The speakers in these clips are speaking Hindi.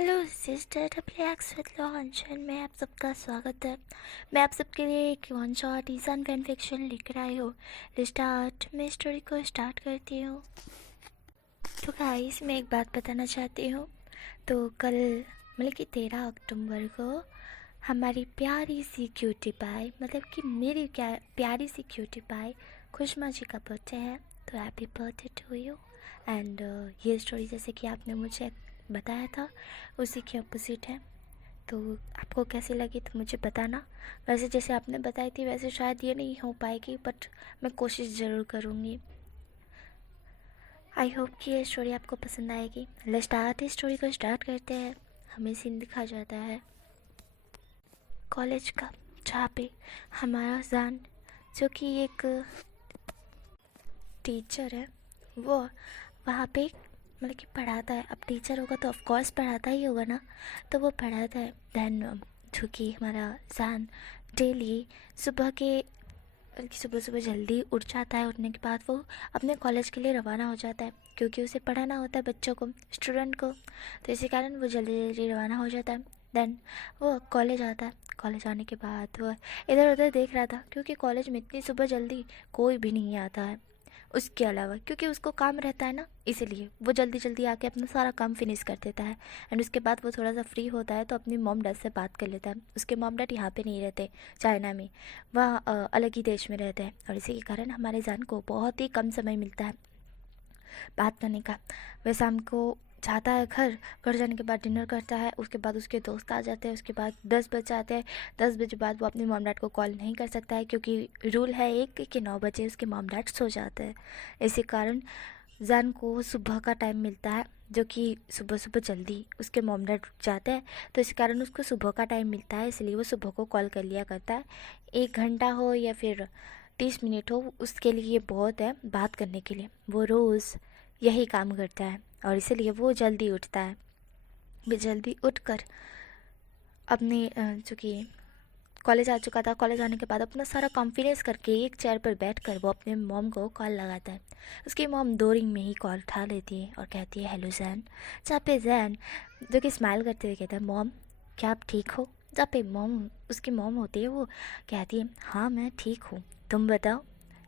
Hello sister W X with लॉन्चन में आप सबका स्वागत है। मैं आप सबके लिए एक one shot Ishan fan fiction लेकर आई हूँ। स्टार्ट मैं स्टोरी को स्टार्ट करती हूँ। तो गाइस मैं एक बात बताना चाहती हूँ। तो कल मतलब कि 13 अक्टूबर को हमारी प्यारी सी क्यूटी पाई, मतलब कि मेरी क्या प्यारी सी क्यूटी पाई खुशमा जी का बर्थडे है। तो happy birthday to you. And ये स्टोरी जैसे कि आपने मुझे बताया था उसी के अपोजिट है। तो आपको कैसी लगी तो मुझे बताना। वैसे जैसे आपने बताई थी वैसे शायद ये नहीं हो पाएगी, बट मैं कोशिश ज़रूर करूँगी। आई होप कि ये स्टोरी आपको पसंद आएगी। लेट्स स्टार्ट स्टोरी को स्टार्ट करते हैं। हमें सीन दिखा जाता है कॉलेज का, जहाँ पे हमारा जान जो कि एक टीचर है वो वहाँ पे मतलब कि पढ़ाता है। अब टीचर होगा तो ऑफ कोर्स पढ़ाता ही होगा ना, तो वो पढ़ाता है। देन जो कि हमारा जान डेली सुबह के बल्कि सुबह सुबह जल्दी उठ जाता है। उठने के बाद वो अपने कॉलेज के लिए रवाना हो जाता है, क्योंकि उसे पढ़ाना होता है बच्चों को, स्टूडेंट को। तो इसी कारण वो जल्दी जल्दी रवाना हो जाता है। देन वो कॉलेज आता है। कॉलेज आने के बाद वो इधर उधर देख रहा था, क्योंकि कॉलेज में इतनी सुबह जल्दी कोई भी नहीं आता है उसके अलावा, क्योंकि उसको काम रहता है ना, इसीलिए वो जल्दी जल्दी आके अपना सारा काम फिनिश कर देता है। एंड उसके बाद वो थोड़ा सा फ्री होता है तो अपनी मॉम डैड से बात कर लेता है। उसके मॉम डैड यहाँ पे नहीं रहते, चाइना में, वह अलग ही देश में रहते हैं। और इसी के कारण हमारे जान को बहुत ही कम समय मिलता है बात करने का। वह शाम को जाता है घर जाने के बाद डिनर करता है। उसके बाद उसके दोस्त आ जाते हैं। उसके बाद 10 बज जाते हैं। 10 बजे बाद वो अपने मॉम डैड को कॉल नहीं कर सकता है, क्योंकि रूल है एक कि 9 बजे उसके मॉम डैड सो जाते हैं। इसी कारण जान को सुबह का टाइम मिलता है, जो कि सुबह सुबह जल्दी उसके मॉम डैड उठ जाते हैं। तो इस कारण उसको सुबह का टाइम मिलता है, इसलिए वो सुबह को कॉल कर लिया करता है। 1 घंटा हो या फिर 30 मिनट हो, उसके लिए ये बहुत है बात करने के लिए। वो रोज़ यही काम करता है और इसीलिए वो जल्दी उठता है। वो जल्दी उठकर अपने जो कि कॉलेज आ चुका था, कॉलेज आने के बाद अपना सारा कॉन्फिडेंस करके एक चेयर पर बैठकर वो अपने मॉम को कॉल लगाता है। उसकी मॉम 2 रिंग में ही कॉल उठा लेती है और कहती है हेलो जैन। जहाँ पे जैन जो कि स्माइल करते हुए कहता है मॉम क्या आप ठीक हो। जहाँ पे मॉम उसकी मॉम होती है वो कहती है हाँ मैं ठीक हूँ, तुम बताओ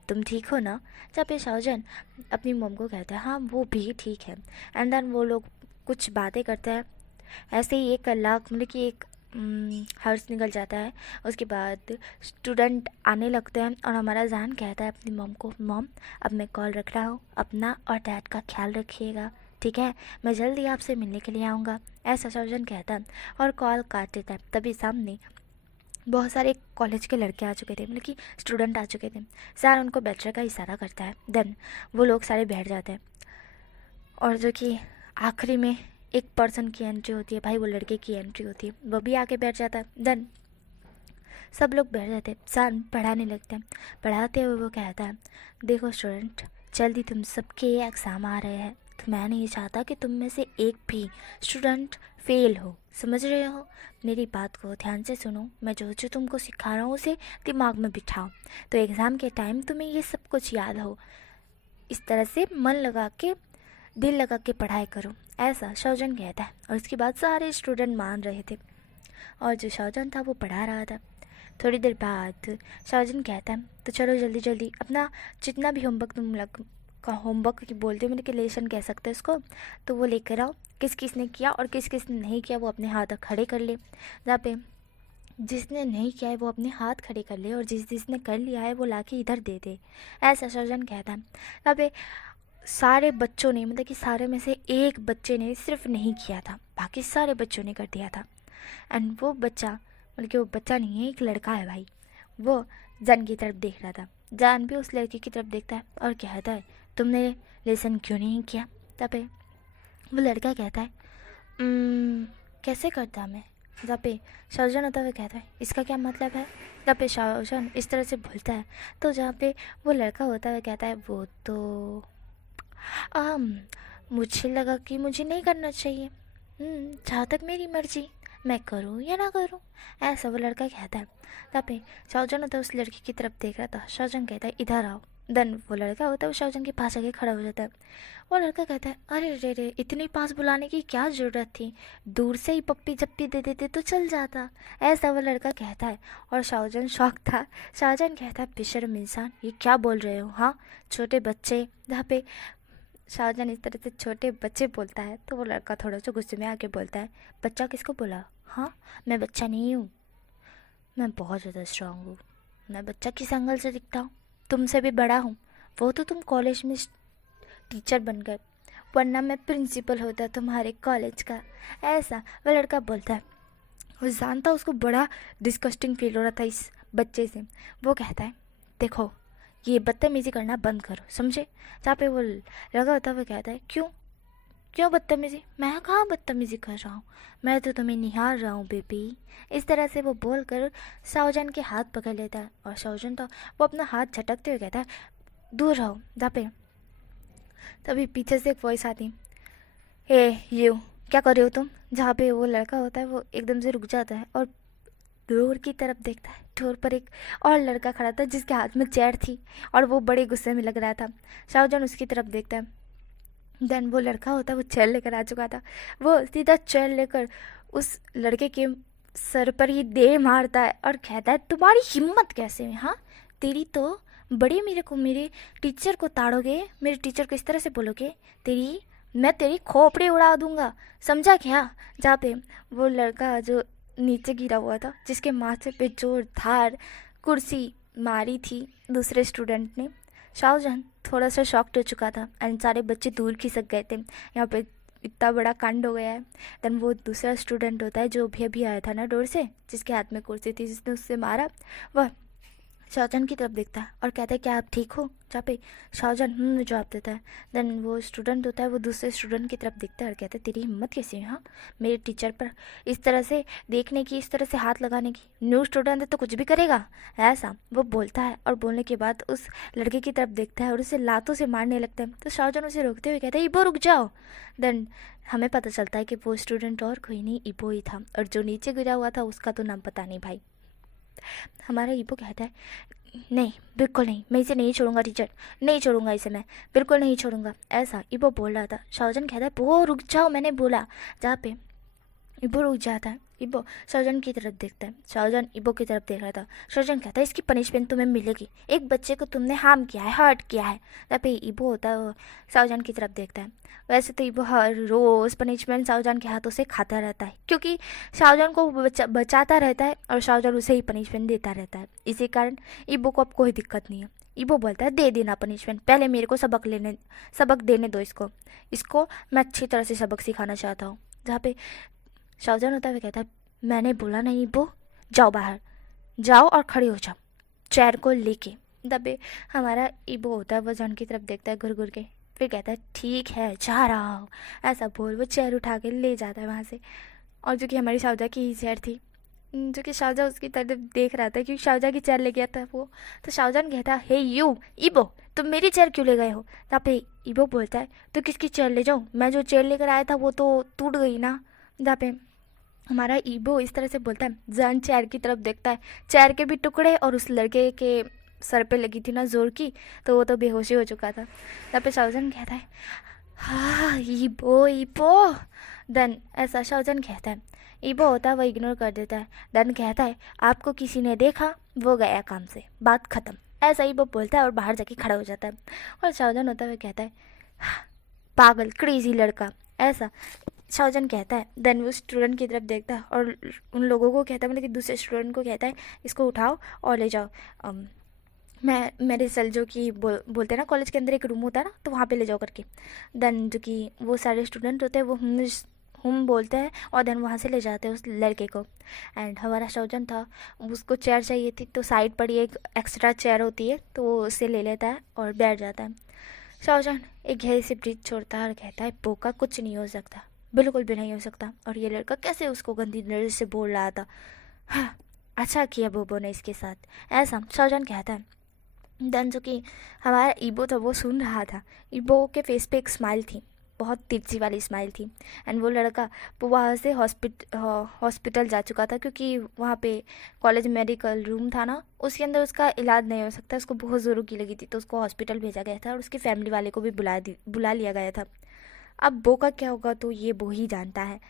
तुम ठीक हो ना। जहाँ पे शाहजहान अपनी मॉम को कहता है हाँ वो भी ठीक है। एंड देन वो लोग कुछ बातें करते हैं। ऐसे ही 1 कलाक मतलब कि एक हर्ष निकल जाता है। उसके बाद स्टूडेंट आने लगते हैं और हमारा जहान कहता है अपनी मॉम को मॉम अब मैं कॉल रख रहा हूँ, अपना और डैड का ख्याल रखिएगा, ठीक है, मैं जल्दी आपसे मिलने के लिए आऊँगा, ऐसा शाहजहान कहता है और कॉल काट देता है। तभी सामने बहुत सारे कॉलेज के लड़के आ चुके थे, मतलब कि स्टूडेंट आ चुके थे। सर उनको बैठने का इशारा करता है। देन वो लोग सारे बैठ जाते हैं और जो कि आखिरी में एक पर्सन की एंट्री होती है, भाई वो लड़के की एंट्री होती है, वो भी आके बैठ जाता है। देन सब लोग बैठ जाते हैं। सान पढ़ाने लगते हैं। पढ़ाते हुए वो कहता है देखो स्टूडेंट, जल्दी तुम सबके एग्ज़ाम आ रहे हैं, तो मैं नहीं चाहता कि तुम में से एक भी स्टूडेंट फेल हो, समझ रहे हो। मेरी बात को ध्यान से सुनो, मैं जो जो तुमको सिखा रहा हूँ उसे दिमाग में बिठाओ, तो एग्ज़ाम के टाइम तुम्हें ये सब कुछ याद हो। इस तरह से मन लगा के दिल लगा के पढ़ाई करो, ऐसा शाहजहान कहता है। और उसके बाद सारे स्टूडेंट मान रहे थे और जो शाहजहान था वो पढ़ा रहा था। थोड़ी देर बाद शाहजहान कहता है तो चलो जल्दी जल्दी अपना जितना भी होमवर्क तुम लोग का होमवर्क की बोलते हो, मतलब कि लेसन कह सकते हैं उसको, तो वो लेकर आओ। किस किस ने किया और किस किस ने नहीं किया वो अपने हाथ खड़े कर ले। जहाँ पे जिसने नहीं किया है वो अपने हाथ खड़े कर ले और जिसने कर लिया है वो लाके इधर दे दे, ऐसा शाहजहान कहता है। जहाँ पे सारे बच्चों ने, मतलब कि सारे में से एक बच्चे ने सिर्फ नहीं किया था, बाकी सारे बच्चों ने कर दिया था। एंड वो बच्चा, मतलब कि वो बच्चा नहीं है, एक लड़का है भाई, वो जान की तरफ देख रहा था। जान भी उस लड़के की तरफ देखता है और कहता है तुमने लेसन क्यों नहीं किया। तब वो लड़का कहता है कैसे करता मैं। जहाँ पे शाहजहान होता हुआ कहता है इसका क्या मतलब है। जहाँ पे शाहजहान इस तरह से भूलता है तो जहाँ पे वो लड़का होता हुआ कहता है वो तो मुझे लगा कि मुझे नहीं करना चाहिए, जहाँ तक मेरी मर्जी, मैं करूँ या ना करूँ, ऐसा वो लड़का कहता है। तब पे शाहजहान होता है उस लड़की की तरफ देख रहा था। शाहजहान कहता है इधर आओ, देन वो लड़का होता है वो शाहजहां के पास आके खड़ा हो जाता है। वो लड़का कहता है अरे रे रे, इतने पास बुलाने की क्या ज़रूरत थी, दूर से ही पप्पी जप्पी दे देते तो चल जाता, ऐसा वो लड़का कहता है। और शाहजहां शौक था। शाहजहां कहता है बेशर्म इंसान, ये क्या बोल रहे हो, हाँ छोटे बच्चे। जहाँ पे शाहजहां इस तरह से छोटे बच्चे बोलता है तो वो लड़का थोड़ा सा गुस्से में आके बोलता है बच्चा किसको बोला, हाँ मैं बच्चा नहीं हूँ, मैं बहुत ज़्यादा स्ट्रांग हूँ। मैं बच्चा किस एंगल से दिखता हूँ, तुमसे भी बड़ा हूँ। वो तो तुम कॉलेज में टीचर बन गए, वरना मैं प्रिंसिपल होता तुम्हारे कॉलेज का, ऐसा वो लड़का बोलता है। वो जानता उसको बड़ा डिस्कस्टिंग फील हो रहा था इस बच्चे से। वो कहता है देखो ये बदतमीज़ी करना बंद करो, समझे। जहाँ पे वो लगा होता है वो कहता है क्यों क्यों बदतमीज़ी, मैं कहाँ बदतमीज़ी कर रहा हूँ, मैं तो तुम्हें निहार रहा हूँ बेबी। इस तरह से वो बोल कर शाहजहां के हाथ पकड़ लेता है और शाहजहां तो वो अपना हाथ झटकते हुए कहता है दूर रहो। जहाँ पे तभी पीछे से एक वॉइस आती, हे यू क्या कर रहे हो तुम। जहाँ पे वो लड़का होता है वो एकदम से रुक जाता है और डोर की तरफ देखता है। डोर पर एक और लड़का खड़ा था जिसके हाथ में चेयर थी और वो बड़े गुस्से में लग रहा था। शाहजहां उसकी तरफ देखता है। देन वो लड़का होता है वो चेयर लेकर आ चुका था। वो सीधा चेयर लेकर उस लड़के के सर पर ही दे मारता है और कहता है तुम्हारी हिम्मत कैसे है, हाँ तेरी तो बड़े मेरे को मेरे टीचर को ताड़ोगे, मेरे टीचर को इस तरह से बोलोगे, मैं तेरी खोपड़ी उड़ा दूंगा, समझा क्या। जहाँ पे वो लड़का जो नीचे गिरा हुआ था जिसके माथे पे जोरदार कुर्सी मारी थी दूसरे स्टूडेंट ने, शाहजहां थोड़ा सा शॉक्ड हो चुका था एंड सारे बच्चे दूर खिसक गए थे। यहाँ पे इतना बड़ा कांड हो गया है। देन वो दूसरा स्टूडेंट होता है जो भी अभी आया था ना डोर से, जिसके हाथ में कुर्सी थी, जिसने उससे मारा, वह शाहजहां की तरफ देखता है और कहता है क्या आप ठीक हो। जहाँ पे शाहजहां जवाब देता है। देन वो स्टूडेंट होता है वो दूसरे स्टूडेंट की तरफ देखता है और कहता है तेरी हिम्मत कैसी है, हाँ मेरे टीचर पर इस तरह से देखने की, इस तरह से हाथ लगाने की, न्यू स्टूडेंट है तो कुछ भी करेगा, ऐसा वो बोलता है। और बोलने के बाद उस लड़के की तरफ देखता है और उसे लातों से मारने लगता है। तो शाहजहां उसे रोकते हुए कहता है इबो रुक जाओ। देन हमें पता चलता है कि वो स्टूडेंट और कोई नहीं इबो ही था और जो नीचे गिरा हुआ था उसका तो नाम पता नहीं भाई। हमारा ईबो कहता है नहीं बिल्कुल नहीं, मैं इसे नहीं छोड़ूंगा टीचर, नहीं छोड़ूंगा इसे, मैं बिल्कुल नहीं छोड़ूंगा, ऐसा ईबो बोल रहा था। शाहजहां कहता है वो रुक जाओ मैंने बोला। जहाँ पे ईबो रुक जाता है। ईबो शाहजहां की तरफ देखता है। शाहजहां ईबो की तरफ देख रहा था। शाहजहां कहता है इसकी पनिशमेंट तुम्हें मिलेगी, एक बच्चे को तुमने हार्म किया है, हर्ट किया है। जहाँ पे ईबो होता है वो शाहजहां की तरफ देखता है। वैसे तो ईबो हर रोज़ पनिशमेंट शाहजहां के हाथों से खाता रहता है क्योंकि शाहजहां को बचाता रहता है और शाहजहां उसे ही पनिशमेंट देता रहता है। इसी कारण ईबो को अब कोई दिक्कत नहीं है। ईबो बोलता है दे देना पनिशमेंट, पहले मेरे को सबक देने दो इसको, मैं अच्छी तरह से सबक सिखाना चाहता हूँ। जहाँ पे शाहजहां होता है कहता है मैंने बोला नहीं ईबो, जाओ बाहर, जाओ और खड़े हो जाओ चेयर को लेके। दबे हमारा ईबो होता है वो जन की तरफ देखता है घुर घुर के, फिर कहता है ठीक है जा रहा हूँ, ऐसा बोल वो चेयर उठा के ले जाता है वहाँ से। और जो कि हमारी शाहजहां की ही चेयर थी, जो कि शाहजहां उसकी तरफ देख रहा था क्योंकि शाहजहां की चेयर ले गया था वो। तो शाहजहां कहता हे यू ईबो तुम मेरी चेयर क्यों ले गए हो। यहाँ पे ईबो बोलता है तो किसकी चेयर ले जाऊँ, मैं जो चेयर लेकर आया था वो तो टूट गई ना। जहाँ पे हमारा ईबो इस तरह से बोलता है, जन चेयर की तरफ देखता है, चेयर के भी टुकड़े और उस लड़के के सर पे लगी थी ना जोर की, तो वो तो बेहोशी हो चुका था। तब पे शाहजहां कहता है हाँ ईबो ईबो। देन ऐसा शाहजहां कहता है, ईबो होता है वो इग्नोर कर देता है। देन कहता है आपको किसी ने देखा, वो गया काम से, बात ख़त्म, ऐसा ईबो बोलता है और बाहर जाके खड़ा हो जाता है। और शाहजहां होता है कहता है पागल क्रेजी लड़का, ऐसा शाहजहां कहता है। देन वो स्टूडेंट की तरफ देखता है और उन लोगों को कहता है, मतलब कि दूसरे स्टूडेंट को कहता है इसको उठाओ और ले जाओ मैं मेरे सेल जो कि बोलते हैं ना कॉलेज के अंदर एक रूम होता है ना, तो वहाँ पे ले जाओ करके। देन जो कि वो सारे स्टूडेंट होते हैं वो हम बोलते हैं और देन वहाँ से ले जाते हैं उस लड़के को। एंड हमारा शाहजहां था उसको चेयर चाहिए थी, तो साइड पर ही एक एक्स्ट्रा चेयर होती है तो वो उसे ले लेता है और बैठ जाता है। शाहजहां एक गहरी से ब्रीथ छोड़ता है और कहता है पोका कुछ नहीं हो सकता, बिल्कुल भी नहीं हो सकता। और ये लड़का कैसे उसको गंदी नजर से बोल रहा था, हाँ अच्छा किया बोबो ने इसके साथ, ऐसा शाहजहां कहता है। देन जो कि हमारा ईबो था वो सुन रहा था। ईबो के फेस पे एक स्माइल थी, बहुत तिरछी वाली स्माइल थी। एंड वो लड़का वो वहाँ से हॉस्पिटल जा चुका था, क्योंकि वहाँ पे कॉलेज मेडिकल रूम था ना, उसके अंदर उसका इलाज नहीं हो सकता, उसको बहुत ज़ोरों की लगी थी, तो उसको हॉस्पिटल भेजा गया था और उसकी फैमिली वाले को भी बुला लिया गया था। अब वो का क्या होगा तो ये वो ही जानता है,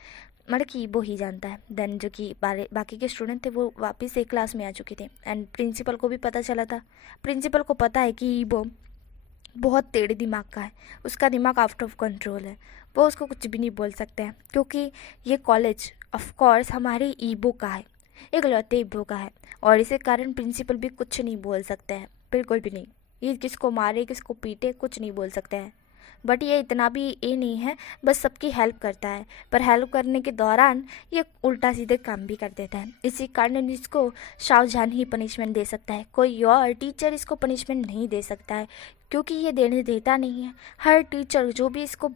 मतलब कि वो ही जानता है। देन जो कि बाकी के स्टूडेंट थे वो वापस एक क्लास में आ चुके थे एंड प्रिंसिपल को भी पता चला था। प्रिंसिपल को पता है कि वो बहुत टेढ़े दिमाग का है, उसका दिमाग आउट ऑफ कंट्रोल है, वो उसको कुछ भी नहीं बोल सकते हैं, क्योंकि ये कॉलेज ऑफ कोर्स हमारे ईबो का है, इकलौते ईबो का है, और इसी कारण प्रिंसिपल भी कुछ नहीं बोल सकते हैं, बिल्कुल भी नहीं। ये किसको मारे किसको पीटे कुछ नहीं बोल सकते हैं। बट ये इतना भी ये नहीं है, बस सबकी हेल्प करता है, पर हेल्प करने के दौरान ये उल्टा सीधे काम भी कर देता है। इसी कारण इसको शाहजहान ही पनिशमेंट दे सकता है, कोई और टीचर इसको पनिशमेंट नहीं दे सकता है, क्योंकि ये देने देता नहीं है। हर टीचर जो भी इसको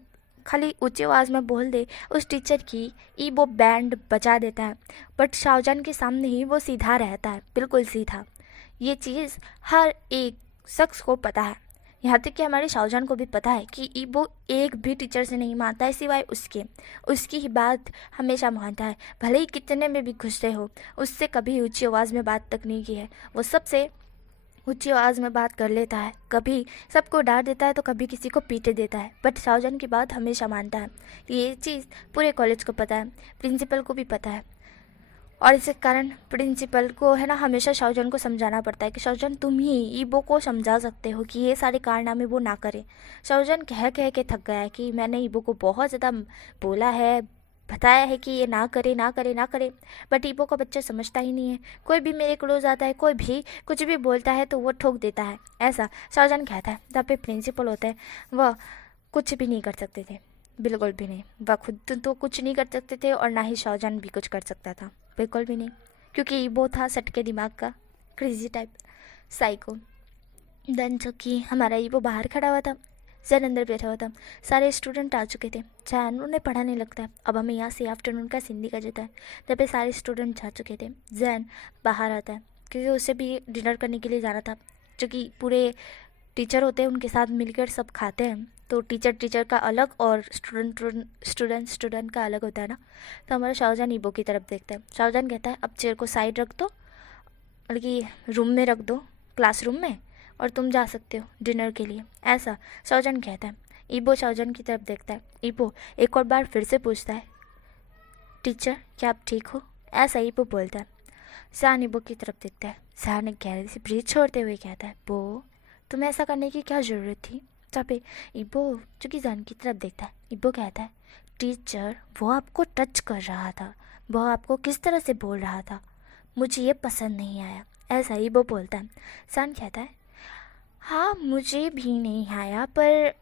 खाली ऊंची आवाज़ में बोल दे, उस टीचर की वो बैंड बजा देता है। बट शाहजहान के सामने ही वो सीधा रहता है, बिल्कुल सीधा। ये चीज़ हर एक शख्स को पता है, यहाँ तक कि हमारे शाहजहान को भी पता है कि वो एक भी टीचर से नहीं मानता है सिवाय उसकी ही बात हमेशा मानता है, भले ही कितने में भी गुस्से हो। उससे कभी ऊंची आवाज़ में बात तक नहीं की है, वो सबसे ऊंची आवाज़ में बात कर लेता है, कभी सबको डांट देता है तो कभी किसी को पीटे देता है, बट शाहजहान की बात हमेशा मानता है। ये चीज़ पूरे कॉलेज को पता है, प्रिंसिपल को भी पता है, और इसी कारण प्रिंसिपल को है ना हमेशा शाहजहान को समझाना पड़ता है कि शाहजहान तुम ही ईबो को समझा सकते हो कि ये सारे कारनामे वो ना करे। शाहजहान कह कह के थक गया है कि मैंने ईबो को बहुत ज़्यादा बोला है, बताया है कि ये ना करे ना करे ना करे, बट ईबो का बच्चा समझता ही नहीं है। कोई भी मेरे क्लोज आता है, कोई भी कुछ भी बोलता है तो वो ठोक देता है, ऐसा शाहजहान कहता है। जहाँ पे प्रिंसिपल होता है वह कुछ भी नहीं कर सकते थे, बिल्कुल भी नहीं। वह खुद तो कुछ नहीं कर सकते थे और ना ही शाहजहान भी कुछ कर सकता था, बिल्कुल भी नहीं, क्योंकि वो था सटके दिमाग का क्रेजी टाइप साइको। देन जो कि हमारा वो बाहर खड़ा हुआ था, जैन अंदर बैठा हुआ था, सारे स्टूडेंट आ चुके थे। जैन उन्हें पढ़ाने लगता है। अब हमें यहाँ से आफ्टरनून का सीन दिखा जाता है, जब पे सारे स्टूडेंट जा चुके थे। जैन बाहर आता है क्योंकि उसे भी डिनर करने के लिए जाना था, जो कि पूरे टीचर होते हैं उनके साथ मिलकर सब खाते हैं, तो टीचर का अलग और स्टूडेंट का अलग होता है ना। तो हमारा शाहजहान ईबो की तरफ देखता है। शाहजहान कहता है अब चेयर को साइड रख दो, मतलब कि रूम में रख दो, क्लासरूम में, और तुम जा सकते हो डिनर के लिए, ऐसा शाहजहान कहता है। ईबो शाहजहान की तरफ देखता है। ईबो एक और बार फिर से पूछता है टीचर क्या आप ठीक हो, ऐसा ईबो बोलता है। शान ईबो की तरफ देखता है। शान एक गहरी सी ब्रीथ छोड़ते हुए कहता है बो तुम्हें ऐसा करने की क्या ज़रूरत थी। जहाँ पे ईबो जो कि जान की तरफ देखता है, ईबो कहता है टीचर वो आपको टच कर रहा था, वो आपको किस तरह से बोल रहा था, मुझे ये पसंद नहीं आया, ऐसा ईबो बोलता है। सान कहता है हाँ मुझे भी नहीं आया, पर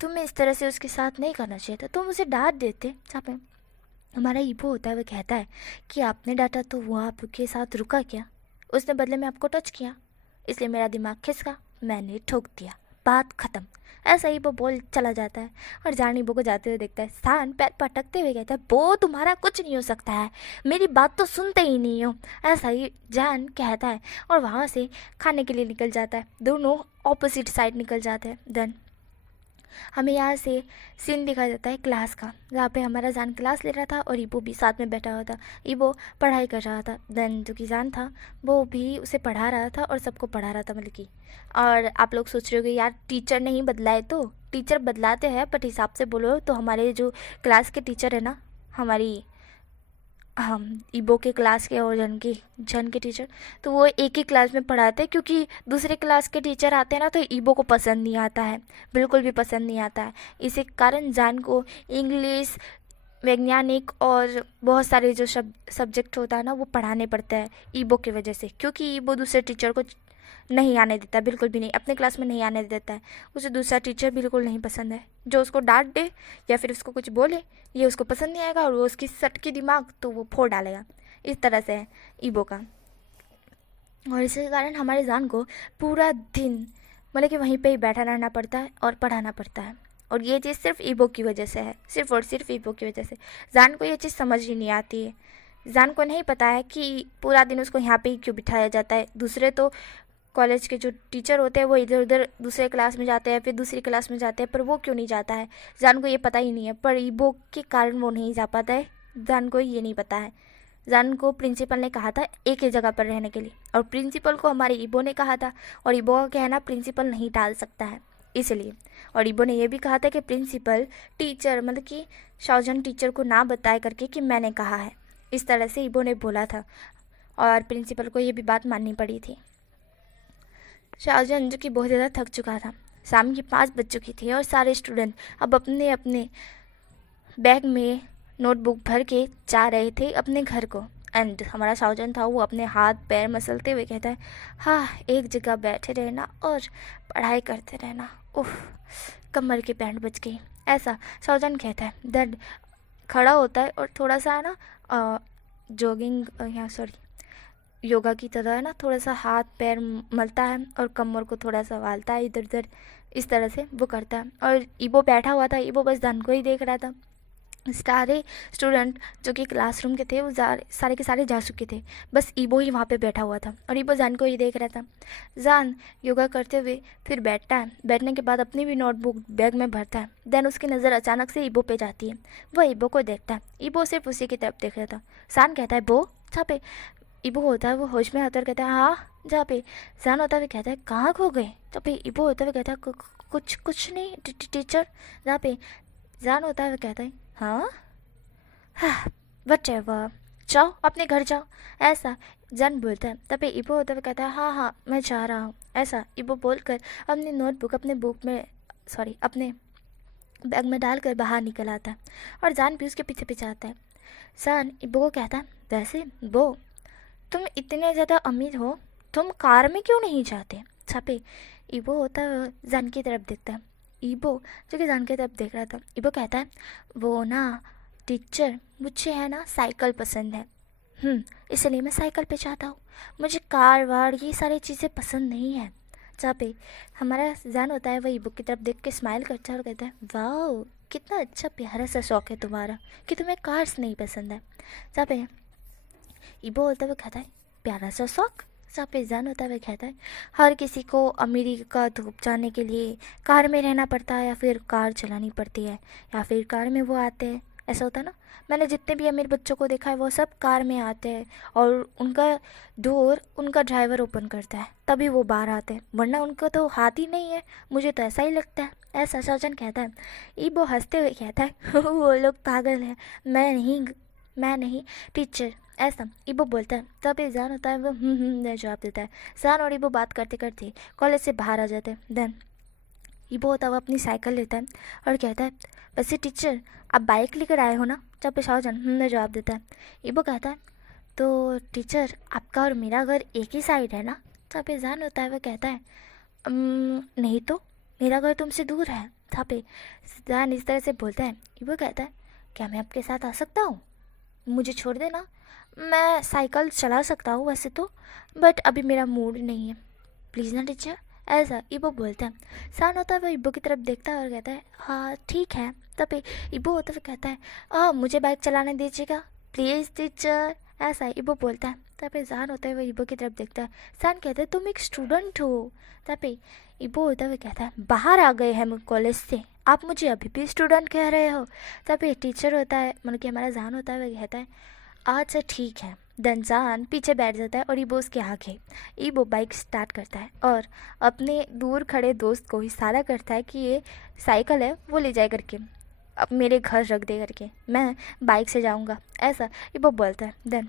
तुम्हें इस तरह से उसके साथ नहीं करना चाहिए था, तुम उसे डांट देते। जहाँ पे हमारा ईबो होता है, वह कहता है कि आपने डांटा तो वो आपके साथ रुका क्या, उसने बदले में आपको टच किया, इसलिए मेरा दिमाग खिसका, मैंने ठोक दिया, बात ख़त्म। ऐसा ही वो बोल चला जाता है और जान ईबो को जाते हुए देखता है। स्थान पैर पटकते हुए कहता है वो तुम्हारा कुछ नहीं हो सकता है, मेरी बात तो सुनते ही नहीं हो, ऐसा ही जान कहता है और वहाँ से खाने के लिए निकल जाता है। दोनों ऑपोजिट साइड निकल जाते हैं। देन हमें यहाँ से सीन दिखाया जाता है क्लास का, जहाँ पे हमारा जान क्लास ले रहा था और ईबो भी साथ में बैठा हुआ था। ईबो पढ़ाई कर रहा था, देन जो कि जान था वो भी उसे पढ़ा रहा था और सबको पढ़ा रहा था, मतलब कि। और आप लोग सोच रहे हो कि यार टीचर नहीं बदलाए, तो टीचर बदलाते हैं बट हिसाब से बोलो तो हमारे जो क्लास के टीचर है ना, हमारी हम ईबो के क्लास के और जन के टीचर, तो वो एक ही क्लास में पढ़ाते हैं, क्योंकि दूसरे क्लास के टीचर आते हैं ना तो ईबो को पसंद नहीं आता है, बिल्कुल भी पसंद नहीं आता है। इसी कारण जान को इंग्लिश, वैज्ञानिक और बहुत सारे जो सब्जेक्ट होता है ना वो पढ़ाने पड़ता है ईबो की वजह से, क्योंकि ईबो दूसरे टीचर को नहीं आने देता, बिल्कुल भी नहीं, अपने क्लास में नहीं आने देता है। उसे दूसरा टीचर बिल्कुल नहीं पसंद है, जो उसको डांट दे या फिर उसको कुछ बोले ये उसको पसंद नहीं आएगा और वो उसकी सटकी दिमाग तो वो फोड़ डालेगा। इस तरह से है ईबो का। और इसी कारण हमारे जान को पूरा दिन मतलब कि वहीं पे ही बैठा रहना पड़ता है और पढ़ाना पड़ता है, और ये चीज़ सिर्फ ईबो की वजह से है, सिर्फ और सिर्फ ईबो की वजह से। जान को ये चीज़ समझ ही नहीं आती है। जान को नहीं पता है कि पूरा दिन उसको यहाँ पे ही क्यों बिठाया जाता है। दूसरे तो कॉलेज के जो टीचर होते हैं वो इधर उधर दूसरे क्लास में जाते हैं, फिर दूसरी क्लास में जाते हैं, पर वो क्यों नहीं जाता है जान को ये पता ही नहीं है, पर ईबो के कारण वो नहीं जा पाता है, जान को ये नहीं पता है। जान को प्रिंसिपल ने कहा था एक ही जगह पर रहने के लिए, और प्रिंसिपल को हमारे ईबो ने कहा था, और ईबो का कहना प्रिंसिपल नहीं टाल सकता है इसलिए। और ईबो ने यह भी कहा था कि प्रिंसिपल टीचर मतलब कि शाओजन टीचर को ना बताए करके कि मैंने कहा है, इस तरह से ईबो ने बोला था, और प्रिंसिपल को ये भी बात माननी पड़ी थी। शाहजहां जो कि बहुत ज़्यादा थक चुका था, शाम की 5 बज चुकी थी, और सारे स्टूडेंट अब अपने अपने बैग में नोटबुक भर के जा रहे थे अपने घर को। एंड हमारा शाहजहां था वो अपने हाथ पैर मसलते हुए कहता है, हाँ एक जगह बैठे रहना और पढ़ाई करते रहना, उफ कमर की बैंड बज गई, ऐसा शाहजहां कहता है। देन खड़ा होता है और थोड़ा सा है ना जॉगिंग या सॉरी योगा की तरह है ना, थोड़ा सा हाथ पैर मलता है और कमर को थोड़ा सा वालता है इधर उधर, इस तरह से वो करता है। और ईबो बैठा हुआ था, ईबो बस धन को ही देख रहा था। सारे स्टूडेंट जो कि क्लासरूम के थे वो सारे के सारे जा चुके थे, बस ईबो ही वहाँ पे बैठा हुआ था, और ईबो जान को ही देख रहा था। जान योगा करते हुए फिर बैठता है, बैठने के बाद अपनी भी नोटबुक बैग में भरता है। देन उसकी नज़र अचानक से ईबो पे जाती है, वह ईबो को देखता है। ईबो सिर्फ उसी की तरफ देख रहा था। जान कहता है बो जहाँ पे ईबो होता है वो होश में आता है, कहता है हाँ जहाँ पे। जान होता है कहता है कहाँ खो गए, जहाँ पे ईबो होता है कहता है कुछ नहीं टीचर। जहाँ पे जान होता है कहता है हाँ वटेवर, जाओ अपने घर जाओ, ऐसा जान बोलता है। तभी ईबो होता है कहता है हाँ हाँ मैं जा रहा हूँ, ऐसा ईबो बोलकर अपनी नोटबुक अपने बुक में अपने बैग में डालकर बाहर निकल आता है, और जान भी उसके पीछे पीछे आता है। जान ईबो को कहता है वैसे बो तुम इतने ज़्यादा अमीर हो, तुम कार में क्यों नहीं जाते। छापे ईबो होता है जान की तरफ देखता है। ईबो जो कि जान की तरफ देख रहा था, ईबो कहता है वो ना टीचर मुझे है ना साइकिल पसंद है, इसलिए मैं साइकिल पे जाता हूँ, मुझे कार वार ये सारी चीज़ें पसंद नहीं है। जहाँ पे हमारा जान होता है वही बुक की तरफ देख के स्माइल करता है और कहता है वाह कितना अच्छा प्यारा सा शौक है तुम्हारा कि तुम्हें कार्स नहीं पसंद है। जहाँ पे ईबो होता है वो कहता है प्यारा सा शौक। जहाँ पे जान होता है वह कहता है हर किसी को अमेरिका धूप जाने के लिए कार में रहना पड़ता है, या फिर कार चलानी पड़ती है, या फिर कार में वो आते हैं, ऐसा होता है ना। मैंने जितने भी अमीर बच्चों को देखा है वो सब कार में आते हैं, और उनका डोर उनका ड्राइवर ओपन करता है तभी वो बाहर आते हैं, वरना उनका तो हाथ ही नहीं है, मुझे तो ऐसा ही लगता है, ऐसा शाहजहां कहता है। ईबो हंसते हुए कहता है वो लोग पागल हैं, मैं नहीं टीचर, ऐसा ईबो बोलता है। तब जान होता है वो जवाब देता है। जान और ईबो बात करते करते कॉलेज से बाहर आ जाते हैं। देन ईबो होता है वो अपनी साइकिल लेता है और कहता है वैसे टीचर आप बाइक लेकर आए हो ना। जब पे शाहजहां जवाब देता है। ईबो कहता है तो टीचर आपका और मेरा घर एक ही साइड है ना। जहाँ पे जान होता है वो कहता है नहीं तो मेरा घर तुमसे दूर है। जहाँ पे जान इस तरह से बोलता है। ईबो कहता है क्या मैं आपके साथ आ सकता हूँ, मुझे छोड़ देना, मैं साइकिल चला सकता हूँ वैसे तो, बट अभी मेरा मूड नहीं है, प्लीज़ ना टीचर, ऐसा ईबो बोलता है। सान होता है वो ईबो की तरफ देखता है और कहता है हाँ ठीक है। तब ईबो होता है कहता है मुझे बाइक चलाने दीजिएगा प्लीज़ टीचर, ऐसा ईबो बोलता है। तब जान होता है वो ईबो की तरफ देखता है। सान कहता है तुम एक स्टूडेंट हो। तब ईबो होता है कहता है बाहर आ गए हैं कॉलेज से, आप मुझे अभी भी स्टूडेंट कह रहे हो। तब टीचर होता है मतलब कि हमारा जान होता है वो कहता है अच्छा ठीक है। देन जान पीछे बैठ जाता है और ईबो उसके आगे। ईबो बाइक स्टार्ट करता है और अपने दूर खड़े दोस्त को इशारा करता है कि ये साइकिल है वो ले जाए करके अब मेरे घर रख दे करके, मैं बाइक से जाऊंगा, ऐसा ईबो बोलता है। देन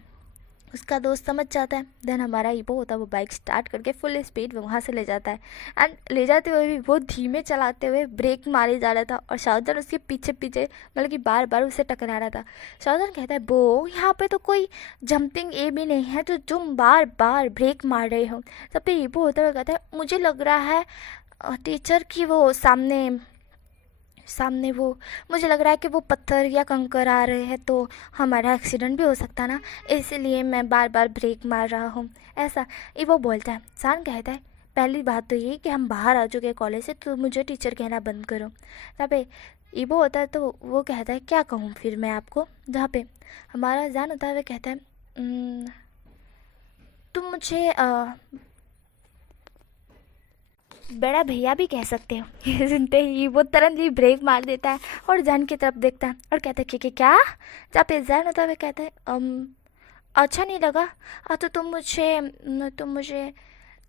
उसका दोस्त समझ जाता है। देन हमारा ईबो होता है वो बाइक स्टार्ट करके फुल स्पीड में वहाँ से ले जाता है। एंड ले जाते हुए भी वो धीमे चलाते हुए ब्रेक मारे जा रहा था, और शाहजहां उसके पीछे पीछे मतलब कि बार बार उसे टकरा रहा था। शाहजहां कहता है बो यहाँ पे तो कोई जंपिंग ए भी नहीं है तो तुम बार बार ब्रेक मार रहे हो। तब पे ईबो होता हुआ कहता है मुझे लग रहा है टीचर की वो सामने वो मुझे लग रहा है कि वो पत्थर या कंकर आ रहे हैं तो हमारा एक्सीडेंट भी हो सकता ना, इसलिए मैं बार बार ब्रेक मार रहा हूँ, ऐसा ईबो बोलता है। सान कहता है पहली बात तो ये कि हम बाहर आ चुके हैं कॉलेज से, तो मुझे टीचर कहना बंद करो। तब ईबो होता है तो वो कहता है क्या कहूँ फिर मैं आपको। जहाँ पे हमारा जान होता है वह कहता है तुम मुझे बड़ा भैया भी कह सकते हो। ये सुनते ही वो तुरंत ही ब्रेक मार देता है और जान की तरफ देखता है और कहता है कि क्या। जहाँ पे जान होता है वो कहता है अच्छा नहीं लगा। तो तुम मुझे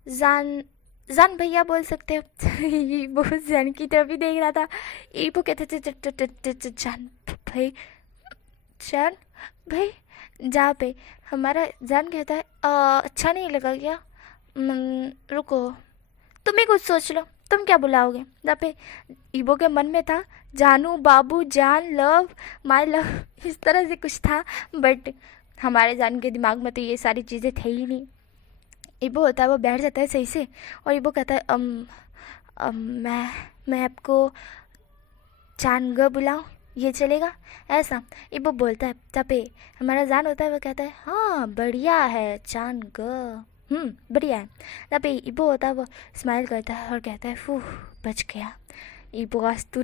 जान जान भैया बोल सकते हो। ये वो जान की तरफ ही देख रहा था। ये वो कहते थे जान भाई, जान भाई। जहाँ पे हमारा जान कहता है अच्छा नहीं लगा क्या। रुको, तुम ही कुछ सोच लो, तुम क्या बुलाओगे। जहाँ पे ईबो के मन में था जानू, बाबू, जान, लव, माय लव, इस तरह से कुछ था। बट हमारे जान के दिमाग में तो ये सारी चीज़ें थे ही नहीं। ईबो होता है वो बैठ जाता है सही से और ईबो कहता है मैं आपको चांग बुलाऊं, ये चलेगा ऐसा। ईबो बोलता है। जहाँ पे हमारा जान होता है वो कहता है हाँ बढ़िया है चांग, बढ़िया है। जहाँ पे ईबो होता है वो स्माइल करता है और कहता है फूह बच गया। ईबो आज तू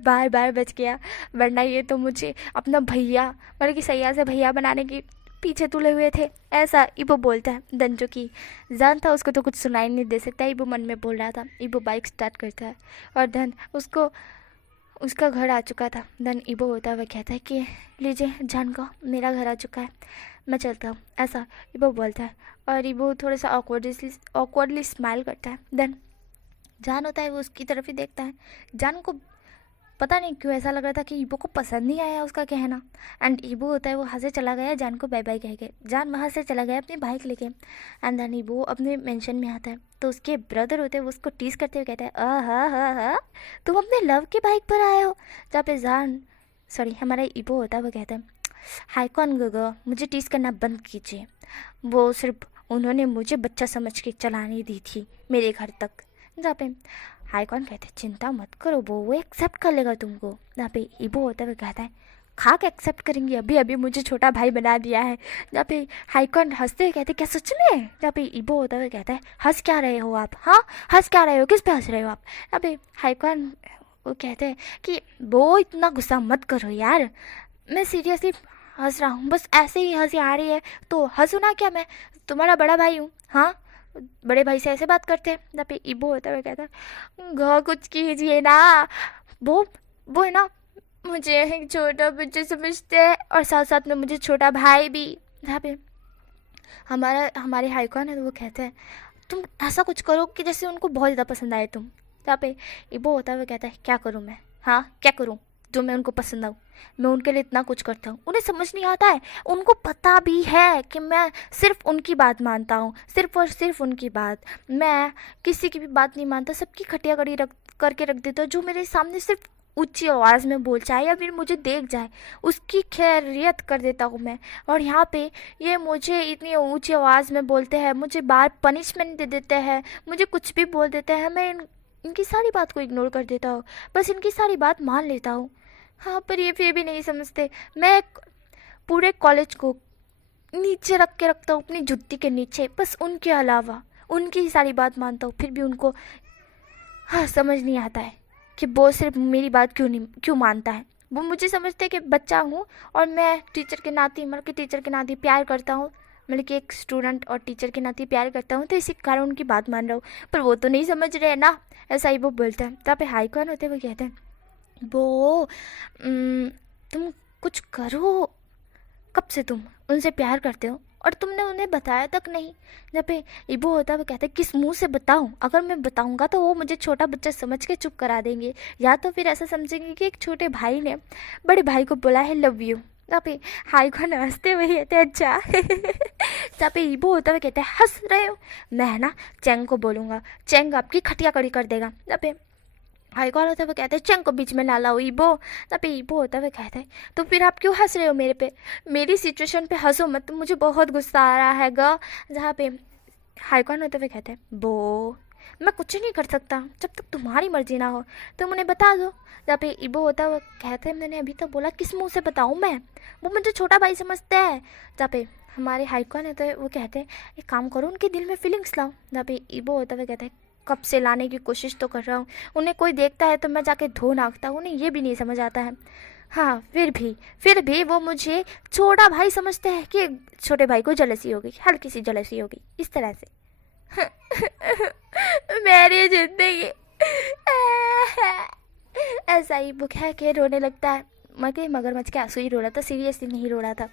बार बार बच गया, वरना ये तो मुझे अपना भैया मतलब कि सैया से भैया बनाने की पीछे तुले हुए थे, ऐसा ईबो बोलता है। देन जो कि जान था उसको तो कुछ सुनाई नहीं दे सकता, ईबो मन में बोल रहा था। ईबो बाइक स्टार्ट करता है और देन उसका घर आ चुका था। देन ईबो होता है वह कहता है कि लीजिए जान का मेरा घर आ चुका है, मैं चलता हूँ, ऐसा ईबो बोलता है। और ईबो थोड़ा सा ऑकवर्डली स्माइल करता है। देन जान होता है वो उसकी तरफ ही देखता है। जान को पता नहीं क्यों ऐसा लग रहा था कि ईबो को पसंद नहीं आया उसका कहना। एंड ईबो होता है वो वहाँ से चला गया जान को बाय बाय कह के। जान वहाँ से चला गया अपनी बाइक लेके। एंड देन ईबो अपने मेंशन में आता है तो उसके ब्रदर होते हैं वो उसको टीज करते हुए कहते हैं हा तुम अपने लव की बाइक पर आए हो। जहाँ पे जान सॉरी हमारा ईबो होता है वो कहता है हाय कौन गो, मुझे टीज करना बंद कीजिए, वो सिर्फ उन्होंने मुझे बच्चा समझ के चलाने दी थी मेरे घर तक। जहाँ पे हाईकॉन कहते हैं चिंता मत करो वो एक्सेप्ट कर लेगा तुमको। जहाँ पे ईबो होता है कहता है खा के एक्सेप्ट करेंगे, अभी अभी मुझे छोटा भाई बना दिया है। जहाँ पे हाईकॉन हंसते हुए कहते क्या सच में। जहाँ पे ईबो होता है कहता है हंस क्या रहे हो आप, हाँ हंस क्या रहे हो, किस पे हंस रहे हो आप। जहाँ पे हाईकॉन वो कहते हैं कि वो इतना गुस्सा मत करो यार, मैं सीरियसली हंस रहा हूँ, बस ऐसे ही हंसी आ रही है तो हंसू ना क्या, मैं तुम्हारा बड़ा भाई हूँ। हाँ बड़े भाई से ऐसे बात करते हैं। जहाँ पे ईबो होता है कहता है घ कुछ कीजिए ना, वो है ना मुझे एक छोटा बच्चा समझते हैं और साथ साथ में मुझे छोटा भाई भी। जहाँ पे हमारे हाईकॉन है तो वो कहते हैं तुम ऐसा कुछ करो कि जैसे उनको बहुत ज़्यादा पसंद आए तुम। जहाँ पे ईबो होता है वो कहता है क्या करूँ मैं, हाँ क्या करूँ जो मैं उनको पसंद आऊँ, मैं उनके लिए इतना कुछ करता हूँ, उन्हें समझ नहीं आता है, उनको पता भी है कि मैं सिर्फ उनकी बात मानता हूँ, सिर्फ और सिर्फ उनकी बात, मैं किसी की भी बात नहीं मानता, सबकी खटिया कड़ी करके रख देता हूँ, जो मेरे सामने सिर्फ ऊंची आवाज़ में बोल जाए या फिर मुझे देख जाए उसकी खैरियत कर देता हूँ मैं। और यहाँ पे ये मुझे इतनी ऊंची आवाज़ में बोलते हैं, मुझे बार पनिशमेंट दे देते हैं, मुझे कुछ भी बोल देते हैं, मैं इनकी सारी बात को इग्नोर कर देता हूँ, बस इनकी सारी बात मान लेता हूँ। हाँ पर ये फिर भी नहीं समझते, मैं पूरे कॉलेज को नीचे रख के रखता हूँ अपनी जुत्ती के नीचे, बस उनके अलावा उनकी ही सारी बात मानता हूँ, फिर भी उनको हाँ समझ नहीं आता है कि वो सिर्फ मेरी बात क्यों मानता है। वो मुझे समझते हैं कि बच्चा हूँ और मैं टीचर के नाते मतलब कि टीचर के नाते प्यार करता हूँ, मतलब कि एक स्टूडेंट और टीचर के नाते प्यार करता हूँ तो इसी कारण उनकी बात मान रहा हूँ, पर वो तो नहीं समझ रहे हैं ना, ऐसा ही वो बोलता है। तब हाईकॉन होते वो कहते हैं वो तुम कुछ करो, कब से तुम उनसे प्यार करते हो और तुमने उन्हें बताया तक नहीं। जब पे ईबो होता है वो कहते हैं किस मुंह से बताऊं, अगर मैं बताऊंगा तो वो मुझे छोटा बच्चा समझ के चुप करा देंगे, या तो फिर ऐसा समझेंगे कि एक छोटे भाई ने बड़े भाई को बोला है लव यू। जहाँ पे हाईकॉन हंसते हुए कहते हैं अच्छा। जहाँ पे ईबो होता है कहते हैं हंस रहे हो, मैं ना चेंग को बोलूँगा, चेंग आपकी खटिया कड़ी कर देगा। जहाँ पे हाईकॉन होता है वो कहते हैं चंग को बीच में ना लाओ ईबो। तब पे ईबो होता है वो कहता है तो फिर आप क्यों हंस रहे हो मेरे पे, मेरी सिचुएशन पे हंसो मत, मुझे बहुत गुस्सा आ रहा है गा। जहाँ पे हाईकॉन होते हुए कहते हैं वो मैं कुछ नहीं कर सकता जब तक तुम्हारी मर्जी ना हो, तुम उन्हें बता दो। जहाँ पे ईबो होता है वो कहते हैं मैंने अभी तो बोला किस मुँह से बताऊँ मैं, वो मुझे छोटा भाई समझते हैं। जहाँ पे हमारे हाईकॉन होते हैं वो कहते हैं एक काम करो उनके दिल में फीलिंग्स लाओ। जहाँ पे ईबो होता है कहते हैं कब से लाने की कोशिश तो कर रहा हूँ, उन्हें कोई देखता है तो मैं जाके धो नाखता हूँ, उन्हें ये भी नहीं समझ आता है। हाँ फिर भी वो मुझे छोटा भाई समझते हैं कि छोटे भाई को जलसी होगी, हल्की सी जलसी होगी, इस तरह से। मेरी जिंदगी। ऐसा ही बुक है कि रोने लगता है, मगरमच्छ के आंसू ही रो रहा था, सीरियसली नहीं रो रहा था।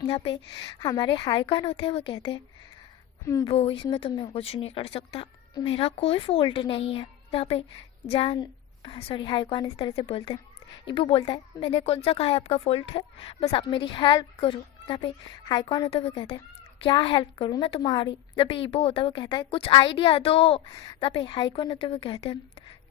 यहाँ पे हमारे हाई कौन होते हैं, वो कहते हैं वो इसमें तो मैं कुछ नहीं कर सकता, मेरा कोई फॉल्ट नहीं है। यहाँ पे जान सॉरी हाई कौन इस तरह से बोलते हैं। इबू बोलता है मैंने कौन सा कहा है आपका फॉल्ट है, बस आप मेरी हेल्प करो। यहाँ पे हाई कौन होता है वो कहता है क्या हेल्प करूँ मैं तुम्हारी। जब पे इबो होता है वो कहता है कुछ आइडिया दो। तब पे हाई कौन होता है वो कहते हैं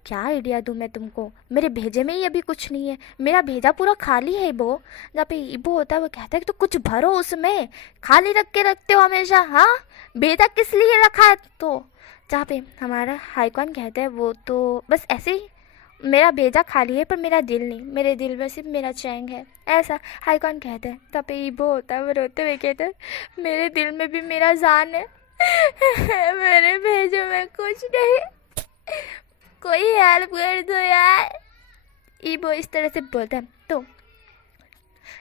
क्या आइडिया दूँ मैं तुमको, मेरे भेजे में ही अभी कुछ नहीं है, मेरा भेजा पूरा खाली है इबो। जहाँ पे इबो होता है वो कहता है कि तो कुछ भरो उसमें, खाली रख के रखते हो हमेशा, हाँ भेजा किस लिए रखा है। तो जहाँ पे हमारा हाई कौन कहता है वो तो बस ऐसे ही, मेरा भेजा खाली है पर मेरा दिल नहीं, मेरे दिल में सिर्फ मेरा चैंग है, ऐसा हाई कौन कहते हैं। तब पे इबो होता है वो रोते हुए कहते हैं मेरे दिल में भी मेरा जान है, मेरे भेजो में कुछ नहीं, कोई हेल्प कर दो यार। इबो इस तरह से बोलता है। तो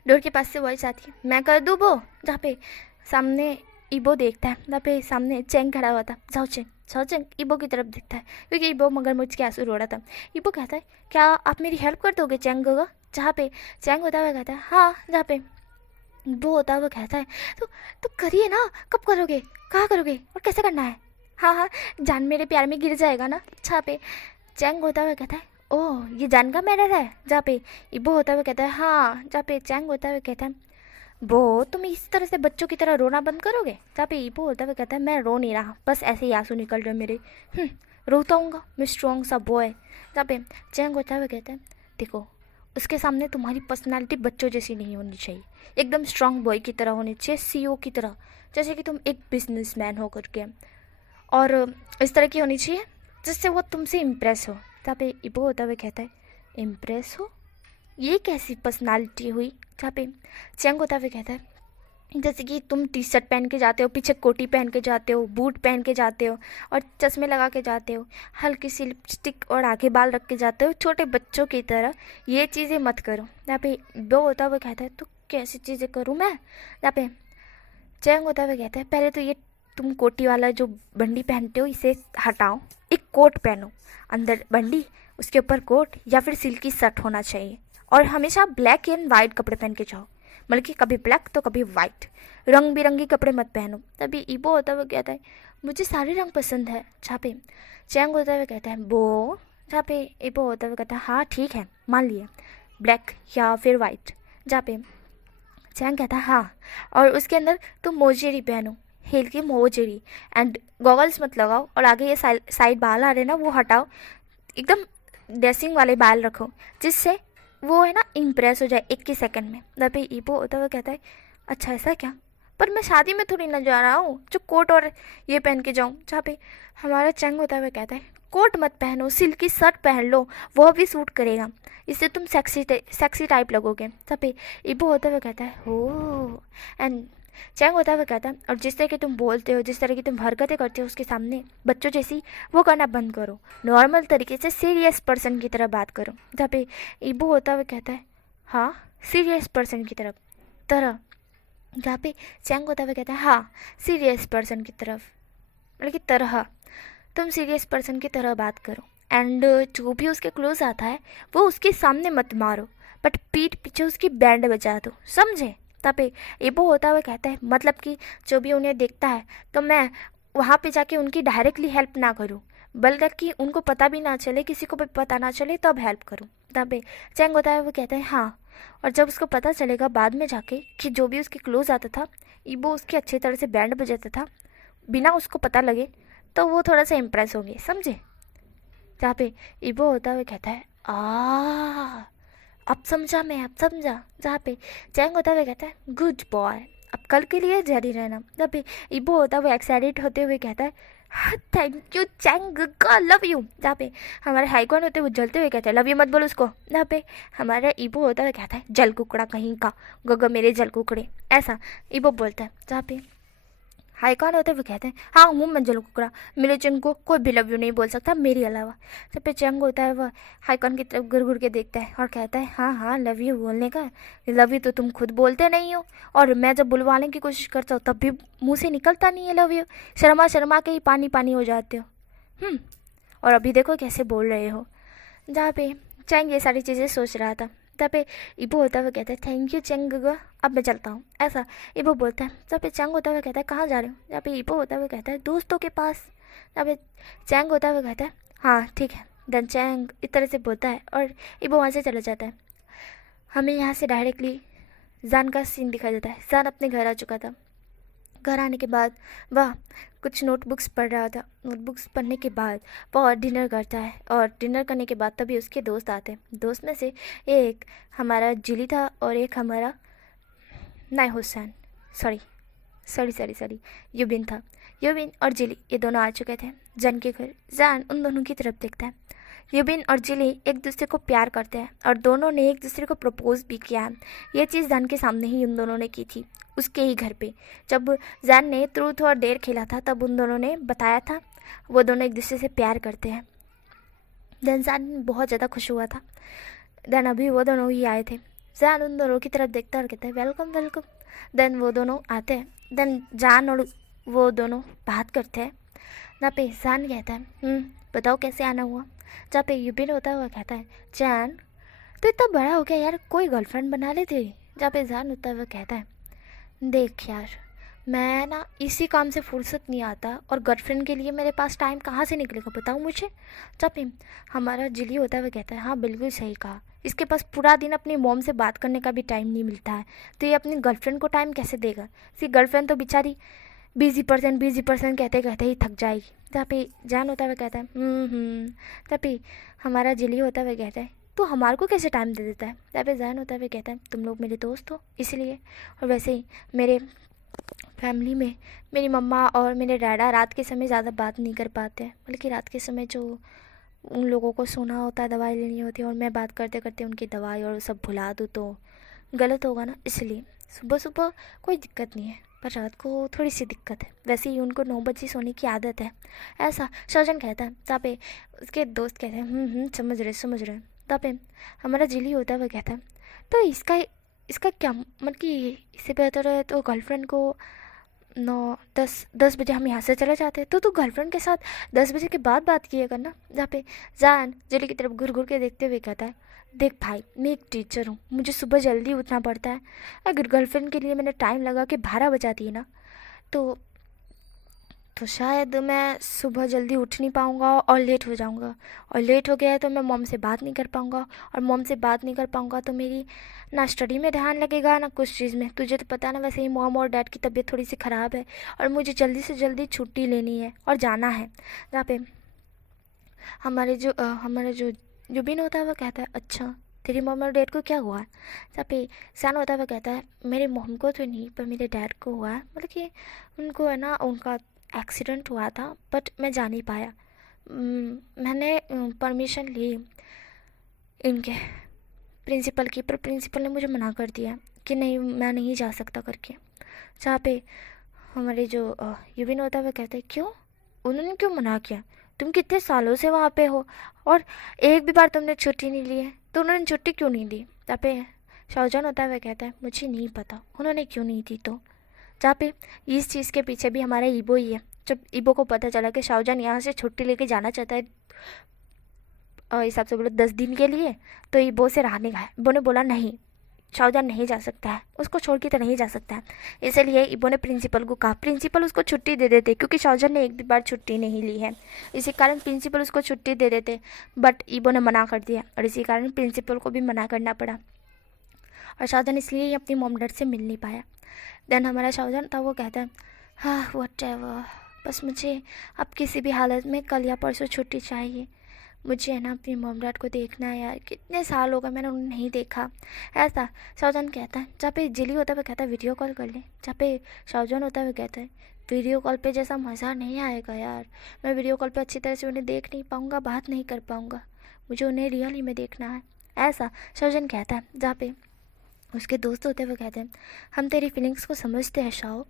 डोर के पास से वॉइस आती है मैं कर दूँ वो। जहाँ पे सामने इबो देखता है, जहाँ पे सामने चैंग खड़ा हुआ था, जाओ चैंग जाओ चैंग इबो की तरफ देखता है क्योंकि इबो मगरमच्छ के आंसू रो रहा था। इबो कहता है क्या आप मेरी हेल्प कर दोगे चैंग को। जहाँ पे चैंग होता हुआ कहता है हाँ। जहाँ पे वो होता है वो कहता है तो करिए ना, कब करोगे, कहाँ करोगे और कैसे करना है। हाँ हाँ जान मेरे प्यार में गिर जाएगा ना। जहाँ पे चैंग होता हुआ कहता है ओह ये जान का मैटर है। जहाँ पे इबो होता हुआ कहता है हाँ। जहाँ पे चैंग होता हुआ कहता है वो तुम इस तरह से बच्चों की तरह रोना बंद करोगे। जहाँ पे इबो होता हुआ कहता है मैं रो नहीं रहा, बस ऐसे ही आंसू निकल रहे मेरे, रोता हूँगा मैं स्ट्रॉन्ग सा बॉय। जहाँ पे चैंग होता हुआ कहता है देखो उसके सामने तुम्हारी पर्सनालिटी बच्चों जैसी नहीं होनी चाहिए, एकदम स्ट्रॉन्ग बॉय की तरह होनी चाहिए, सीईओ की तरह, जैसे कि तुम एक बिजनेसमैन हो करके, और इस तरह की होनी चाहिए जिससे वो तुमसे इम्प्रेस हो। जहाँ पे इबो होता हुआ कहता है इम्प्रेस हो, ये कैसी पर्सनालिटी हुई। जहाँ पे चैंग होता हुआ कहता है जैसे कि तुम टी शर्ट पहन के जाते हो, पीछे कोटी पहन के जाते हो, बूट पहन के जाते हो और चश्मे लगा के जाते हो, हल्की सी लिपस्टिक और आगे बाल रख के जाते हो छोटे बच्चों की तरह, ये चीज़ें मत करो। यहाँ पे दो होता हुआ कहता है तो कैसी चीज़ें करूँ मैं। यहाँ पे चैंग होता हुआ कहता है पहले तो ये तुम कोटी वाला जो बंडी पहनते हो इसे हटाओ, एक कोट पहनो, अंदर बंडी उसके ऊपर कोट या फिर सिल्की शर्ट होना चाहिए, और हमेशा ब्लैक एंड वाइट कपड़े पहन के जाओ, मतलब कि कभी ब्लैक तो कभी वाइट, रंग बिरंगी कपड़े मत पहनो। तभी इबो होता हुआ कहता है मुझे सारे रंग पसंद है। जहाँ पे चैंग होता हुआ कहता है वो। जहाँ पे इबो होता हुआ कहता है हाँ ठीक है मान लिया ब्लैक या फिर वाइट। जहाँ पे चैंग कहता है हाँ, और उसके अंदर तुम मोजेरी पहनो, हिल की मोजेरी, एंड गॉगल्स मत लगाओ, और आगे ये साइड बाल आ रहे ना वो हटाओ, एकदम ड्रेसिंग वाले बाल रखो जिससे वो है ना इम्प्रेस हो जाए 1 सेकंड में। तभी इबो होता हुआ कहता है अच्छा ऐसा क्या, पर मैं शादी में थोड़ी ना जा रहा हूँ जो कोट और ये पहन के जाऊँ। जहाँ पे हमारा चैंग होता हुआ कहता है कोट मत पहनो, सिल्की शर्ट पहन लो, वो भी सूट करेगा, इससे तुम सेक्सी टाइप लगोगे। जहाँ पे इबो होता हुआ कहता है हो, एंड चैंग होता हुआ कहता है और जिस तरह की तुम बोलते हो, जिस तरह की तुम हरकतें करते हो उसके सामने बच्चों जैसी, वो करना बंद करो, नॉर्मल तरीके से सीरियस पर्सन की तरह बात करो। जहाँ पे इबो होता हुआ कहता है हाँ सीरियस पर्सन की तरह। जहाँ पे चैंग होता हुआ कहता है हाँ सीरियस पर्सन की तरफ, मतलब कि तरह, तुम सीरियस पर्सन की तरह बात करो, एंड जो भी उसके क्लोज आता है वो उसके सामने मत मारो, बट पीठ पीछे उसकी बैंड बजा दो, समझे। तब पे इबो होता हुआ कहता है मतलब कि जो भी उन्हें देखता है तो मैं वहाँ पे जाके उनकी डायरेक्टली हेल्प ना करूँ, बल्कि उनको पता भी ना चले, किसी को भी पता ना चले तब हेल्प करूँ। तब पे चैंग होता है वो कहता है हाँ, और जब उसको पता चलेगा बाद में जाके कि जो भी उसके क्लोज आता था इबो उसकी अच्छी तरह से बैंड बजाता था बिना उसको पता लगे, तो वो थोड़ा सा इम्प्रेस होंगे, समझे। जहाँ पे इबो होता हुआ कहता है अब समझा मैं, अब समझा। जहाँ पे चैंग होता हुआ कहता है गुड बॉय, अब कल के लिए जारी रहना। जहाँ पे इबो होता हुआ एक्साइटेड होते हुए कहता है thank you Chang, love you. जहाँ पे हमारे हाइकॉन होते हुए जलते हुए कहते हैं लव यू मत बोलो उसको। जहाँ पे हमारा इबो होता हुआ कहता है जल कुकड़ा कहीं का, गग मेरे जल कुकड़े, ऐसा इबो बोलता है। जहाँ पे हाइकॉन होते हुए कहते हैं हाँ हूँ मैं जल कुकड़ा, मेरे चंग को कोई भी लव यू नहीं बोल सकता मेरे अलावा। जब पे चंग होता है वह हाइकॉन की तरफ घुर घुर के देखता है और कहता है हाँ हाँ लव यू बोलने का, लव यू तो तुम खुद बोलते नहीं हो, और मैं जब बुलवाने की कोशिश करता हूँ तब भी मुँह से निकलता नहीं है लव यू, शर्मा शर्मा के ही पानी पानी हो जाते हो। और अभी देखो कैसे बोल रहे हो। जहाँ पे चैंग ये सारी चीज़ें सोच रहा था, जहाँ पे इबो होता हुआ कहता है थैंक यू चैंग गगा, अब मैं चलता हूँ, ऐसा इबो बोलता है। जहाँ पे चैंग होता हुआ कहता है कहाँ जा रहे हो, जहाँ पे इबो होता हुआ कहता है दोस्तों के पास, जहाँ पे चैंग होता हुआ कहता है हाँ ठीक है। देन चैंग इस तरह से बोलता है और इबो वहाँ से चला जाता है। हमें यहाँ से डायरेक्टली जान का सीन दिखाई देता है। जान अपने घर आ चुका था। घर आने के बाद वह कुछ नोटबुक्स पढ़ रहा था। नोटबुक्स पढ़ने के बाद वह डिनर करता है और डिनर करने के बाद तभी उसके दोस्त आते हैं। दोस्त में से एक हमारा जिली था और एक हमारा नहीं हुसैन सॉरी युबिन था। युबिन और जिली ये दोनों आ चुके थे जन के घर। जान उन दोनों की तरफ देखता है। युबिन और जिली एक दूसरे को प्यार करते हैं और दोनों ने एक दूसरे को प्रपोज भी किया है। ये चीज़ जान के सामने ही उन दोनों ने की थी, उसके ही घर पे। जब जान ने ट्रूथ और डेयर खेला था तब उन दोनों ने बताया था वो दोनों एक दूसरे से प्यार करते हैं। देन जान बहुत ज़्यादा खुश हुआ था। देन अभी वो दोनों ही आए थे। जान उन दोनों की तरफ देखता है और कहता है वेलकम वेलकम। देन वो दोनों आते हैं। देन जान और वो दोनों बात करते हैं। ना पे जान कहता है बताओ कैसे आना हुआ। जहाँ पे युबिन होता हुआ कहता है जान तो इतना बड़ा हो गया यार, कोई गर्लफ्रेंड बना लेते। जहाँ पे जान होता हुआ कहता है देख यार मैं ना इसी काम से फुर्सत नहीं आता और गर्लफ्रेंड के लिए मेरे पास टाइम कहाँ से निकलेगा बताओ मुझे। जब पे हमारा जिली होता हुआ कहता है हाँ बिल्कुल सही कहा, इसके पास पूरा दिन अपनी मॉम से बात करने का भी टाइम नहीं मिलता है, तो ये अपनी गर्लफ्रेंड को टाइम कैसे देगा। इसकी गर्लफ्रेंड तो बेचारी बिजी पर्सन कहते कहते ही थक जाएगी। जहाँ पे जान होता हुआ कहता है तब पे हमारा जिली होता हुआ कहता है तो हमारे को कैसे टाइम दे देता है। जहाँ पे जान होता हुआ कहता है तुम लोग मेरे दोस्त हो इसलिए, और वैसे ही मेरे फैमिली में मेरी मम्मा और मेरे डैडा रात के समय ज़्यादा बात नहीं कर पाते हैं, बल्कि रात के समय जो उन लोगों को सोना होता है, दवाई लेनी होती है, और मैं बात करते करते उनकी दवाई और सब भुला दूँ तो गलत होगा ना। इसलिए सुबह सुबह कोई दिक्कत नहीं है पर रात को थोड़ी सी दिक्कत है। वैसे ही उनको 9 बजे सोने की आदत है, ऐसा शौजन कहता है। तब पे उसके दोस्त कहते हैं समझ रहे। तब पे हमारा जिली होता है वह कहता है तो इसका क्या मतलब कि इससे बेहतर है तो गर्लफ्रेंड को 9-10 बजे हम यहाँ से चले जाते तो तू गर्लफ्रेंड के साथ 10 बजे के बाद बात किया करना। जहाँ पे जान जिली की तरफ घुर घुर के देखते हुए कहता है देख भाई मैं एक टीचर हूँ, मुझे सुबह जल्दी उठना पड़ता है। अगर गर्लफ्रेंड के लिए मैंने टाइम लगा के 12 बजा दिए ना तो शायद मैं सुबह जल्दी उठ नहीं पाऊँगा और लेट हो जाऊँगा, और लेट हो गया तो मैं मॉम से बात नहीं कर पाऊँगा, और मॉम से बात नहीं कर पाऊँगा तो मेरी ना स्टडी में ध्यान लगेगा ना कुछ चीज़ में। तुझे तो पता है ना वैसे ही मॉम और डैड की तबीयत थोड़ी सी ख़राब है और मुझे जल्दी से जल्दी छुट्टी लेनी है और जाना है। जहाँ पे हमारे जो जुबिन होता है वह कहता है अच्छा तेरी मॉम और डैड को क्या हुआ है। जहाँ पे सान होता है वह कहता है मेरी मॉम को तो नहीं पर मेरे डैड को हुआ है, मतलब कि उनको है ना उनका एक्सीडेंट हुआ था बट मैं जा नहीं पाया। मैंने परमिशन ली इनके प्रिंसिपल की, पर प्रिंसिपल ने मुझे मना कर दिया कि नहीं मैं नहीं जा सकता करके। जहाँ पे हमारे जो युबिन होता है वह कहते हैं क्यों, उन्होंने क्यों मना किया, तुम कितने सालों से वहाँ पे हो और एक भी बार तुमने छुट्टी नहीं ली है तो उन्होंने छुट्टी क्यों नहीं दी। जहाँ पे शाहजहान होता है वह कहता है मुझे नहीं पता उन्होंने क्यों नहीं दी। तो जहाँ पे इस चीज़ के पीछे भी हमारा ईबो ही है। जब ईबो को पता चला कि शाहजहान यहाँ से छुट्टी लेके जाना चाहता है हिसाब से बोलो 10 दिन के लिए, तो ईबो से रहा नहीं गया। ईबो ने बोला नहीं शाहजहान नहीं जा सकता है, उसको छोड़ के तो नहीं जा सकता है। इसलिए ईबो ने प्रिंसिपल को कहा, प्रिंसिपल उसको छुट्टी दे देते क्योंकि शाहजहान ने एक भी बार छुट्टी नहीं ली है, इसी कारण प्रिंसिपल उसको छुट्टी दे देते। बट ईबो ने मना कर दिया और इसी कारण प्रिंसिपल को भी मना करना पड़ा और शाहजहान इसलिए अपनी मॉम डैड से मिल नहीं पाया। देन हमारा शाहजहान था वो कहता है हाँ व्हाटएवर, बस मुझे अब किसी भी हालत में कल या परसों छुट्टी चाहिए। मुझे है ना अपनी मॉम डैड को देखना है यार, कितने साल हो गए मैंने उन्हें नहीं देखा। ऐसा शाहजहान कहता है। जहाँ पे जिली होता है वो कहता है वीडियो कॉल कर ले। जहाँ पे शाहजहान होता है वो कहता है वीडियो कॉल पे जैसा मज़ा नहीं आएगा यार, मैं वीडियो कॉल पे अच्छी तरह से उन्हें देख नहीं पाऊँगा, बात नहीं कर पाऊँगा, मुझे उन्हें रियली में देखना है। ऐसा शाहजहान कहता है। जहाँ पे उसके दोस्त होते हुए कहते हैं हम तेरी फीलिंग्स को समझते हैं शाओ।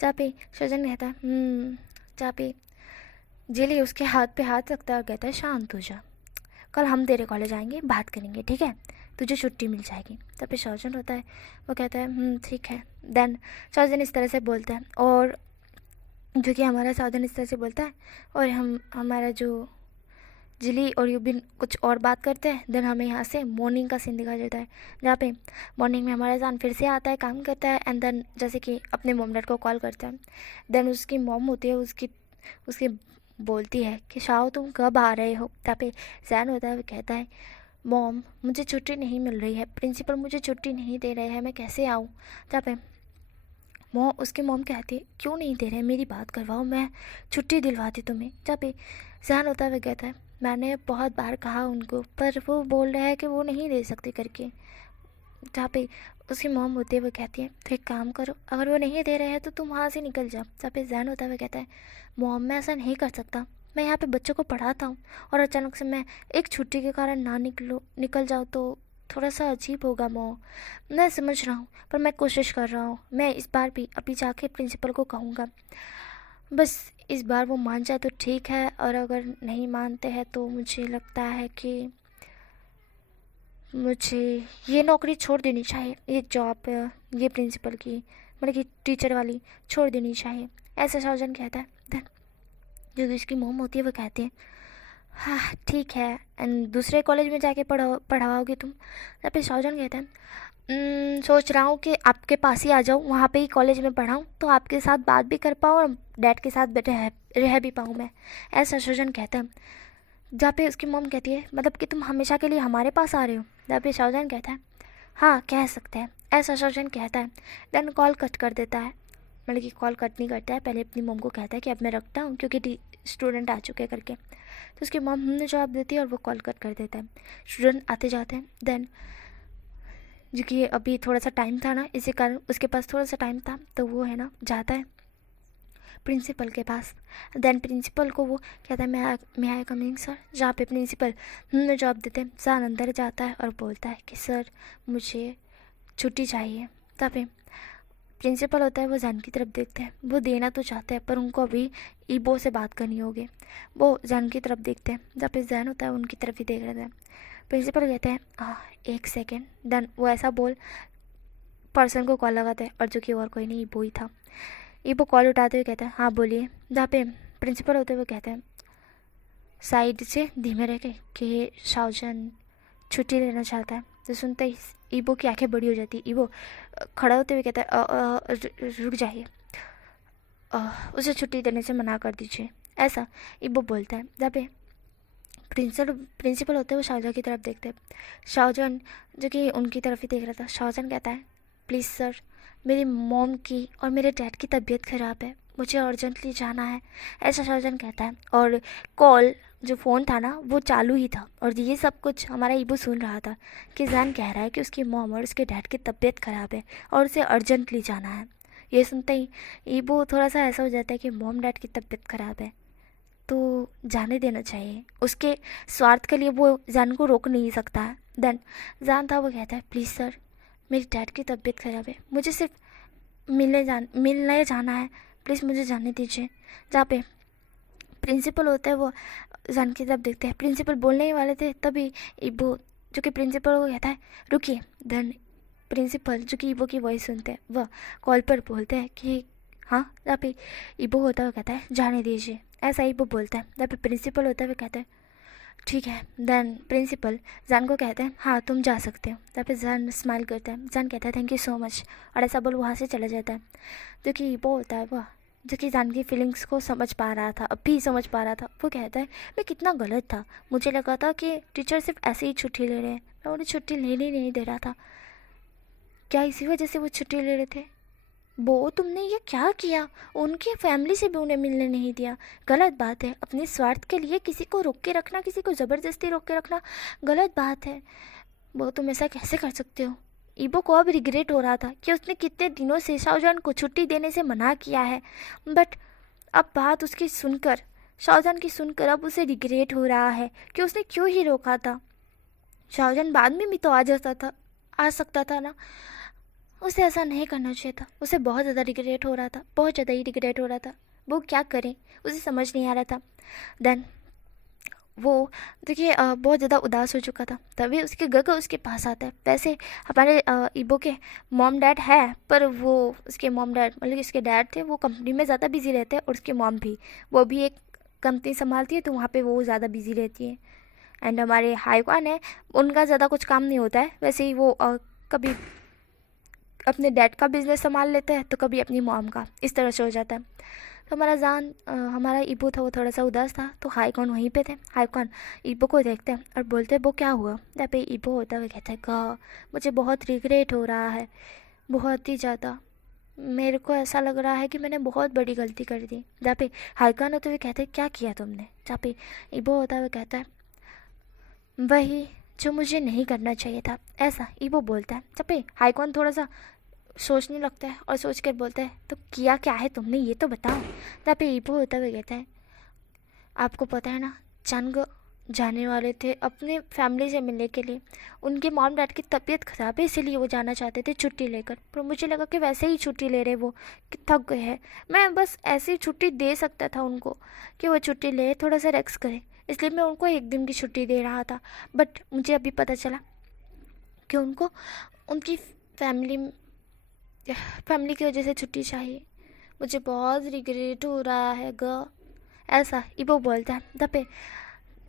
जहाँ पे शाहजहान कहता है जहाँ पे जिली उसके हाथ पे हाथ रखता है और कहता है शांत हो जा, कल हम तेरे कॉलेज आएंगे बात करेंगे ठीक है, तुझे छुट्टी मिल जाएगी। तब पे शाहजहान होता है वो कहता है ठीक है। देन शाहजहान इस तरह से बोलता है और जो कि हमारा साउदर्न इस तरह से बोलता है, और हमारा जो जिली और यूबिन कुछ और बात करते हैं। देन हमें यहाँ से मॉर्निंग का सीन दिखाई देता है, जहाँ पे मॉर्निंग में हमारा जान फिर से आता है, काम करता है, एंड देन जैसे कि अपने मॉम डैड को कॉल करता है। देन उसकी मॉम होती है, उसकी बोलती है कि शाओ तुम कब आ रहे हो। जहाँ पे जैन होता है, वो कहता है मॉम मुझे छुट्टी नहीं मिल रही है, प्रिंसिपल मुझे छुट्टी नहीं दे रहे हैं, मैं कैसे आऊँ। जहाँ पे उसकी मॉम कहती है क्यों नहीं दे रहे, मेरी बात करवाओ, मैं छुट्टी दिलवाती तुम्हें। जहाँ पे जहन होता है, वह कहता है मैंने बहुत बार कहा उनको, पर वो बोल रहा है कि वो नहीं दे सकते करके। जहाँ पे उसकी मॉम होती है, वो कहती है तो एक काम करो, अगर वो नहीं दे रहे हैं तो तुम वहाँ से निकल जाओ। जहाँ पे जहन होता है, वह कहता है मॉम मैं ऐसा नहीं कर सकता, मैं यहाँ पे बच्चों को पढ़ाता हूँ, और अचानक से मैं एक छुट्टी के कारण ना निकल जाऊँ तो थोड़ा सा अजीब होगा मॉम। मैं समझ रहा हूँ, पर मैं कोशिश कर रहा हूँ, मैं इस बार भी अभी जाके प्रिंसिपल को कहूँगा, बस इस बार वो मान जाए तो ठीक है, और अगर नहीं मानते हैं तो मुझे लगता है कि मुझे ये नौकरी छोड़ देनी चाहिए, ये जॉब, ये प्रिंसिपल की मतलब कि टीचर वाली छोड़ देनी चाहिए, ऐसा शाहजहान कहता है। देन जो इसकी मोम होती है, वो कहती है हाँ ठीक है, एंड दूसरे कॉलेज में जाके पढ़ाओगे तुम। तब फिर शाहजहान कहता है सोच रहा हूँ कि आपके पास ही आ जाऊँ, वहाँ पे ही कॉलेज में पढ़ाऊँ, तो आपके साथ बात भी कर पाऊँ और डैड के साथ रह भी पाऊँ मैं, ऐसा शाहजहान कहता है। जहाँ पे उसकी मॉम कहती है मतलब कि तुम हमेशा के लिए हमारे पास आ रहे हो। जहाँ पे शाहजहान कहता है हाँ कह सकते हैं, ऐसा शाहजहान कहता है। देन कॉल कट कर देता है, मतलब कि कॉल कट नहीं करता है, पहले अपनी मॉम को कहता है कि अब मैं रखता हूँ क्योंकि स्टूडेंट आ चुके हैं करके। तो उसकी मॉम हमने जवाब देती है और वो कॉल कट कर देता है। स्टूडेंट आते जाते हैं। देन जो कि अभी थोड़ा सा टाइम था ना, इसी कारण उसके पास थोड़ा सा टाइम था, तो वो है ना जाता है प्रिंसिपल के पास। देन प्रिंसिपल को वो कहता है मैं आई कमिंग सर। जहाँ पे प्रिंसिपल जवाब देते हैं, जान अंदर जाता है और बोलता है कि सर मुझे छुट्टी चाहिए। तब पे प्रिंसिपल होता है, वो जान की तरफ देखते हैं, वो देना तो चाहते हैं पर उनको अभी ईबो से बात करनी होगी। वो जान की तरफ देखते हैं, जहाँ पे जैन होता है उनकी तरफ ही देख रहे थे। प्रिंसिपल कहते हैं एक सेकेंड। देन वो ऐसा बोल पर्सन को कॉल लगाते हैं, और जो कि और कोई नहीं ईबो ही था। ईबो कॉल उठाते हुए कहता है हाँ बोलिए। जहाँ पे प्रिंसिपल होते हुए कहते हैं साइड से धीमे रह के कि शाहजहान छुट्टी लेना चाहता है। तो सुनते ही ईबो की आंखें बड़ी हो जाती है। ईबो खड़ा होते हुए कहता है रुक जाइए, उसे छुट्टी देने से मना कर दीजिए, ऐसा ईबो बोलता है। जहाँ पे प्रिंसिपल होते हैं, वो शाहजहां की तरफ देखते हैं। शाहजहान जो कि उनकी तरफ ही देख रहा था। शाहजहान कहता है प्लीज़ सर, मेरी मॉम की और मेरे डैड की तबीयत ख़राब है, मुझे अर्जेंटली जाना है, ऐसा शाहजहान कहता है। और कॉल जो फ़ोन था ना वो चालू ही था, और ये सब कुछ हमारा ईबो सुन रहा था कि जैन कह रहा है कि उसकी मॉम और उसके डैड की तबीयत ख़राब है और उसे अर्जेंटली जाना है। ये सुनते ही ईबो थोड़ा सा ऐसा हो जाता है कि मॉम डैड की तबीयत ख़राब है तो जाने देना चाहिए, उसके स्वार्थ के लिए वो जान को रोक नहीं सकता है। देन जान था, वो कहता है प्लीज़ सर, मेरी डैड की तबीयत ख़राब है, मुझे सिर्फ मिलने जाना है, प्लीज़ मुझे जाने दीजिए। जहाँ पे प्रिंसिपल होता है, वो जान की तरफ देखते हैं। प्रिंसिपल बोलने ही वाले थे, तभी इबो जो कि प्रिंसिपल को कहता है रुकिए। देन प्रिंसिपल जो कि इबो की वॉइस सुनते हैं, वह कॉल पर बोलते हैं कि हाँ। जहाँ पे इबो होता है, वो कहता है जाने दीजिए, ऐसा इबो बोलता है। जहाँ पे प्रिंसिपल होता है, वो कहता है ठीक है। देन प्रिंसिपल जान को कहते हैं हाँ तुम जा सकते हो। तब फिर जान स्माइल करता है, जान कहता है थैंक यू सो मच, और ऐसा बोल वहाँ से चला जाता है। जो कि वो होता है, वह जो कि जान की फीलिंग्स को समझ पा रहा था, अभी समझ पा रहा था। वो कहता है मैं कितना गलत था, मुझे लगा था कि टीचर सिर्फ ऐसे ही छुट्टी ले रहे हैं, मैं उन्हें छुट्टी लेने नहीं दे रहा था, क्या इसी वजह से वो छुट्टी ले रहे थे। वो तुमने ये क्या किया, उनकी फैमिली से भी उन्हें मिलने नहीं दिया, गलत बात है। अपने स्वार्थ के लिए किसी को रोक के रखना, किसी को ज़बरदस्ती रोक के रखना गलत बात है। वो तुम ऐसा कैसे कर सकते हो। ईबो को अब रिग्रेट हो रहा था कि उसने कितने दिनों से शाहजहान को छुट्टी देने से मना किया है, बट अब बात उसकी सुनकर, शाहजहान की सुनकर अब उसे रिग्रेट हो रहा है कि उसने क्यों ही रोका था। शाहजहान बाद में भी तो आ सकता था ना, उसे ऐसा नहीं करना चाहिए था। उसे बहुत ज़्यादा रिग्रेट हो रहा था, बहुत ज़्यादा ही रिग्रेट हो रहा था। वो क्या करे, उसे समझ नहीं आ रहा था। देन वो देखिए बहुत ज़्यादा उदास हो चुका था, तभी उसके गगा उसके पास आता है। वैसे हमारे ईबो के मॉम डैड है, पर वो उसके मॉम डैड मतलब उसके डैड थे वो कंपनी में ज़्यादा बिजी रहते हैं, और उसके मॉम भी, वो भी एक कंपनी संभालती है, तो वहाँ पे वो ज़्यादा बिजी रहती है। एंड हमारे हाईकॉन है, उनका ज़्यादा कुछ काम नहीं होता है, वैसे ही वो कभी अपने डैड का बिजनेस संभाल लेते हैं तो कभी अपनी मॉम का, इस तरह से हो जाता है। तो हमारा हमारा ईबो था वो थोड़ा सा उदास था, तो हाईकॉन वहीं पे थे। हाईकॉन ईबो को देखते हैं और बोलते हैं वो क्या हुआ। जहाँ पे ईबो होता हुआ कहता है का मुझे बहुत रिग्रेट हो रहा है, बहुत ही ज़्यादा। मेरे को ऐसा लग रहा है कि मैंने बहुत बड़ी गलती कर दी। जहाँ पे हाईकॉन होते हुए कहते हैं क्या किया तुमने। जहाँ पे ईबो होता हुआ कहता है वही जो मुझे नहीं करना चाहिए था, ऐसा ईबो बोलता है। जहाँ पे हाईकॉन थोड़ा सा सोचने लगता है और सोच कर बोलता है तो किया क्या है तुमने, ये तो बताओ। तब पे ईबो होता हुआ कहता है आपको पता है ना, चंग जाने वाले थे अपने फैमिली से मिलने के लिए। उनके मॉम डैड की तबीयत ख़राब है, इसीलिए वो जाना चाहते थे छुट्टी लेकर, पर मुझे लगा कि वैसे ही छुट्टी ले रहे वो कि थक गए हैं, मैं बस ऐसे ही छुट्टी दे सकता था उनको कि वो छुट्टी ले थोड़ा सा रेस्ट करें, इसलिए मैं उनको एक दिन की छुट्टी दे रहा था। बट मुझे अभी पता चला कि उनको उनकी फैमिली फैमिली की वजह से छुट्टी चाहिए। मुझे बहुत रिग्रेट हो रहा है ग, ऐसा ईबो बोलता है। तब पे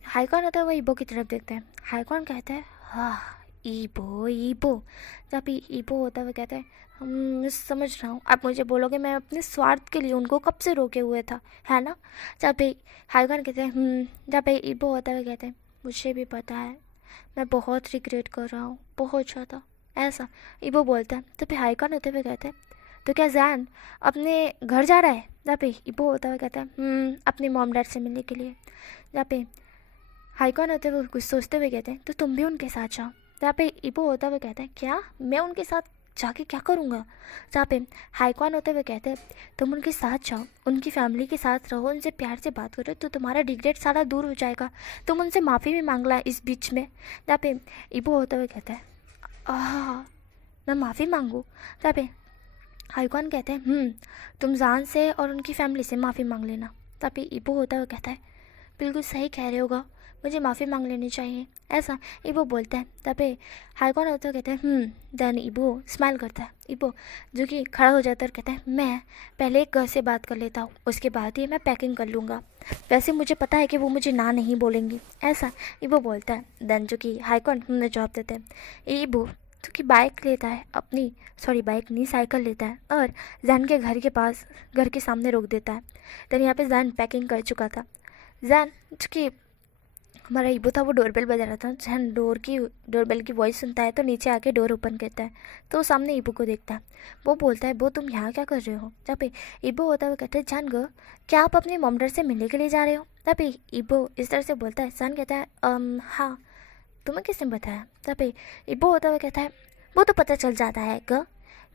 हाईकॉन होता है वो ईबो की तरफ देखता है। हाईकॉन कहता है हाँ ईबो ईबो। तब पे ईबो होता है वो कहता है मैं समझ रहा हूँ, आप मुझे बोलोगे मैं अपने स्वार्थ के लिए उनको कब से रोके हुए था, है ना। जब पे हाईकॉन कहते हैं जब पे ईबो होता है वो कहते हैं मुझे भी पता है, मैं बहुत रिग्रेट कर रहा हूँ, बहुत ज़्यादा, ऐसा ईबो बोलता है। तो फिर हाईकॉन होते हुए कहते हैं तो क्या जैन अपने घर जा रहा है। जहाँ पे ईबो होता हुआ कहता है अपने मॉम डैड से मिलने के लिए। जहाँ पे हाईकॉन होते हुए कुछ सोचते हुए कहते हैं तो तुम भी उनके साथ जाओ। जहाँ पे ईबो होता हुआ कहता है क्या मैं उनके साथ जाके क्या करूँगा। जहाँ पे हाईकॉन होते हुए कहते हैं तुम उनके साथ जाओ, उनकी फैमिली के साथ रहो, उनसे प्यार से बात करो, तो तुम्हारा रिग्रेट सारा दूर हो जाएगा, तुम उनसे माफ़ी भी मांग ला इस बीच में। जहाँ पे ईबो होता हुआ कहता है आह मैं माफ़ी मांगूँ। जहाँ पे हाईकॉन कहते हैं तुम जान से और उनकी फैमिली से माफ़ी मांग लेना। तभी ईबो होता हुआ कहता है बिल्कुल सही कह रहे होगा, मुझे माफ़ी मांग लेनी चाहिए, ऐसा ईबो बोलता है। तभी हाईकॉन होता हुआ कहता है देन ईबो स्माइल करता है। ईबो जो कि खड़ा हो जाता है और कहता है मैं पहले एक घर से बात कर लेता हूँ, उसके बाद ही मैं पैकिंग कर लूँगा, वैसे मुझे पता है कि वो मुझे ना नहीं बोलेंगी, ऐसा ईबो बोलता है। देन जो कि हाईकॉन जवाब देते हैं ईबो जो कि बाइक लेता है अपनी, सॉरी बाइक नहीं साइकिल लेता है, और जैन के घर के पास घर के सामने रोक देता है। देन यहाँ पे जैन पैकिंग कर चुका था। जैन जो कि हमारा ईबो था वो डोरबेल बजा रहा था। जैन डोरबेल की वॉइस सुनता है तो नीचे आके डोर ओपन करता है, तो सामने ईबो को देखता है। वो बोलता है वो तुम यहाँ क्या कर रहे हो। जहाँ पे ईबो होता है वो कहता है जान गो क्या आप अपने मॉम डैड से मिलने के लिए जा रहे हो। जहाँ पे ईबो इस तरह से बोलता है। जैन कहता है हाँ तुम्हें किसने बताया। तब पे ईबो होता हुआ कहता है वो तो पता चल जाता है ग,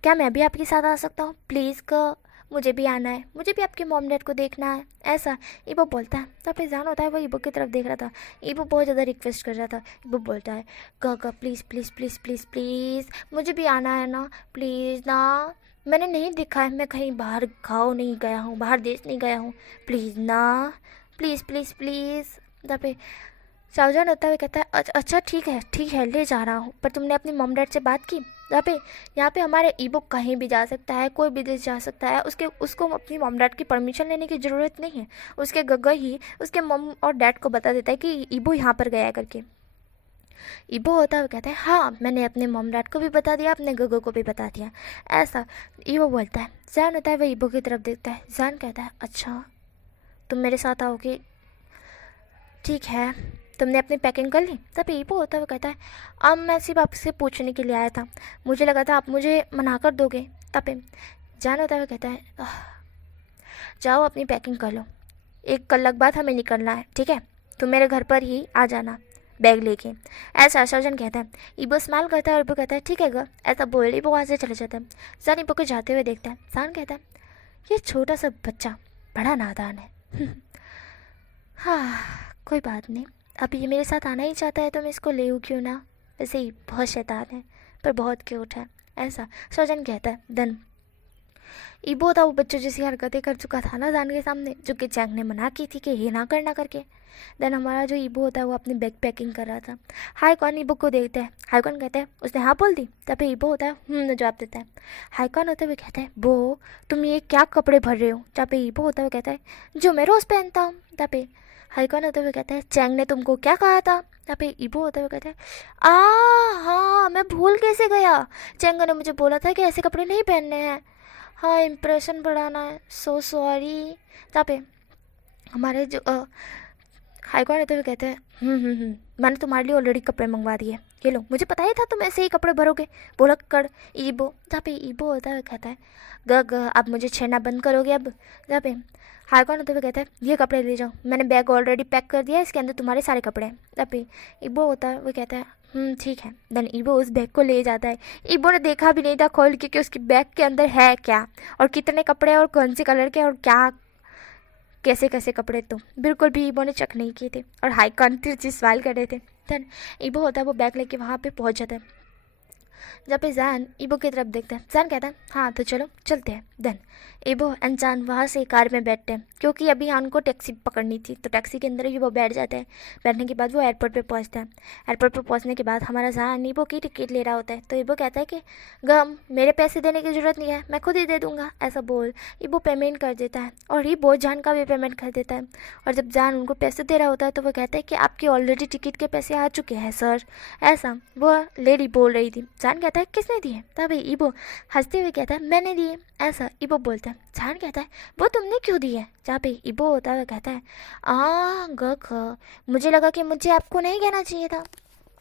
क्या मैं भी आपके साथ आ सकता हूँ प्लीज़ ग, मुझे भी आना है, मुझे भी आपके मॉम डैड को देखना है, ऐसा ईबो बोलता है। तब पे जान होता है वो ईबो की तरफ देख रहा था, ईबो बहुत ज़्यादा रिक्वेस्ट कर रहा था। ईबो बोलता है ग please please please please please मुझे भी आना है ना, प्लीज़ ना, मैंने नहीं देखा है, मैं कहीं बाहर गाँव नहीं गया हूँ, बाहर देश नहीं गया हूँ, प्लीज़ ना, प्लीज़ प्लीज़ प्लीज़। तब पे सावधान होता हुआ कहता है अच्छा ठीक है ले जा रहा हूँ, पर तुमने अपनी मॉम डैड से बात की। यहाँ पे हमारे ईबो कहीं भी जा सकता है, कोई भी देश जा सकता है, उसको अपनी मॉम डैड की परमिशन लेने की ज़रूरत नहीं है। उसके गग्गा ही उसके मॉम और डैड को बता देता है कि ईबो यहाँ पर गया करके। ईबो होता हुआ कहता है हाँ मैंने अपने मॉम डैड को भी बता दिया, अपने गग्गो को भी बता दिया, ऐसा ईबो बोलता है। जैन होता है वह ईबो की तरफ देखता है। जैन कहता है अच्छा तुम मेरे साथ आओगे, ठीक है तुमने अपनी पैकिंग कर ली। तब ईबो होता हुआ कहता है अब मैं सिर्फ आपसे पूछने के लिए आया था, मुझे लगा था आप मुझे मना कर दोगे। तब जान होता हुआ कहता है जाओ अपनी पैकिंग कर लो, एक कलाक बाद हमें निकलना है, ठीक है तुम मेरे घर पर ही आ जाना बैग लेके, ऐसा सर्जन कहता है। ईबो स्माइल करता है और ईबो कहता है ठीक है ग, ऐसा बोल ईबो वहाँ से चले जाता है। जान ईबो को जाते हुए देखता है। जान कहता है ये छोटा सा बच्चा बड़ा नादान है हाँ कोई बात नहीं, अब ये मेरे साथ आना ही चाहता है तो मैं इसको ले क्यों ना, वैसे ही बहुत शैतान है पर बहुत क्यूट है, ऐसा सर्जन कहता है। देन ईबो होता वो बच्चों जैसी हरकतें कर चुका था ना जान के सामने, जो कि चैंग ने मना की थी कि ये ना करना करके। देन हमारा जो ईबो होता है वो अपनी बैग पैकिंग कर रहा था। हाई कौन ईबो को देखता है, हाई कौन कहता है उसने हाँ बोल दी, तब पे ईबो होता है जवाब देता है। हाई कौन होते हुए कहता है बो तुम ये क्या कपड़े भर रहे हो, जहाँ पे ईबो होता हुआ कहता है जो मैं रोज़ पहनता हूँ। तब पे हाई कौन होते हुए कहता है चैंग ने तुमको क्या कहा था, तब पे ईबो होते हुए कहता है हाँ मैं भूल कैसे गया, चैंग ने मुझे बोला था कि ऐसे कपड़े नहीं पहनने हैं, हाँ इम्प्रेशन बढ़ाना है, सो सॉरी। तब पे हमारे जो हाईकॉन रहते हुए कहते हैं मैंने तुम्हारे लिए ऑलरेडी कपड़े मंगवा दिए, ये लो, मुझे पता ही था तुम ऐसे ही कपड़े भरोगे, बोला कर ईबो। जहाँ पे ईबो होता है कहता है ग ग आप मुझे छेड़ना बंद करोगे अब। जहाँ पे हाईकॉन होते हुए कहता है ये कपड़े ले जाओ, मैंने बैग ऑलरेडी पैक कर दिया है, इसके अंदर तुम्हारे सारे कपड़े हैं। जहाँ पे ईबो होता है वो कहता है ठीक है। देन ईबो उस बैग को ले जाता है। ईबो ने देखा भी नहीं था खोल के कि उसके बैग के अंदर है क्या और कितने कपड़े और कौन से कलर के और क्या कैसे कैसे कपड़े, तो बिल्कुल भी ईबो ने चेक नहीं किए थे और हाई कॉन्फिडेंस स्माइल कर रहे थे। देन ईबो होता है वो बैग लेके वहाँ पे पहुँच जाता है। जब पे जैन ईबो की तरफ देखता है, जैन कहता है हाँ तो चलो चलते हैं। देन ईबो एंड जैन वहाँ से कार में बैठते हैं क्योंकि अभी हान को टैक्सी पकड़नी थी, तो टैक्सी के अंदर ईबो बैठ जाता है। बैठने के बाद वो एयरपोर्ट पे पहुँचता है। एयरपोर्ट पे पहुँचने के बाद हमारा जैन ईबो की टिकट ले रहा होता है, तो ईबो कहता है कि गम मेरे पैसे देने की ज़रूरत नहीं है, मैं खुद ही दे दूँगा, ऐसा बोल ईबो पेमेंट कर देता है और ईबो जान का भी पेमेंट कर देता है। और जब जान उनको पैसे दे रहा होता है तो वो कहता है कि आपकी ऑलरेडी टिकट के पैसे आ चुके हैं सर, ऐसा वो लेडी बोल रही थी। जान कहता है किसने दिए, तभी ईबो हंसते हुए कहता है मैंने दिए, ऐसा ईबो बोलता है। जान कहता है वो तुमने क्यों दिए, जहाँ पे ईबो होता हुआ कहता है मुझे लगा कि मुझे आपको नहीं कहना चाहिए था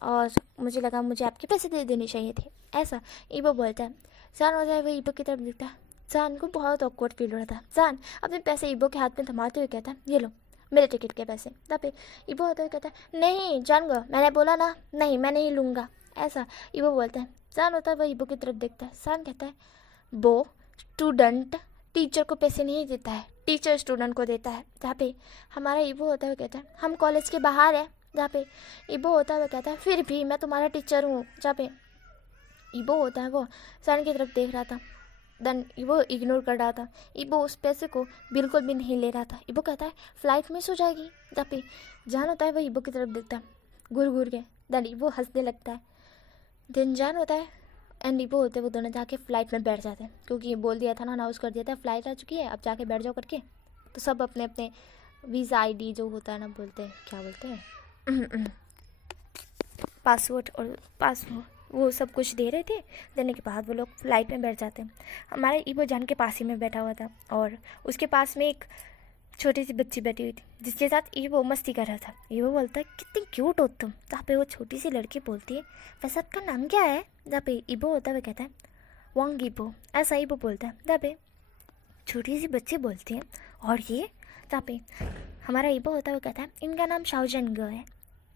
और मुझे लगा मुझे आपके पैसे दे देने चाहिए थे, ऐसा ईबो बोलता है। जान हो जाए वो ईबो की तरफ देखता है। जान को बहुत ऑकवर्ड फील हो रहा था। जान अपने पैसे ईबो के हाथ में थमाते हुए कहता है ये लो मेरे टिकट के पैसे। तब पे ईबो होता हुआ कहता है नहीं जान गो मैंने बोला ना, नहीं मैं नहीं लूँगा, ऐसा ईबो बोलता है। जान होता है वो ईबो की तरफ देखता है। जान कहता है वो स्टूडेंट टीचर को पैसे नहीं देता है, टीचर स्टूडेंट को देता है। जहाँ पे हमारा ईबो होता है कहता है हम कॉलेज के बाहर हैं। जहाँ पे ईबो होता है कहता है फिर भी मैं तुम्हारा टीचर हूँ। जहाँ पे ईबो होता है वो जान की तरफ देख रहा था। देन ईबो इग्नोर कर रहा था। ईबो उस पैसे को बिल्कुल भी नहीं ले रहा था। ईबो कहता है फ्लाइट मिस हो जाएगी। जहाँ पे जान होता है वो ईबो की तरफ देखता है घूर घूर के। देन ईबो हंसने लगता है। दिन जान होता है एंड ईबो होते वो दोनों जाके फ़्लाइट में बैठ जाते हैं क्योंकि बोल दिया था ना, अनाउंस कर दिया था फ़्लाइट आ चुकी है अब जाके बैठ जाओ करके। तो सब अपने अपने वीज़ा आईडी जो होता है ना, बोलते हैं क्या बोलते हैं पासवर्ड और पासवर्ड वो सब कुछ दे रहे थे। देने के बाद वो लोग फ़्लाइट में बैठ जाते हैं। हमारा ईबो जान के पास ही में बैठा हुआ था और उसके पास में एक छोटी सी बच्ची बैठी हुई थी जिसके साथ ईबो मस्ती कर रहा था। ईबो बोलता है कितनी क्यूट हो तुम। जहाँ पे वो छोटी सी लड़की बोलती है वैसे आपका नाम क्या है। जहाँ पे ईबो होता है कहता है वांग ईबो, ऐसा ईबो बोलता है। जहाँ पे छोटी सी बच्ची बोलती है और ये। जहाँ पे हमारा ईबो होता है वो कहता है इनका नाम शाओजन ग है,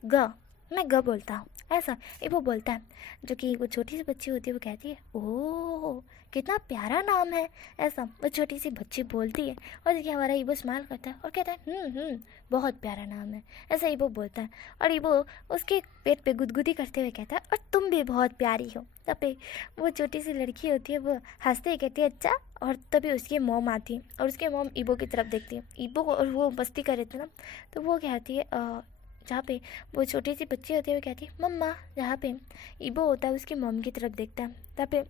ग मैं ग बोलता हूँ, ऐसा ईबो बोलता है। जो कि वो छोटी सी बच्ची होती है वो कहती है ओह कितना प्यारा नाम है, ऐसा वो छोटी सी बच्ची बोलती है। और देखिए हमारा ईबो स्माइल करता है और कहता है बहुत प्यारा नाम है, ऐसा ईबो बोलता है। और ईबो उसके पेट पे गुदगुदी करते हुए कहता है और तुम भी बहुत प्यारी हो। तब पे वो छोटी सी लड़की होती है वो हंसते ही कहती है अच्छा। और तभी उसकी मॉम आती है और उसकी मॉम ईबो की तरफ देखती है। ईबो और वो मस्ती कर रहे थे ना, तो वो कहती है जहाँ पे वो छोटी सी बच्ची होती है वो कहती है मम्मा। जहाँ पे ईबो होता है उसकी मॉम की तरफ देखता है। तब पे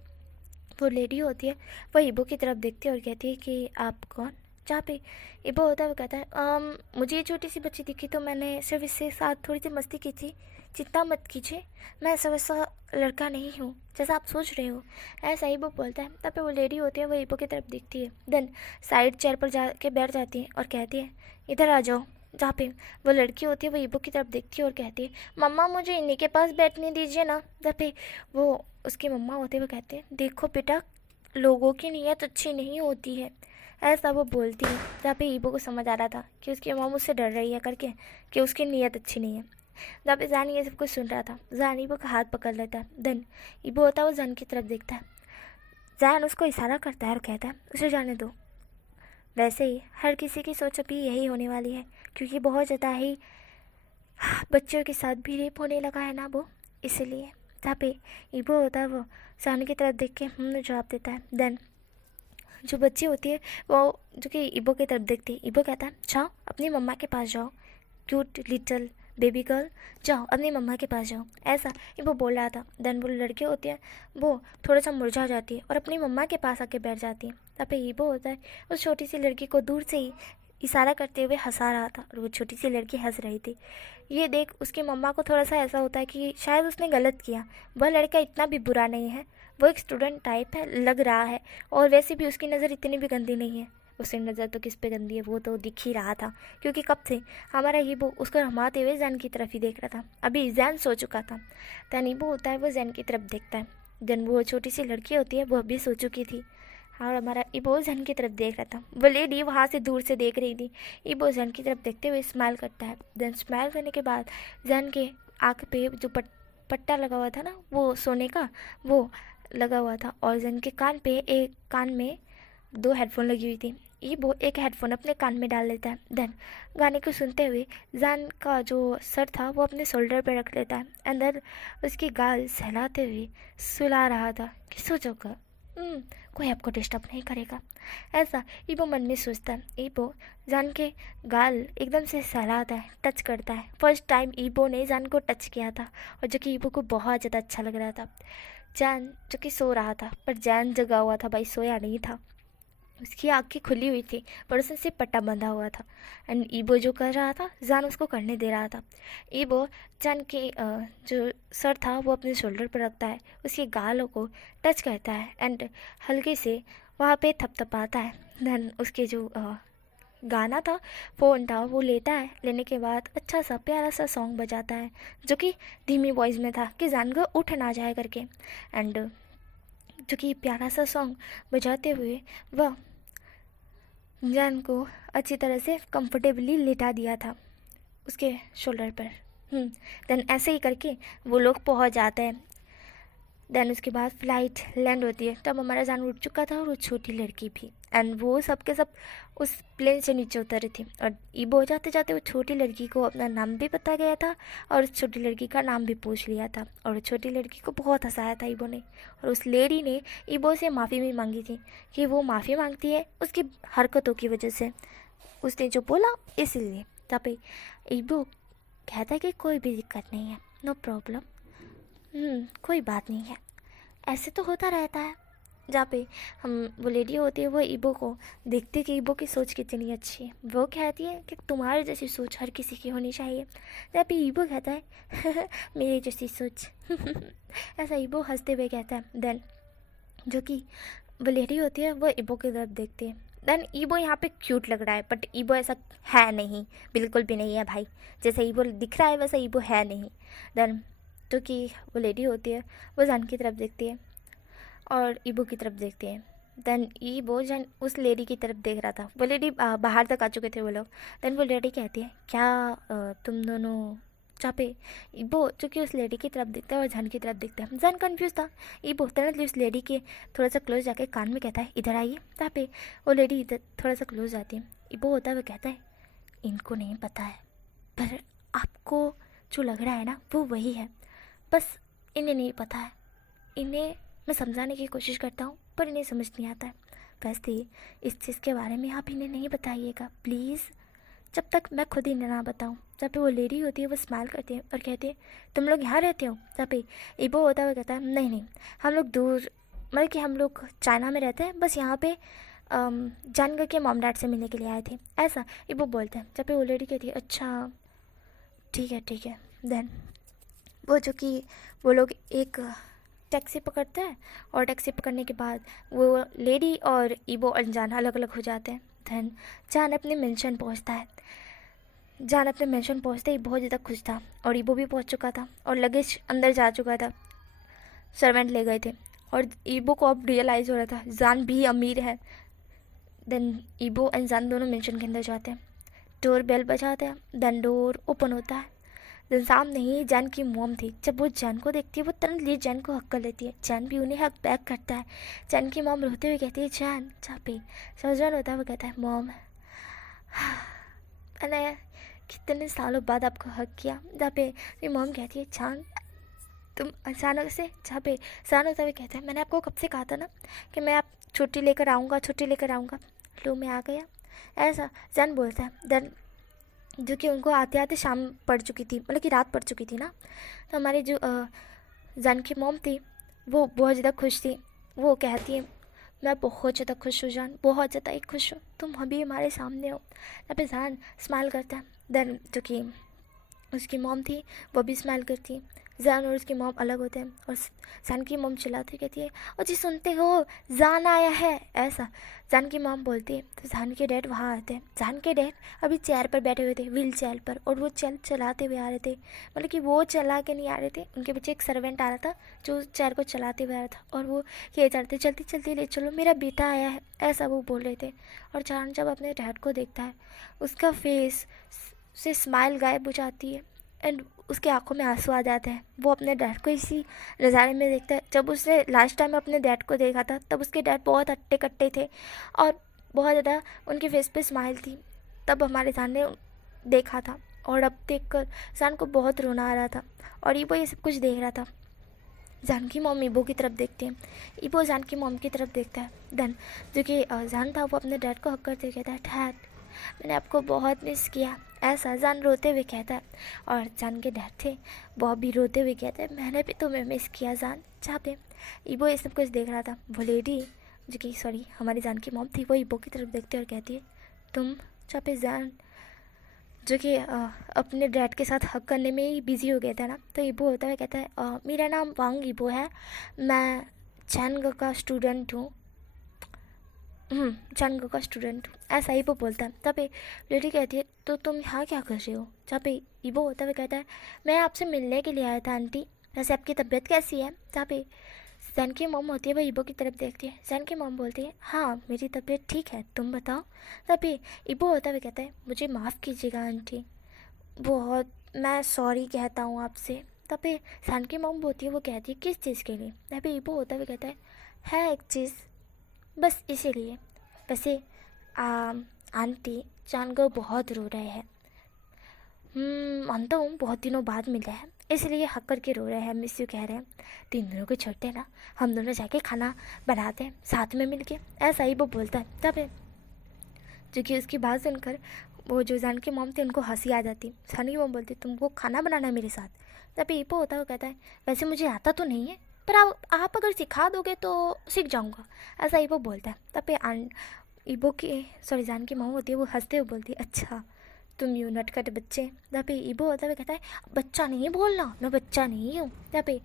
वो लेडी होती है वो ईबो की तरफ देखती है और कहती है कि आप कौन। जहाँ पे ईबो होता है वो कहता है मुझे ये छोटी सी बच्ची दिखी तो मैंने सिर्फ इससे साथ थोड़ी सी मस्ती की थी, चिंता मत कीजिए मैं ऐसा वैसा लड़का नहीं हूँ जैसा आप सोच रहे हो, ऐसा ईबो बोलता है। तब पे वो लेडी होती है वो ईबो की तरफ देखती है। देन साइड चेयर पर जा के बैठ जाती है और कहती है इधर आ जाओ। जहाँ पे वो लड़की होती है वो ईबो की तरफ देखती है और कहती है मम्मा मुझे इन्हीं के पास बैठने दीजिए ना। जहाँ पे वो उसकी मम्मा होती है वो कहते हैं देखो बेटा लोगों की नीयत अच्छी नहीं होती है, ऐसा वो बोलती है। जहाँ पे ईबो को समझ आ रहा था कि उसकी मम्मा उससे डर रही है करके कि उसकी नीयत अच्छी नहीं है। जहाँ पे जान ये सब कुछ सुन रहा था, जान ईबो का हाथ पकड़ लेता है। देन ईबो होता है वो जान की तरफ देखता है। जान उसको इशारा करता है और कहता है उसे जाने दो। वैसे ही हर किसी की सोच अभी यही होने वाली है क्योंकि बहुत ज़्यादा ही बच्चों के साथ भी रेप होने लगा है ना वो, इसलिए। जहाँ पे ईबो होता है वो जान की तरफ देख के जवाब देता है। देन जो बच्ची होती है वो जो कि इबो की तरफ देखती है, इबो कहता है जाओ अपनी मम्मा के पास जाओ, क्यूट लिटिल बेबी गर्ल, जाओ अपनी मम्मा के पास जाओ, ऐसा इबो बोल रहा था। देन वो लड़की होती है वो थोड़ा सा मुरझा जाती है और अपनी मम्मा के पास आके बैठ जाती है। तब पे इबो होता है उस छोटी सी लड़की को दूर से ही इशारा करते हुए हंसा रहा था और वो छोटी सी लड़की हंस रही थी। ये देख उसकी मम्मा को थोड़ा सा ऐसा होता है कि शायद उसने गलत किया, वह लड़का इतना भी बुरा नहीं है, वो एक स्टूडेंट टाइप है लग रहा है, और वैसे भी उसकी नज़र इतनी भी गंदी नहीं है। उसकी नज़र तो किस पे गंदी है वो तो दिख ही रहा था, क्योंकि कब से हमारा हीबो उसको रमाते हुए जैन की तरफ ही देख रहा था। अभी जैन सो चुका था, तन हीबो होता है वो जैन की तरफ देखता है। देन वो छोटी सी लड़की होती है वो भी सो चुकी थी और हमारा इबो जैन की तरफ देख रहा था। वो लेडी वहाँ से दूर से देख रही थी। इबो जैन की तरफ देखते हुए स्माइल करता है। देन स्माइल करने के बाद जैन के आँख पे जो पट्टा लगा हुआ था ना वो सोने का, वो लगा हुआ था, और जैन के कान पे एक कान में 2 हेडफोन लगी हुई थी। इबो एक हेडफोन अपने कान में डाल लेता है। देन गाने को सुनते हुए जैन का जो सर था वो अपने शोल्डर पे रख लेता है। अंदर उसकी गाल सहलाते हुए सुला रहा था कि सो जाओ, कोई आपको डिस्टर्ब नहीं करेगा, ऐसा इबो मन में सोचता है। इबो जान के गाल एकदम से सहलाता है, टच करता है। फर्स्ट टाइम इबो ने जान को टच किया था और जो कि इबो को बहुत ज़्यादा अच्छा लग रहा था। जैन जो कि सो रहा था पर जैन जगा हुआ था भाई, सोया नहीं था। उसकी आँखें खुली हुई थी पर उसमें से पट्टा बंधा हुआ था। एंड ईबो जो कर रहा था जान उसको करने दे रहा था। ईबो जान के जो सर था वो अपने शोल्डर पर रखता है, उसके गालों को टच करता है एंड हल्के से वहाँ पे थपथपाता है। देन उसके जो गाना था, फ़ोन था, वो लेता है। लेने के बाद अच्छा सा प्यारा सा सॉन्ग बजाता है जो कि धीमी वॉइस में था कि जान को उठ ना जाए करके। एंड जो कि प्यारा सा सॉन्ग बजाते हुए वह जान को अच्छी तरह से कंफर्टेबली लेटा दिया था उसके शोल्डर पर। देन ऐसे ही करके वो लोग पहुंच जाते हैं। देन उसके बाद फ्लाइट लैंड होती है। तब हमारा जान उठ चुका था और वो छोटी लड़की भी, एंड वो सब के सब उस प्लेन से नीचे उतरे थे। और ईबो जाते जाते वो छोटी लड़की को अपना नाम भी पता गया था और उस छोटी लड़की का नाम भी पूछ लिया था। और छोटी लड़की को बहुत हंसाया था ईबो ने, और उस लेडी ने ईबो से माफ़ी भी मांगी थी कि वो माफ़ी मांगती है उसकी हरकतों की वजह से, उसने जो बोला इसलिए। तब ईबो कहता है कि कोई भी दिक्कत नहीं है, नो प्रॉब्लम, कोई बात नहीं है, ऐसे तो होता रहता है। जहाँ पे हम वो लेडी होती है वो ईबो को देखती है कि ईबो की सोच कितनी अच्छी है। वो कहती है कि तुम्हारे जैसी सोच हर किसी की होनी चाहिए। जहाँ पे ईबो कहता है मेरी जैसी सोच ऐसा ईबो हंसते हुए कहता है। देन जो कि वो लेडी होती है वो ईबो की तरफ देखती है। देन ईबो यहाँ पे क्यूट लग रहा है, बट ईबो ऐसा है नहीं, बिल्कुल भी नहीं है भाई। जैसे ईबो दिख रहा है वैसा ईबो है नहीं। देन जो कि वो लेडी होती है वो जान की तरफ देखती है और ईबो की तरफ देखती है। देन ईबो जान उस लेडी की तरफ देख रहा था। वो लेडी बाहर तक आ चुके थे वो लोग। देन वो लेडी कहती है क्या तुम दोनों चापे। ईबो जो कि उस लेडी की तरफ देखता है और जान की तरफ देखता है। जान कन्फ्यूज था। ईबो तुरंत उस लेडी के थोड़ा सा क्लोज जाके कान में कहता है इधर आइए। चापे वो लेडी इधर थोड़ा सा क्लोज जाती है। ईबो होता है वो कहता है इनको नहीं पता है, पर आपको जो लग रहा है ना वो वही है, बस इन्हें नहीं पता है। इन्हें मैं समझाने की कोशिश करता हूँ पर इन्हें समझ नहीं आता है। वैसे इस चीज़ के बारे में आप इन्हें नहीं बताइएगा प्लीज़, जब तक मैं खुद इन्हें ना बताऊँ। जब पे वो लेडी होती है वो स्माइल करती है और कहती है तुम लोग यहाँ रहते हो। जब पे ईबो होता है वो कहता है नहीं, हम लोग दूर, मतलब कि हम लोग चाइना में रहते हैं, बस यहाँ पे जानकर के मॉम डैड से मिलने के लिए आए थे, ऐसा ईबो बोलते हैं। जब पे वो लेडी कहती है अच्छा ठीक है। देन वो जो कि वो लोग एक टैक्सी पकड़ते हैं और टैक्सी पकड़ने के बाद वो लेडी और ईबो अनजान अलग अलग हो जाते हैं। देन जान अपने मेंशन पहुंचता है। जान अपने मेंशन पहुंचते ही बहुत ज़्यादा खुश था और ईबो भी पहुंच चुका था और लगेज अंदर जा चुका था, सर्वेंट ले गए थे। और ईबो को अब रियलाइज़ हो रहा था जान भी अमीर है। देन ईबो एंड जान दोनों मेंशन के अंदर जाते हैं। डोर बेल बजाते हैं। देन डोर ओपन होता है। देन सामने ही जैन की मॉम थी। जब वो जैन को देखती है वो तुरंत लिए जैन को हक कर लेती है। जैन भी उन्हें हक बैक करता है। जैन की मॉम रोते हुए कहती है जैन चापी। समझान होता है वो कहता है मॉम मैंने कितने सालों बाद आपको हक किया। जहाँ पे मेरी मॉम कहती है जान तुम अचानक से, जहाँ पे जान होता हुआ कहता है मैंने आपको कब से कहा था ना कि मैं छुट्टी लेकर आऊँगा, छुट्टी लेकर आऊँगा। लो मैं आ गया, ऐसा जैन बोलता है। देन जो कि उनको आते आते शाम पड़ चुकी थी, मतलब कि रात पड़ चुकी थी ना। तो हमारी जो जैन की मॉम थी वो बहुत ज़्यादा खुश थी। वो कहती है मैं बहुत ज़्यादा खुश हूँ जान, बहुत ज़्यादा ही खुश हूँ, तुम अभी हमारे सामने हो। तब पे जान स्माइल करता है। देन जो कि उसकी मॉम थी वो भी स्माइल करती है। जान और उसकी मॉम अलग होते हैं और जान की मॉम चिल्लाती कहती है और जी सुनते हो, जान आया है, ऐसा जान की मॉम बोलती है। तो जान के डैड वहाँ आते हैं। जान के डैड अभी चेयर पर बैठे हुए थे, व्हील चेयर पर, और वो चेयर चलाते हुए आ रहे थे। मतलब कि वो चला के नहीं आ रहे थे, उनके पीछे एक सर्वेंट आ रहा था जो चेयर को चलाते हुए आ रहा था, और वो ये चाहते जल्दी जल्दी ले चलो, मेरा बेटा आया है, ऐसा वो बोल रहे थे। और जान जब अपने डैड को देखता है उसका फेस से स्माइल गायब हो जाती है एंड उसके आंखों में आंसू आ जाते हैं। वो अपने डैड को इसी नज़ारे में देखता है। जब उसने लास्ट टाइम अपने डैड को देखा था तब उसके डैड बहुत हट्टे कट्टे थे और बहुत ज़्यादा उनके फेस पे स्माइल थी। तब हमारे जान ने देखा था और अब देखकर जान को बहुत रोना आ रहा था और ईबो ये सब कुछ देख रहा था। जान की मॉम ईबो की तरफ देखती है, ईबो जान की मॉम की तरफ देखता है। देन जो कि जान था वो अपने डैड को हक करते कहता है डैड मैंने आपको बहुत मिस किया, ऐसा जान रोते हुए कहता है। और जान के डैड थे वो भी रोते हुए कहते हैं मैंने भी तुम्हें मिस किया जान। जहाँ पे ईबो ये सब कुछ देख रहा था वो लेडी जो कि हमारी जान की मॉम थी वो ईबो की तरफ देखती है और कहती है तुम। जहाँ पे जान जो कि अपने डैड के साथ हक करने में ही बिज़ी हो गया था ना, तो ईबो होता है कहता है मेरा नाम वांग ईबो है, मैं चैनग का स्टूडेंट हूँ, चैनग का स्टूडेंट हूँ, ऐसा ईबो बोलता है। तब लेडी कहती है तो तुम यहाँ क्या कर रहे हो। जहाँ पे ईबो होता है कहता है मैं आपसे मिलने के लिए आया था आंटी, वैसे आपकी तबीयत कैसी है। जहाँ पे जैन की मॉम होती है वो ईबो की तरफ देखती है। जैन की मॉम बोलती है हाँ मेरी तबीयत ठीक है, तुम बताओ। तभी ईबो होता है कहता है मुझे माफ़ कीजिएगा आंटी, बहुत मैं सॉरी कहता हूँ आपसे। तभी जैन की मॉम होती है वो कहती है किस चीज़ के लिए। तभी ईबो होता है कहता है एक चीज़ बस इसीलिए। वैसे आंटी जानकर बहुत रो रहे हैं, मानता हूँ बहुत दिनों बाद मिले हैं इसलिए हक करके रो रहे हैं, मिस यू कह रहे हैं। 3 दिनों के छोटे ना, हम दोनों जाके खाना बनाते हैं साथ में मिलके, ऐसा ही वो बोलता है। तब जो कि उसकी बात सुनकर वो जो जान की मॉम थी उनको हंसी आ जाती। जान की मॉम बोलती तुमको खाना बनाना है मेरे साथ। तभी ईपो होता है वो कहता है वैसे मुझे आता तो नहीं है पर आप अगर सिखा दोगे तो सीख जाऊँगा, ऐसा ईपो बोलता है। तब ईबो की जान की मॉम होती है वो हंसते हुए बोलती है अच्छा तुम यूँ नटखट बच्चे। तभी ईबो होता है वो कहता है बच्चा नहीं बोलना, मैं बच्चा नहीं हूँ। तभी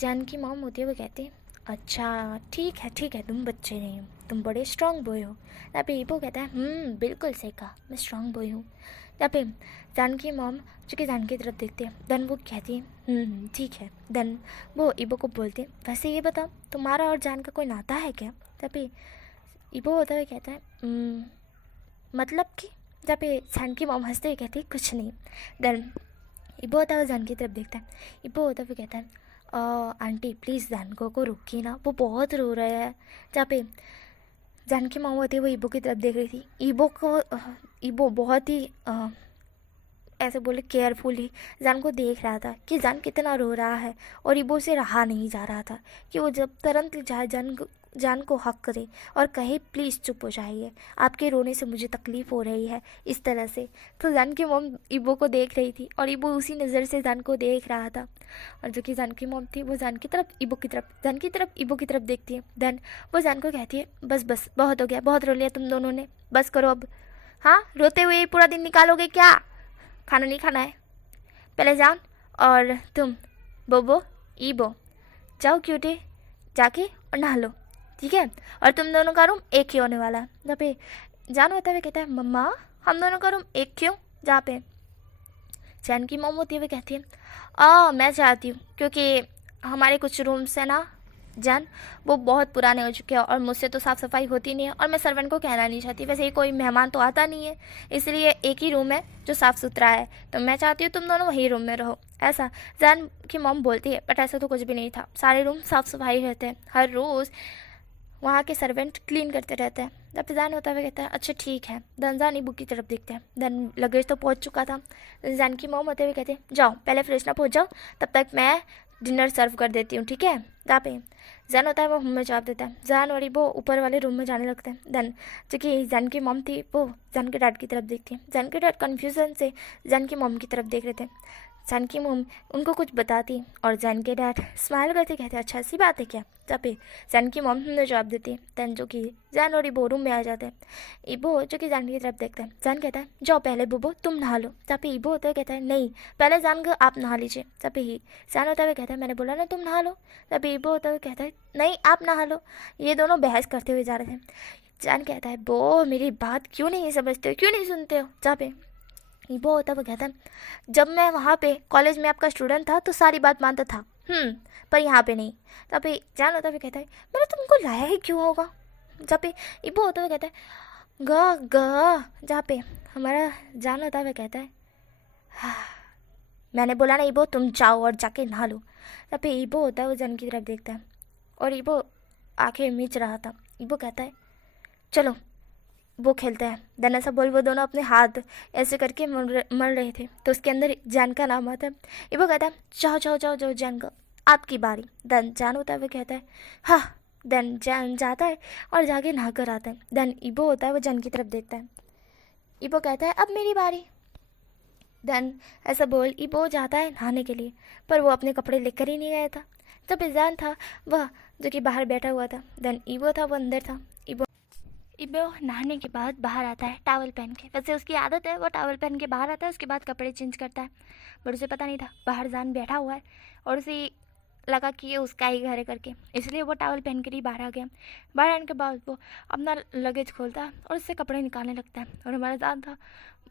जान की मॉम होती है वो कहती है अच्छा ठीक है तुम बच्चे नहीं हो, तुम बड़े स्ट्रांग बॉय हो। तभी ईबो कहता है बिल्कुल सही कहा, मैं स्ट्रांग बॉय हूँ। तभी जान की मॉम जो कि जान की तरफ देखती है। देन वो कहती है ठीक है। देन वो ईबो को बोलती है वैसे ये बताओ तुम्हारा और जान का कोई नाता है क्या। तभी ईबो होता हुआ कहता है मतलब कि। जब जान की मॉम हंसते हुए कहती है कुछ नहीं। देन ईबो होता हुआ जान की तरफ देखता है। ईबो होता हुआ कहता है आंटी प्लीज़ जान को रुकिए ना, वो बहुत रो रहे हैं। जहाँ पे जान की मॉम होती है वो ईबो की तरफ देख रही थी। ईबो बहुत ही ऐसे बोले केयरफुली जान को देख रहा था कि जान कितना रो रहा है और ईबो से रहा नहीं जा रहा था कि वो जब तुरंत जाए जान को हक करे और कहे प्लीज़ चुप हो जाइए, आपके रोने से मुझे तकलीफ़ हो रही है, इस तरह से। तो जान की मॉम ईबो को देख रही थी और ईबो उसी नज़र से जान को देख रहा था। और जो कि जान की मॉम थी वो जान की तरफ ईबो की तरफ ईबो की तरफ देखती है। देन वो जान को कहती है बस बहुत हो गया, बहुत रो लिया तुम दोनों ने, बस करो अब। हाँ रोते हुए पूरा दिन निकालोगे क्या, खाना नहीं खाना है, पहले जाओ। और तुम बोबो ईबो जाओ क्यूटे जाके और नहा लो, ठीक है। और तुम दोनों का रूम एक ही होने वाला है। जहाँ पे जान होता है कहता है मम्मा हम दोनों का रूम एक क्यों। जहाँ पे जान की मॉम होती है वो कहती है मैं चाहती हूँ क्योंकि हमारे कुछ रूम्स है ना जान वो बहुत पुराने हो चुके हैं और मुझसे तो साफ़ सफाई होती नहीं है और मैं सर्वेंट को कहना नहीं चाहती, वैसे ही कोई मेहमान तो आता नहीं है, इसलिए एक ही रूम है जो साफ़ सुथरा है, तो मैं चाहती हूँ तुम दोनों वही रूम में रहो, ऐसा जान की मॉम बोलती है। बट ऐसा तो कुछ भी नहीं था, सारे रूम साफ़ सफाई रहते हैं, हर रोज़ वहाँ के सर्वेंट क्लीन करते रहते हैं। तब जान होता है कहता है अच्छा ठीक है। देन जान ईबो की तरफ देखते हैं। देन लगेज तो पहुँच चुका था। जान की मॉम होते हुए कहते हैं जाओ पहले फ्रेशन अप हो जाओ, तब तक मैं डिनर सर्व कर देती हूँ, ठीक है। जहाँ पे जैन होता है वो में जवाब देता है। जैन और वो ऊपर वाले रूम में जाने लगते हैं। देन जो कि जैन की मॉम थी वो जैन के डैड की तरफ देखती है। जैन के डैड कन्फ्यूजन से जैन की मॉम की तरफ देख रहे थे। जैन की मॉम उनको कुछ बताती और जैन के डैड स्माइल करते कहते अच्छा ऐसी बात है क्या। जहाँ पे जैन की मॉम ने जवाब देती है। देन जो कि जैन और इबो रूम में आ जाते हैं। इबो जो कि जैन की तरफ देखता है। जैन कहता है जाओ पहले बुबो तुम नहा लो। जहाँ पे इबो होता है कहता है नहीं पहले जैन को आप नहा लीजिए। जहाँ पे ही जैन होता है कहता है मैंने बोला ना तुम नहा लो। जब इबो होता है कहता है नहीं आप नहा लो। ये दोनों बहस करते हुए जा रहे थे। जैन कहता है बो मेरी बात क्यों नहीं समझते हो, क्यों नहीं सुनते हो। जहाँ पे इबो होता है वो कहता है जब मैं वहाँ पे कॉलेज में आपका स्टूडेंट था तो सारी बात मानता था, पर यहाँ पे नहीं। तब पे जैन होता है कहता है मैंने तुमको लाया ही क्यों होगा। जहाँ पे इबो होता है कहता है ग ग। जहाँ पे हमारा जान होता है कहता है हाँ मैंने बोला ना इबो तुम जाओ और जाके नहा लो। तब पे इबो होता है वो जन की तरफ देखता है और इबो आंखें मीच रहा था। इबो कहता है चलो वो खेलते हैं। देन ऐसा बोल वो दोनों अपने हाथ ऐसे करके मर रहे थे तो उसके अंदर जैन का नाम आता है। इबो कहता है जाओ जाओ जाओ जाओ जैन का आपकी बारी। देन जैन होता है वो कहता है हाँ। देन जैन जाता है और जाके नहा कर आता है। देन इबो होता है वो जैन की तरफ देखता है। इबो कहता है अब मेरी बारी। देन ऐसा बोल इबो जाता है नहाने के लिए पर वो अपने कपड़े लेकर ही नहीं गया था। जब जैन था वह जो कि बाहर बैठा हुआ था। देन इबो था वो अंदर था। इबो नहाने के बाद बाहर आता है टावल पहन के। वैसे उसकी आदत है वो टावल पहन के बाहर आता है उसके बाद कपड़े चेंज करता है। बट उसे पता नहीं था बाहर जान बैठा हुआ है और उसे लगा कि ये उसका ही घर है करके, इसलिए वो टावल पहन कर ही बाहर आ गया। बाहर आने के बाद वो अपना लगेज खोलता है और उससे कपड़े निकालने लगता है। और हमारा जान था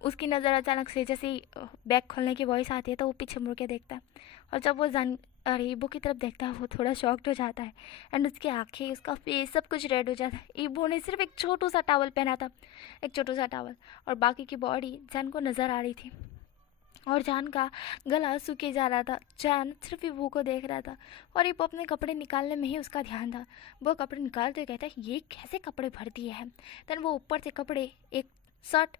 उसकी नज़र अचानक से जैसे ही बैग खोलने की वॉइस आती है तो वो पीछे मुड़ के देखता है। और जब वो जान इबो की तरफ देखता है वो थोड़ा शॉक्ड हो जाता है एंड उसकी आंखें उसका फेस सब कुछ रेड हो जाता है। इबो ने सिर्फ एक छोटू सा टावल पहना था, एक छोटू सा टावल, और बाकी की बॉडी जान को नज़र आ रही थी और जान का गला सूखे जा रहा था। जान सिर्फ इबो को देख रहा था और इबो अपने कपड़े निकालने में ही उसका ध्यान था। वो कपड़े निकालते हुए कहता है ये कैसे कपड़े भर दिए हैं। देन वो ऊपर से कपड़े एक शर्ट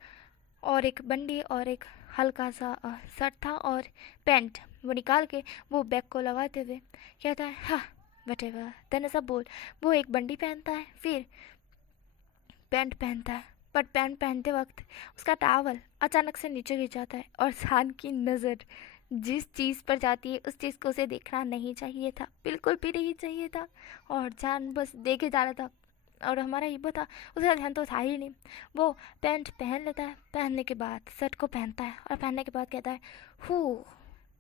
और एक बंडी और एक हल्का सा शर्ट था और पैंट वो निकाल के वो बैग को लगाते हुए कहता है हाँ वटेवर। देन ऐसा बोल वो एक बंडी पहनता है फिर पैंट पहनता है। बट पैंट पहनते वक्त उसका टावल अचानक से नीचे गिर जाता है और जान की नज़र जिस चीज़ पर जाती है उस चीज़ को उसे देखना नहीं चाहिए था, बिल्कुल भी नहीं चाहिए था। और जान बस देखे जा रहा था और हमारा इबो था उसका ध्यान तो था ही नहीं। वो पैंट पहन लेता है, पहनने के बाद शर्ट को पहनता है और पहनने के बाद कहता है हूँ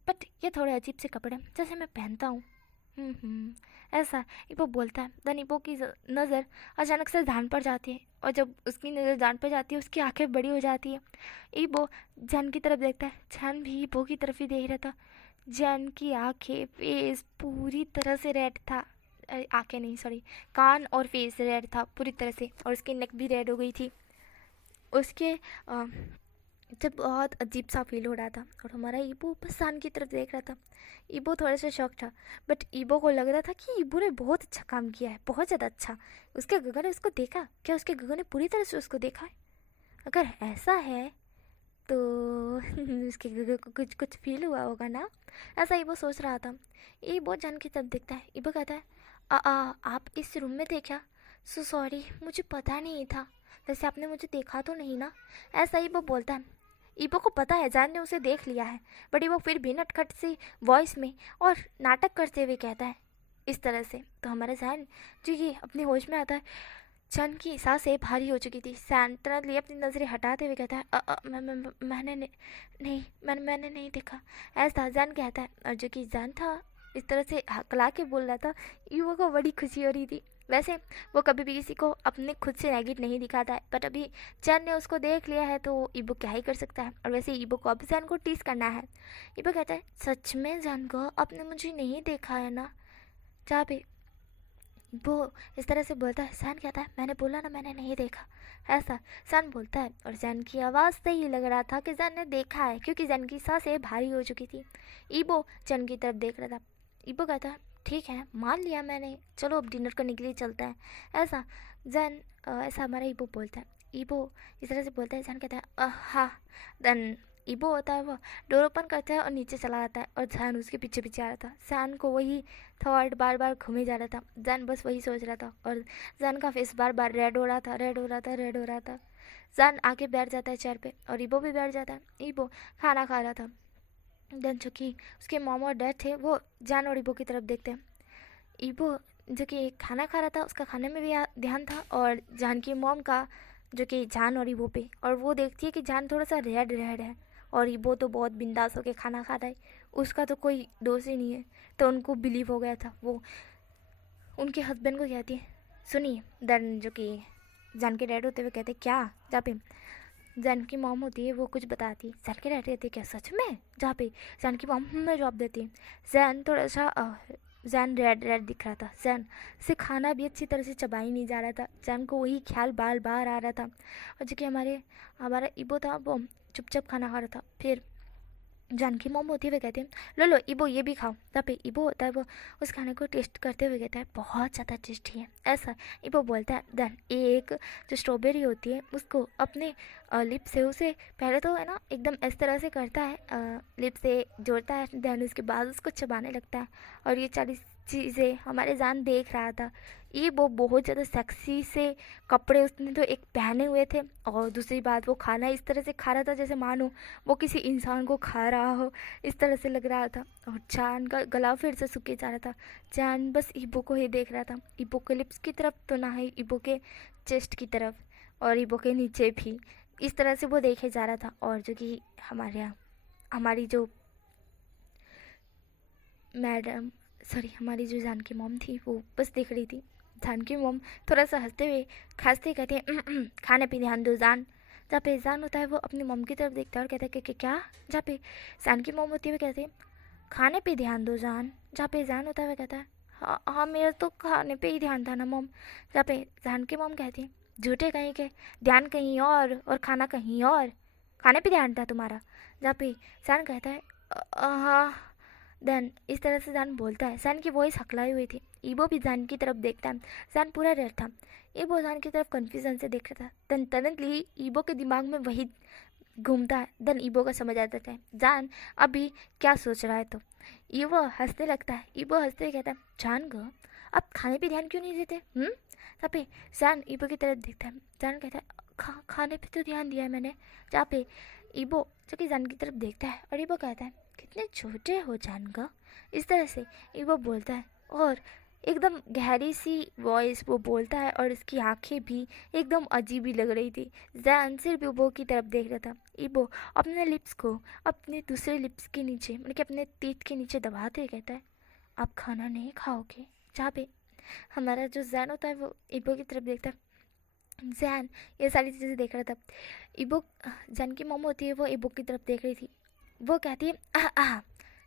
बट ये थोड़े अजीब से कपड़े जैसे मैं पहनता हूँ। ऐसा इबो बोलता है। देन इबो की नज़र अचानक से जान पर जाती है और जब उसकी नज़र जान पर जाती है उसकी आंखें बड़ी हो जाती है। इबो जान की तरफ देखता है, जान भी इबो की तरफ ही देख रहा था। जान की आंखें फेस पूरी तरह से रेड था, आंखें नहीं सॉरी कान और फेस रेड था पूरी तरह से और उसकी नेक भी रेड हो गई थी। उसके जब बहुत अजीब सा फील हो रहा था और हमारा ईबो बस जान की तरफ देख रहा था। ईबो थोड़ा सा शॉक था बट ईबो को लग रहा था कि ईबो ने बहुत अच्छा काम किया है, बहुत ज़्यादा अच्छा। उसके गगन ने उसको देखा क्या, उसके गगन ने पूरी तरह से उसको देखा है? अगर ऐसा है तो उसके गगन को कुछ कुछ फील हुआ होगा ना, ऐसा ईबो सोच रहा था। ईबो जान की तरफ देखता है। ईबो कहता है आप इस रूम में थे क्या? सो सॉरी मुझे पता नहीं था, वैसे आपने मुझे देखा तो नहीं ना? ऐसा ईबो बोलता है। ईबो को पता है जान ने उसे देख लिया है बट ईबो फिर भी नटखट सी वॉइस में और नाटक करते हुए कहता है इस तरह से। तो हमारा जान जो ये अपने होश में आता है, जान की सांसें भारी हो चुकी थी। सैन तुरंत अपनी नज़रें हटाते हुए कहता है मैंने नहीं देखा, ऐसा जान कहता है। और जो कि जान था इस तरह से हकला के बोल रहा था, ईबो को बड़ी खुशी हो रही थी। वैसे वो कभी भी किसी को अपने खुद से नेगेटिव नहीं दिखाता है बट अभी चैन ने उसको देख लिया है तो ईबो क्या ही कर सकता है। और वैसे ईबो को अब चैन को टीस करना है। ईबो कहता है सच में जान को आपने मुझे नहीं देखा है ना? जहाँ पे वो इस तरह से बोलता है, सैन कहता है मैंने बोला ना मैंने नहीं देखा, ऐसा सैन बोलता है। और जैन की आवाज़ से ही लग रहा था कि जैन ने देखा है क्योंकि जैन की सांसें भारी हो चुकी थी। ईबो जैन की तरफ देख रहा था। ईबो कहता है ठीक है मान लिया मैंने, चलो अब डिनर करने के लिए चलता है, ऐसा जैन ऐसा हमारा ईबो बोलता है। ईबो इस तरह से बोलता है। जैन कहता है हाँ। देन ईबो होता है वो डोर ओपन करता है और नीचे चला आता है और जैन उसके पीछे पीछे आ रहा था। जैन को वही थॉट बार बार घूमे जा रहा था। जैन बस वही सोच रहा था और जैन का फेस बार बार रेड हो रहा था, रेड हो रहा था, रेड हो रहा था। जैन आके बैठ जाता है चेयर पे और ईबो भी बैठ जाता है। ईबो खाना खा रहा था। देन जो कि उसके मॉम और डैड थे वो जैन और ईबो की तरफ देखते हैं। ईबो जो कि खाना खा रहा था उसका खाने में भी ध्यान था और जान की मॉम का जो कि जान और ईबो पे, और वो देखती है कि जान थोड़ा सा रेड रेड है और ईबो तो बहुत बिंदास होके खाना खा रहा है, उसका तो कोई दोष ही नहीं है। तो उनको बिलीव हो गया था। वो उनके हस्बैंड को कहती है सुनिए। देन जो कि जान के डैड होते हुए कहते क्या, जहाँ पे जान की मॉम होती है वो कुछ बताती है। जान के डैड कहते क्या सच में, जहाँ पे जान की मॉम में जवाब देती है। जैन थोड़ा सा जैन रेड रेड दिख रहा था। जैन से खाना भी अच्छी तरह से चबा ही नहीं जा रहा था। जैन को वही ख्याल बार बार आ रहा था। और जो कि हमारा ईबो था वो चुपचाप खाना खा रहा था। फिर जान की मॉम होती हुए कहते हैं लो लो ईबो ये भी खाओ। तब पे ईबो होता है वो उस खाने को टेस्ट करते हुए कहता है बहुत ज़्यादा टेस्टी है ऐसा। ईबो बोलता है। देन एक जो स्ट्रॉबेरी होती है उसको अपने लिप से उसे पहले तो है ना एकदम इस तरह से करता है, लिप से जोड़ता है। देन उसके बाद उसको चबाने लगता है और ये सारी चीज़ें हमारे जान देख रहा था। ये वो बहुत ज़्यादा सेक्सी से कपड़े उसने तो एक पहने हुए थे और दूसरी बात वो खाना इस तरह से खा रहा था जैसे मानो वो किसी इंसान को खा रहा हो, इस तरह से लग रहा था। और चांद का गला फिर से सूखे जा रहा था। चांद बस ईबो को ही देख रहा था, ईबो के लिप्स की तरफ तो ना ही ईबो के चेस्ट की तरफ और ईबो के नीचे भी। इस तरह से वो देखे जा रहा था। और जो कि हमारे यहाँ हमारी जो मैडम सॉरी हमारी जो जान की मॉम थी वो बस देख रही थी। जान की मॉम थोड़ा सा हंसते हुए खांसते कहते हैं खाने पे ध्यान दो जान। जहाँ पे जान होता है वो अपनी मॉम की तरफ देखता है और कहता है कि क्या। जहाँ पे जान की मॉम होती है वो कहते हैं खाने पे ध्यान दो जान। जहाँ पे जान होता है वो कहता है हाँ हाँ मेरा तो खाने पे ही ध्यान था ना मॉम। जहाँ पे जान की मॉम कहती है झूठे कहीं के, ध्यान कहीं और खाना कहीं और, खाने पे ध्यान था तुम्हारा। जहाँ पे जान कहता है हाँ। देन इस तरह से जान बोलता है। जान की वॉइस हकलाई हुई थी। ईबो भी जान की तरफ देखता है। जान पूरा रेड था। ईबो जान की तरफ कन्फ्यूजन से देख रहा था। देन टनकली ईबो के दिमाग में वही घूमता है। देन ईबो को समझ आता है जान अभी क्या सोच रहा है। तो ईबो हंसने लगता है। ईबो हंसते कहता है जान को अब खाने पे ध्यान क्यों नहीं देते। तब पे जान ईबो की तरफ देखता है। जान कहता है खाने पे तो ध्यान दिया है मैंने। जहाँ पे ईबो जो कि जान की तरफ देखता है और ईबो कहता है कितने छोटे हो जान का, इस तरह से ईबो बोलता है। और एकदम गहरी सी वॉइस वो बोलता है और इसकी आंखें भी एकदम अजीब ही लग रही थी। जैन सिर्फ ईबो की तरफ देख रहा था। ईबो अपने लिप्स को अपने दूसरे लिप्स के नीचे मतलब कि अपने टीथ के नीचे दबाते हुए कहता है आप खाना नहीं खाओगे। जहाँ पे हमारा जो जैन होता है वो ईबो की तरफ देखता है। जैन ये सारी चीज़ें देख रहा था। ईबो जैन की मॉम होती है वो ईबो की तरफ देख रही थी। वो कहती है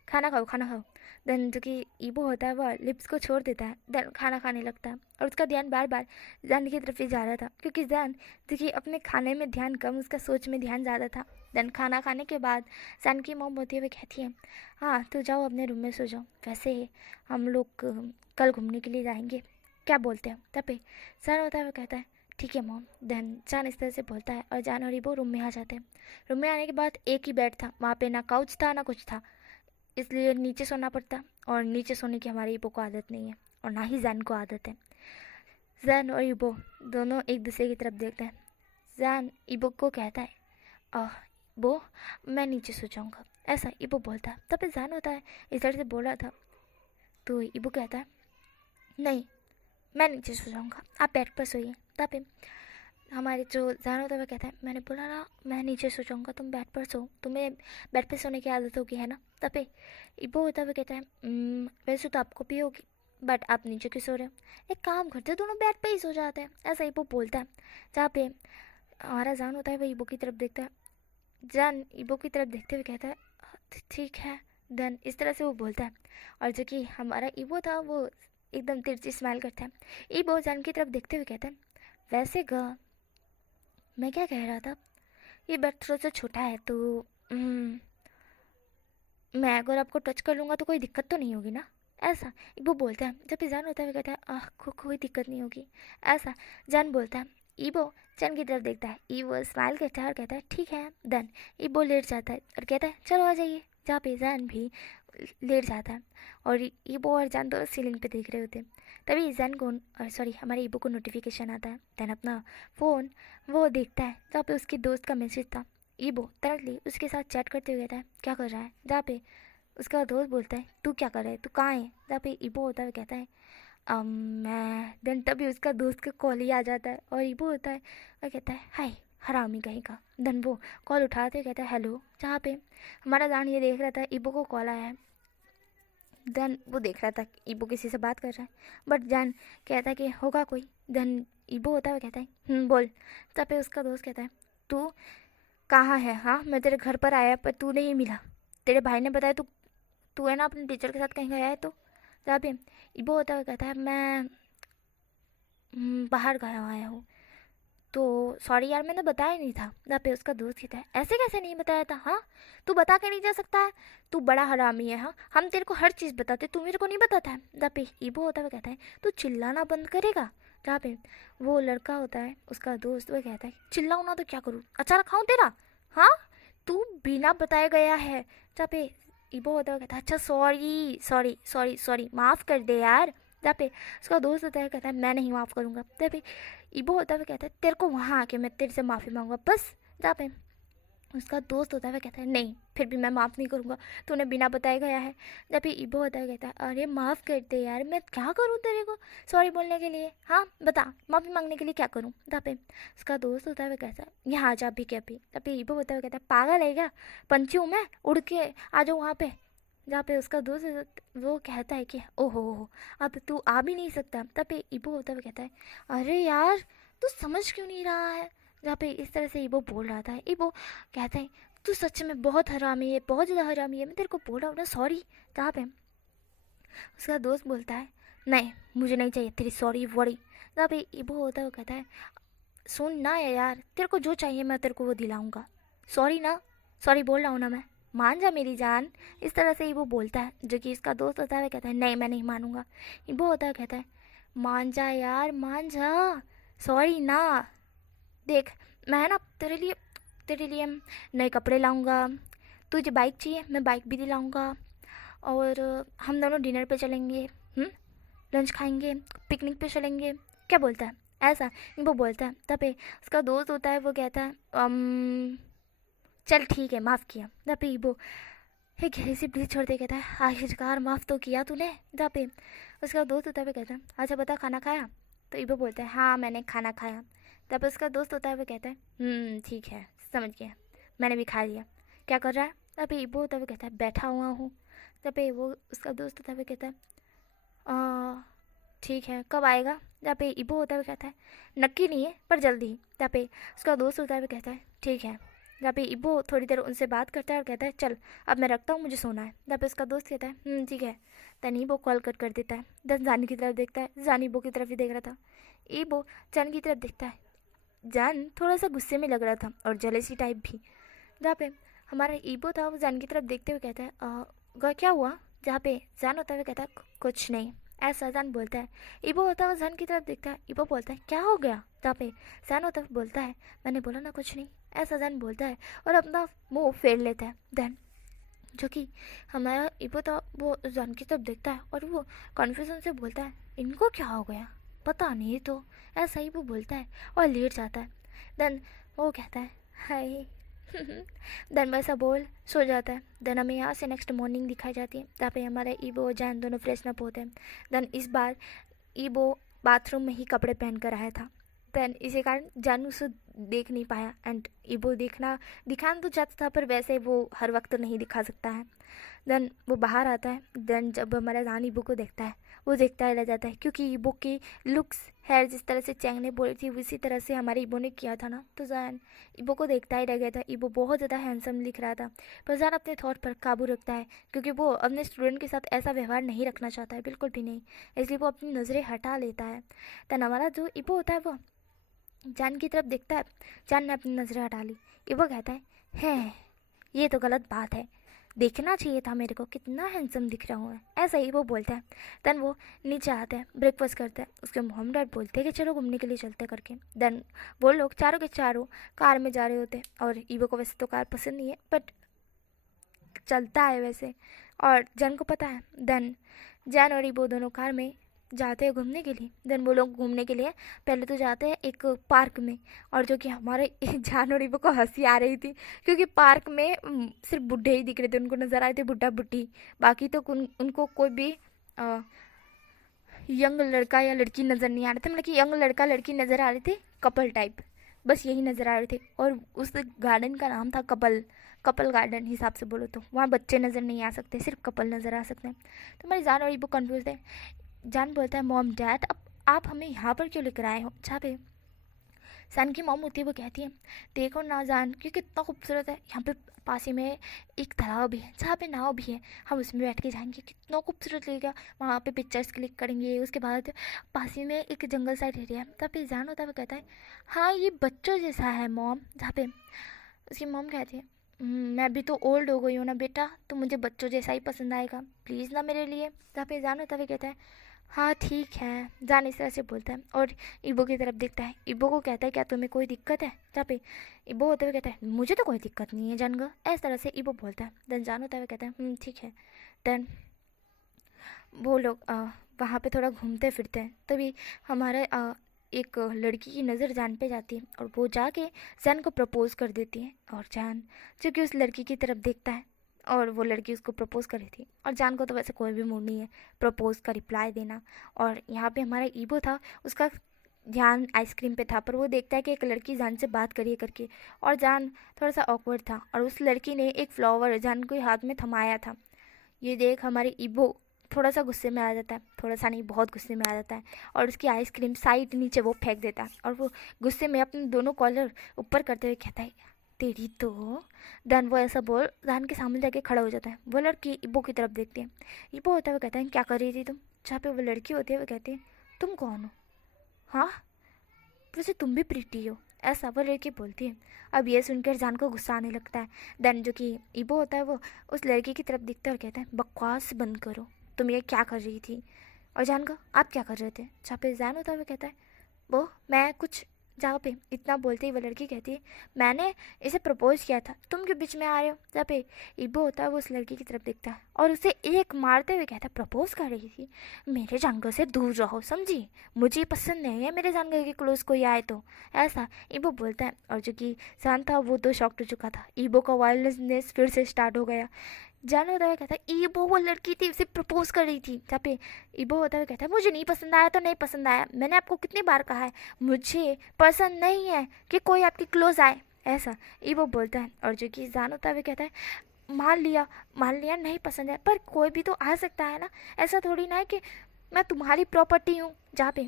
खाना खाओ खाना खाओ। देन जो कि ईबो होता है वो लिप्स को छोड़ देता है। देन खाना खाने लगता है और उसका ध्यान बार बार जान की तरफ ही जा रहा था क्योंकि जान देखिए अपने खाने में ध्यान कम उसका सोच में ध्यान ज़्यादा था। देन खाना खाने के बाद जान की मॉम होती है वो कहती है हाँ तो जाओ अपने रूम में सो जाओ, वैसे हम लोग कल घूमने के लिए जाएंगे, क्या बोलते हैं। तब पे जान होता है वो कहता है ठीक है मॉम। देन जान इस तरह से बोलता है और जान और ईबो रूम में आ जाते हैं। रूम में आने के बाद एक ही बेड था, वहाँ पे ना काउच था ना कुछ था, इसलिए नीचे सोना पड़ता। और नीचे सोने की हमारे ईबो को आदत नहीं है और ना ही जैन को आदत है। जैन और ईबो दोनों एक दूसरे की तरफ देखते हैं। जैन ईबो को कहता है ईबो मैं नीचे सो जाऊँगा, ऐसा ईबो बोलता है। तब जैन होता है इस तरह से बोल रहा था तो ईबो कहता है नहीं मैं नीचे सो जाऊँगा, आप बेड पर सोइए। तब हमारे जो जैन होता है वह कहता है मैंने बोला ना मैं नीचे सो जाऊँगा, तुम बेड पर सो, तुम्हें बेड पे सोने की आदत होगी है ना। तब ईबो होता है वह कहता है वैसे तो आपको भी होगी बट आप नीचे क्यों सो रहे हो, एक काम करते दोनों बेड पे ही सो जाते हैं, ऐसा ईबो बोलता है। जहाँ पे हमारा जान होता है वह ईबो की तरफ देखता है। जान ईबो की तरफ देखते हुए कहता है ठीक है। देन इस तरह से वो बोलता है और जो कि हमारा ईबो था वो एकदम तिरछी स्माइल करता है। ईबो जान की तरफ देखते हुए कहता है वैसे मैं क्या कह रहा था, ये बेड थोड़ा सा छोटा है तो मैं अगर आपको टच कर लूँगा तो कोई दिक्कत तो नहीं होगी ना, ऐसा वो बोलता है। जब जान होता है वो कहता है कोई दिक्कत नहीं होगी, ऐसा जान बोलता है। ईबो चैन की तरफ देखता है, ईबो स्माइल करता है और कहता है ठीक है। देन ईबो लेट जाता है और कहता है चलो आ जाइए, जहाँ पे जैन भी लेट जाता है और ईबो और जैन दोनों सीलिंग पे देख रहे होते हैं। तभी जैन को सॉरी हमारे ईबो को नोटिफिकेशन आता है। देन अपना फ़ोन वो देखता है जहाँ पे उसकी दोस्त का मैसेज था। ईबो तरंतली उसके साथ चैट करते हुए कहता है क्या कर रहा है, जहाँ पे उसका दोस्त बोलता है तू क्या कर रहा है, तू कहाँ है, जहाँ पे ईबो होता है कहता है मैं। देन तभी उसका दोस्त का कॉल ही आ जाता है और ईबो होता है और कहता है हाय हरामी कहीं का। देन वो कॉल उठाते कहता है हेलो, जहाँ पे हमारा जान ये देख रहा था ईबो को कॉल आया है। देन वो देख रहा था ईबो किसी से बात कर रहा है, बट जान कहता है कि होगा कोई। देन ईबो होता है कहता है बोल। तब पे उसका दोस्त कहता है तू कहाँ है, हाँ मैं तेरे घर पर आया पर तू नहीं मिला, तेरे भाई ने बताया तू तू है ना अपने टीचर के साथ कहीं गया है। तो जहाँ पे ईबो होता है कहता है मैं बाहर गया आया हूँ, तो सॉरी यार मैंने बताया नहीं था। जहाँ पे उसका दोस्त कहता है ऐसे कैसे नहीं बताया था, हाँ तू बता के नहीं जा सकता है, तू बड़ा हरामी है, हाँ हम तेरे को हर चीज़ बताते तू मेरे को नहीं बताता है। जहाँ पे ईबो होता है कहता है तू चिल्लाना बंद करेगा। जहाँ पे वो लड़का होता है उसका दोस्त वो कहता है चिल्लाऊँ ना तो क्या करूँ, अचानक खाऊँ तेरा, हाँ तू बिना बताए गया है। जहाँ पे ईबो होता है कहता है अच्छा सॉरी सॉरी सॉरी सॉरी माफ़ कर दे यार। जहाँ पे उसका दोस्त होता है कहता है मैं नहीं माफ़ करूँगा। जहाँ पे ईबो होता है कहता है तेरे को वहाँ आके मैं तेरे से माफ़ी मांगूंगा बस। जहाँ पे उसका दोस्त होता है कहता है नहीं फिर भी मैं माफ़ नहीं करूँगा, तूने बिना बताए गया है। जब भी ईबो होता है कहता है अरे माफ़ कर दे यार, मैं क्या करूँ तेरे को सॉरी बोलने के लिए, हाँ बता माफ़ी मांगने के लिए क्या करूँ। जहाँ पे उसका दोस्त होता है कहता है यहाँ आ जा अभी के अभी। तब पे ईबो होता है कहता है पागल है क्या, पंछी हूँ मैं उड़ के आ जाऊँ वहाँ पे। जहाँ पे उसका दोस्त वो कहता है कि ओहो अब तू आ भी नहीं सकता। तब पे ईबो होता है कहता है अरे यार तू समझ क्यों नहीं रहा है। जहाँ पे इस तरह से ईबो बोल रहा था, ईबो कहता है तू सच में बहुत हरामी है, बहुत ज़्यादा हरामी है, मैं तेरे को बोल रहा हूँ ना सॉरी। जहाँ पे उसका दोस्त बोलता है नहीं मुझे नहीं चाहिए तेरी सॉरी वॉरी। जहाँ पे ईबो होता है वो कहता है सुन ना यार तेरे को जो चाहिए मैं तेरे को वो दिलाऊंगा, सॉरी ना, सॉरी बोल रहा हूँ ना मैं, मान जा मेरी जान। इस तरह से वो बोलता है। जो कि इसका दोस्त होता है वो कहता है नहीं मैं नहीं मानूंगा। वो होता है कहता है मान जा यार मान जा, सॉरी ना, देख मैं ना तेरे लिए नए कपड़े लाऊंगा, तुझे बाइक चाहिए मैं बाइक भी दिलाऊंगा, और हम दोनों डिनर पे चलेंगे, लंच खाएंगे, पिकनिक पे चलेंगे, क्या बोलता है ऐसा वो बोलता है। तब पे उसका दोस्त होता है वो कहता है चल ठीक है माफ़ किया। जहाँ पे वो एक गहरी सी ब्रीथ छोड़ते कहता है आखिरकार माफ़ तो किया तूने। जहाँ पे उसका दोस्त होता है वो कहता है अच्छा बता खाना खाया। तो ईबो बोलता है हाँ मैंने खाना खाया। तब उसका दोस्त होता है वो कहता है ठीक है समझ गया मैंने भी खा लिया, क्या कर रहा है। तब ईबो होता है वो कहता है बैठा हुआ हूँ। तब वो उसका दोस्त होता है वो कहता है ठीक है कब आएगा। जहाँ पे ईबो होता है वो कहता है नक्की नहीं है पर जल्दी ही। जहाँ पे उसका दोस्त होता है वो कहता है ठीक है। जहाँ पे ईबो थोड़ी देर उनसे बात करता है और कहता है चल अब मैं रखता हूँ मुझे सोना है। जहाँ पे उसका दोस्त कहता है ठीक है। तन ईबो कॉल कट कर देता है। दस जानी की तरफ देखता है, जान ईबो की तरफ ही देख रहा था। ईबो जान की तरफ देखता है, जान थोड़ा सा गुस्से में लग रहा था और जेलसी टाइप भी। जहाँ पे हमारा ईबो था वो जान की तरफ देखते हुए कहता है क्या हुआ। जहाँ पे जान होता है वो कहता है कुछ नहीं ऐसा जान बोलता है। ईबो होता है वो जान की तरफ देखता है, ईबो बोलता है क्या हो गया। जहाँ पे जान होता है बोलता है मैंने बोला ना कुछ नहीं, ऐसा जान बोलता है और अपना मुंह फेर लेता है। देन जो कि हमारा ईबो था वो जान की तरफ देखता है और वो कन्फ्यूजन से बोलता है इनको क्या हो गया पता नहीं, तो ऐसा ही वो बोलता है और लेट जाता है। देन वो कहता है हाय देन वैसा बोल सो जाता है। देन हमें यहाँ से नेक्स्ट मॉर्निंग दिखाई जाती है जहाँ पे हमारे ईबो और जैन दोनों फ्रेशन अप होते हैं। देन इस बार ईबो बाथरूम में ही कपड़े पहन कर आया था। देन इसी कारण जैन उसे देख नहीं पाया एंड ईबो दिखाना तो चाहता था पर वैसे वो हर वक्त नहीं दिखा सकता है। देन वो बाहर आता है। देन जब हमारा जान ईबो को देखता है वो देखता ही रह जाता है क्योंकि ईबो की लुक्स हेयर जिस तरह से चैंग ने बोली थी उसी तरह से हमारे ईबो ने किया था ना, तो जान ईबो को देखता ही रह गया था। ईबो बहुत ज़्यादा हैंडसम दिख रहा था पर जान अपने थॉट पर काबू रखता है क्योंकि वो अपने स्टूडेंट के साथ ऐसा व्यवहार नहीं रखना चाहता है बिल्कुल भी नहीं, इसलिए वो अपनी नज़रें हटा लेता है। तन हमारा जो ईबो होता है वो जान की तरफ देखता है, जान ने अपनी नज़रें हटा ली। ईबो कहता है ये तो गलत बात है, देखना चाहिए था मेरे को, कितना हैंडसम दिख रहा हूँ मैं, ऐसा ही वो बोलता है। देन वो नीचे आता है, ब्रेकफास्ट करता है, उसके मॉम डैड बोलते हैं कि चलो घूमने के लिए चलते हैं करके। देन वो लोग चारों के चारों कार में जा रहे होते हैं, और ईवो को वैसे तो कार पसंद नहीं है बट चलता है वैसे, और जैन को पता है। देन जैन और ईवो दोनों कार में जाते हैं घूमने के लिए। देन वो लोग घूमने के लिए पहले तो जाते हैं एक पार्क में, और जो कि हमारे जान और ईवो को हंसी आ रही थी, क्योंकि पार्क में सिर्फ बुढ़े ही दिख रहे थे, उनको नज़र आए थे बुढ़ा बुढ़ी, बाकी तो उनको कोई भी यंग लड़का या लड़की नज़र नहीं आ रहे थे, मतलब कि यंग लड़का लड़की नज़र आ रहे थे, कपल टाइप, बस यही नज़र आ रहे थे। और उस गार्डन का नाम था कपल कपल गार्डन हिसाब से बोलो तो, वहाँ बच्चे नज़र नहीं आ सकते, सिर्फ कपल नज़र आ सकते हैं। तो हमारी जान और ईवो कंफ्यूज है। जान बोलता है मॉम डैड अब आप हमें यहाँ पर क्यों लेकर आए हो, जहाँ पे सन की मॉम होती है वो कहती है देखो ना जान, क्योंकि कितना खूबसूरत है यहाँ पे, पास ही में एक तालाब भी है जहाँ पे नाव भी है, हम उसमें बैठ के जाएंगे, कितना खूबसूरत लगेगा, वहाँ पे पिक्चर्स क्लिक करेंगे। उसके बाद पास ही में एक जंगल साइड एरिया है, तब पे जान होता है वो कहता है हाँ ये बच्चों जैसा है मॉम, जहाँ पे उसकी मॉम कहती है मैं भी तो ओल्ड हो गई हूँ ना बेटा, तो मुझे बच्चों जैसा ही पसंद आएगा, प्लीज़ ना मेरे लिए। जहाँ पे जान होता है वो कहता है हाँ ठीक है। जान इस तरह से बोलता है और इबो की तरफ देखता है, इबो को कहता है क्या तुम्हें कोई दिक्कत है, जहाँ पे इबो होते हुए कहता है मुझे तो कोई दिक्कत नहीं है जानगा, इस तरह से इबो बोलता है। देन जान होता हुआ कहता है ठीक है। देन वो लोग वहाँ पे थोड़ा घूमते फिरते हैं, तभी हमारे एक लड़की की नज़र जान पे जाती है, और वो जाके जान को प्रपोज़ कर देती है। और जान जो कि उस लड़की की तरफ देखता है, और वो लड़की उसको प्रपोज़ कर रही थी, और जान को तो वैसे कोई भी मूड नहीं है प्रपोज़ का रिप्लाई देना। और यहाँ पे हमारा ईबो था, उसका ध्यान आइसक्रीम पे था, पर वो देखता है कि एक लड़की जान से बात करिए करके, और जान थोड़ा सा ऑकवर्ड था, और उस लड़की ने एक फ्लावर जान को हाथ में थमाया था। ये देख हमारे ईबो थोड़ा सा गुस्से में आ जाता है, थोड़ा सा नहीं बहुत गुस्से में आ जाता है, और उसकी आइसक्रीम साइड नीचे वो फेंक देता है, और वो गुस्से में अपने दोनों कॉलर ऊपर करते हुए कहता है तेरी तो। देन वो ऐसा बोल जान के सामने जाके खड़ा हो जाता है। वो लड़की इबो की तरफ देखती है, इबो होता है वो कहता है क्या कर रही थी तुम, जहाँ पे वो लड़की होती है वो कहती है तुम कौन हो, हाँ वैसे तुम भी प्रीटी हो, ऐसा वो लड़की बोलती है। अब ये सुनकर जान को गुस्सा आने लगता है। देन जो कि इबो होता है वो उस लड़की की तरफ देखता है और कहता है बकवास बंद करो, तुम ये क्या कर रही थी। और जान का आप क्या कर रहे थे, जहाँ पे जान होता है वो कहता है वो मैं कुछ, जहाँ पे इतना बोलते ही वो लड़की कहती है मैंने इसे प्रपोज किया था, तुम क्यों बीच में आ रहे हो। जहाँ पे इबो होता है वो उस लड़की की तरफ देखता है और उसे एक मारते हुए कहता है प्रपोज कर रही थी, मेरे जानवर से दूर रहो समझी, मुझे पसंद नहीं है मेरे जानवर के क्लोज कोई आए तो, ऐसा इबो बोलता है। और जो कि शान था वो तो शॉक्ड हो चुका था, इबो का वायलेंसनेस फिर से स्टार्ट हो गया। जान होता है कहता है ईबो वो लड़की थी उसे प्रपोज कर रही थी, जहाँ पे ईबो होता है कहता है मुझे नहीं पसंद आया तो नहीं पसंद आया, मैंने आपको कितनी बार कहा है मुझे पसंद नहीं है कि कोई आपकी क्लोज आए, ऐसा ईबो बोलता है। और जो कि जान होता है कहता है मान लिया नहीं पसंद है, पर कोई भी तो आ सकता है ना, ऐसा थोड़ी ना है कि मैं तुम्हारी प्रॉपर्टी हूँ। जहाँ पे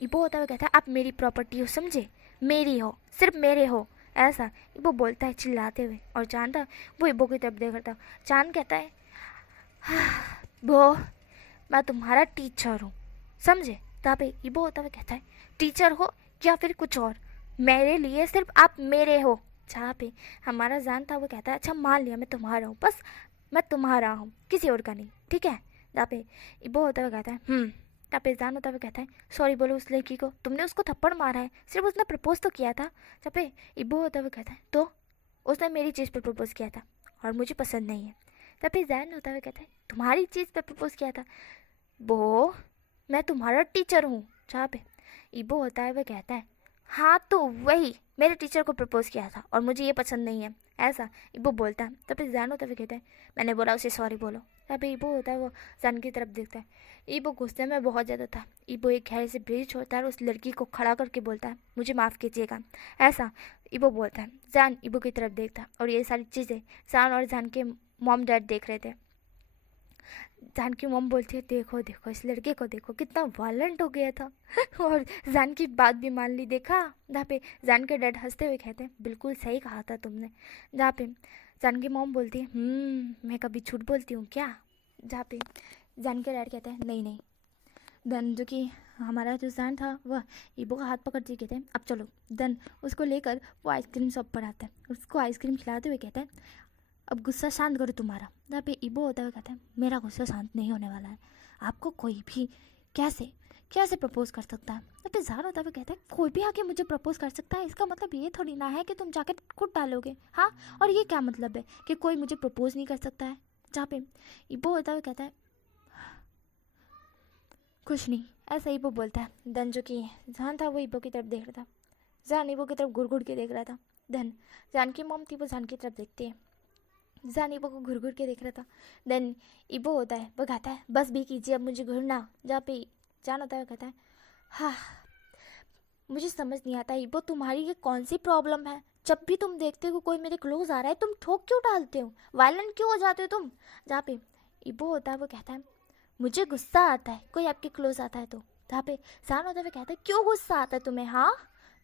ईबो होता है कहता है आप मेरी प्रॉपर्टी हो समझे, मेरी हो सिर्फ मेरे हो, ऐसा इबो बोलता है चिल्लाते हुए। और चांद था वो इबो की तरफ देख रहा था। चांद कहता है वो मैं तुम्हारा टीचर हूँ समझे। तहाँ पे इबो होता हुआ कहता है टीचर हो या फिर कुछ और, मेरे लिए सिर्फ आप मेरे हो। जहाँ पे हमारा जान था वो कहता है अच्छा मान लिया मैं तुम्हारा हूँ, बस मैं तुम्हारा हूँ किसी और का नहीं, ठीक है। जहाँ पे इबो होता हुआ कहता है तहाँ पे जान होता हुआ कहता है सॉरी बोलो उस लड़की को, तुमने उसको थप्पड़ मारा है, सिर्फ उसने प्रपोज तो किया था। जहाँ पे इबो होता हुआ कहता है तो उसने मेरी चीज़ पर प्रपोज किया था और मुझे पसंद नहीं है। तब पे जैन होता हुआ कहता है तुम्हारी चीज़ पर प्रपोज किया था, वो मैं तुम्हारा टीचर हूँ। जहाँ पे इबो होता है वह कहता है हाँ तो वही मेरे टीचर को प्रपोज किया था और मुझे ये पसंद नहीं है, ऐसा इबो बोलता है। तब जैन होता है कहता है मैंने बोला उसे सॉरी बोलो। तब इबो होता है वो जैन की तरफ देखता है, इबो गुस्से में बहुत ज़्यादा था। इबो एक गहरे से ब्रिज होता है और उस लड़की को खड़ा करके बोलता है मुझे माफ़ कीजिएगा, ऐसा इबो बोलता है। जैन इबो की तरफ देखता है और ये सारी चीज़ें जैन और जैन के मॉम डैड देख रहे थे। जान की मॉम बोलती है देखो देखो इस लड़के को देखो कितना वायलेंट हो गया था और जान की बात भी मान ली, देखा। जहाँ पे जान के डैड हंसते हुए कहते हैं बिल्कुल सही कहा था तुमने। जहाँ पे जान की मॉम बोलती है मैं कभी झूठ बोलती हूँ क्या। जहाँ पे जान के डैड कहते हैं नहीं नहीं। देन जो कि हमारा जो जान था वह इबो का हाथ पकड़ते कहते हैं अब चलो। देन उसको लेकर वो आइसक्रीम शॉप पर आता है, उसको आइसक्रीम खिलाते हुए कहता है अब गुस्सा शांत करो तुम्हारा। यहाँ पे ईबो होता हुआ कहता है मेरा गुस्सा शांत नहीं होने वाला है, आपको कोई भी कैसे कैसे प्रपोज कर सकता है। यहाँ पे ज़ान होता हुआ कहता है कोई भी आके मुझे प्रपोज कर सकता है, इसका मतलब ये थोड़ी ना है कि तुम जाके खुद डालोगे। हाँ, और ये क्या मतलब है कि कोई मुझे प्रपोज नहीं कर सकता है। जहाँ पे ईबो होता हुआ कहता है कुछ नहीं, ऐसा ईबो बोलता है। देन जो कि ज़ान था वो ईबो की तरफ देख रहा था, ज़ान ईबो की तरफ घुर घुर के देख रहा था। देन ज़ान की मॉम थी, वो ज़ान की तरफ देखती है, ज़ान ईबो को घुर घुर के देख रहा था। देन ईबो होता है वो कहता है बस भी कीजिए अब मुझे घूरना। जहाँ पे ज़ान होता है कहता है हाँ मुझे समझ नहीं आता ईबो तुम्हारी ये कौन सी प्रॉब्लम है, जब भी तुम देखते हो कोई मेरे क्लोज आ रहा है तुम ठोक क्यों डालते हो, वायलेंट क्यों हो जाते हो तुम। जहाँ पे ईबो होता है वो कहता है मुझे गुस्सा आता है कोई आपके क्लोज आता है तो। जहाँ पे ज़ान होता है वो कहता है क्यों गुस्सा आता है तुम्हें। हाँ,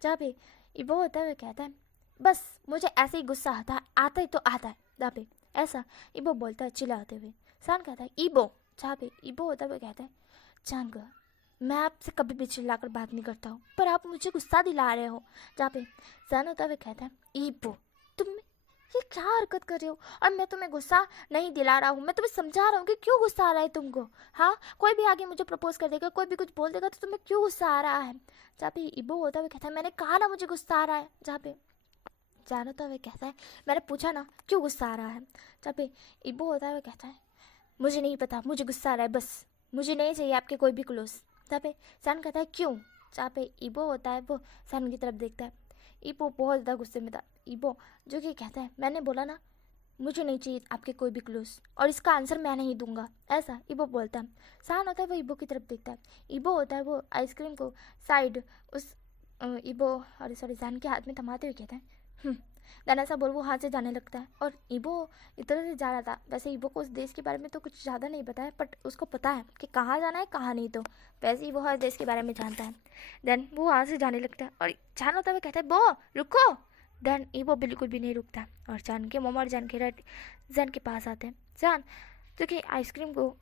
जहाँ पे ईबो होता है वो कहता है बस मुझे ऐसे ही गुस्सा आता है तो आता है। जहाँ पे ऐसा ईबो बोलता है चिल्लाते हुए। ज़ान कहता है ईबो। जहाँ पे ईबो होता है वो कहता है जान गो मैं आपसे कभी भी चिल्लाकर बात नहीं करता हूँ, पर आप मुझे गुस्सा दिला रहे हो। जहाँ पे ज़ान होता है वो कहता है ईबो तुम ये क्या हरकत कर रहे हो, और मैं तुम्हें गुस्सा नहीं दिला रहा हूँ, मैं तुम्हें समझा रहा हूँ कि क्यों गुस्सा आ रहा है तुमको। हाँ, कोई भी आगे मुझे प्रपोज कर देगा, कोई भी कुछ बोल देगा तो तुम्हें क्यों गुस्सा आ रहा है। जहाँ पे ईबो होता है वो कहता है मैंने कहा ना मुझे गुस्सा आ रहा है। जहाँ पे ज़ान होता है वो कहता है मैंने पूछा ना क्यों गुस्सा आ रहा है। जहाँ पे ईबो होता है वो कहता है मुझे नहीं पता मुझे गुस्सा आ रहा है, बस मुझे नहीं चाहिए आपके कोई भी क्लोज। जहाँ पे ज़ान कहता है क्यों। जहाँ पे ईबो होता है वो ज़ान की तरफ देखता है। ईबो बहुत ज़्यादा गुस्से में था। ईबो जो कि कहता है मैंने बोला ना मुझे नहीं चाहिए आपके कोई भी क्लोज, और इसका आंसर मैं नहीं दूंगा, ऐसा ईबो बोलता है। ज़ान होता है वो ईबो की तरफ देखता है। ईबो होता है वो आइसक्रीम को साइड उस ईबो और सॉरी ज़ान के हाथ में थमाते हुए कहता है देन ऐसा बोल वो हाथ से जाने लगता है। और ईबो इधर से जा रहा था। वैसे ईबो को उस देश के बारे में तो कुछ ज़्यादा नहीं पता है, बट उसको पता है कि कहाँ जाना है कहाँ नहीं, तो वैसे ही वो हर देश के बारे में जानता है। देन वो वहाँ से जाने लगता है और जान होता है कहता है बो रुको। देन ईबो बिल्कुल भी नहीं रुकता और जान के मोमो और जान के रेड जान के पास आते हैं। जान जो कि आइसक्रीम को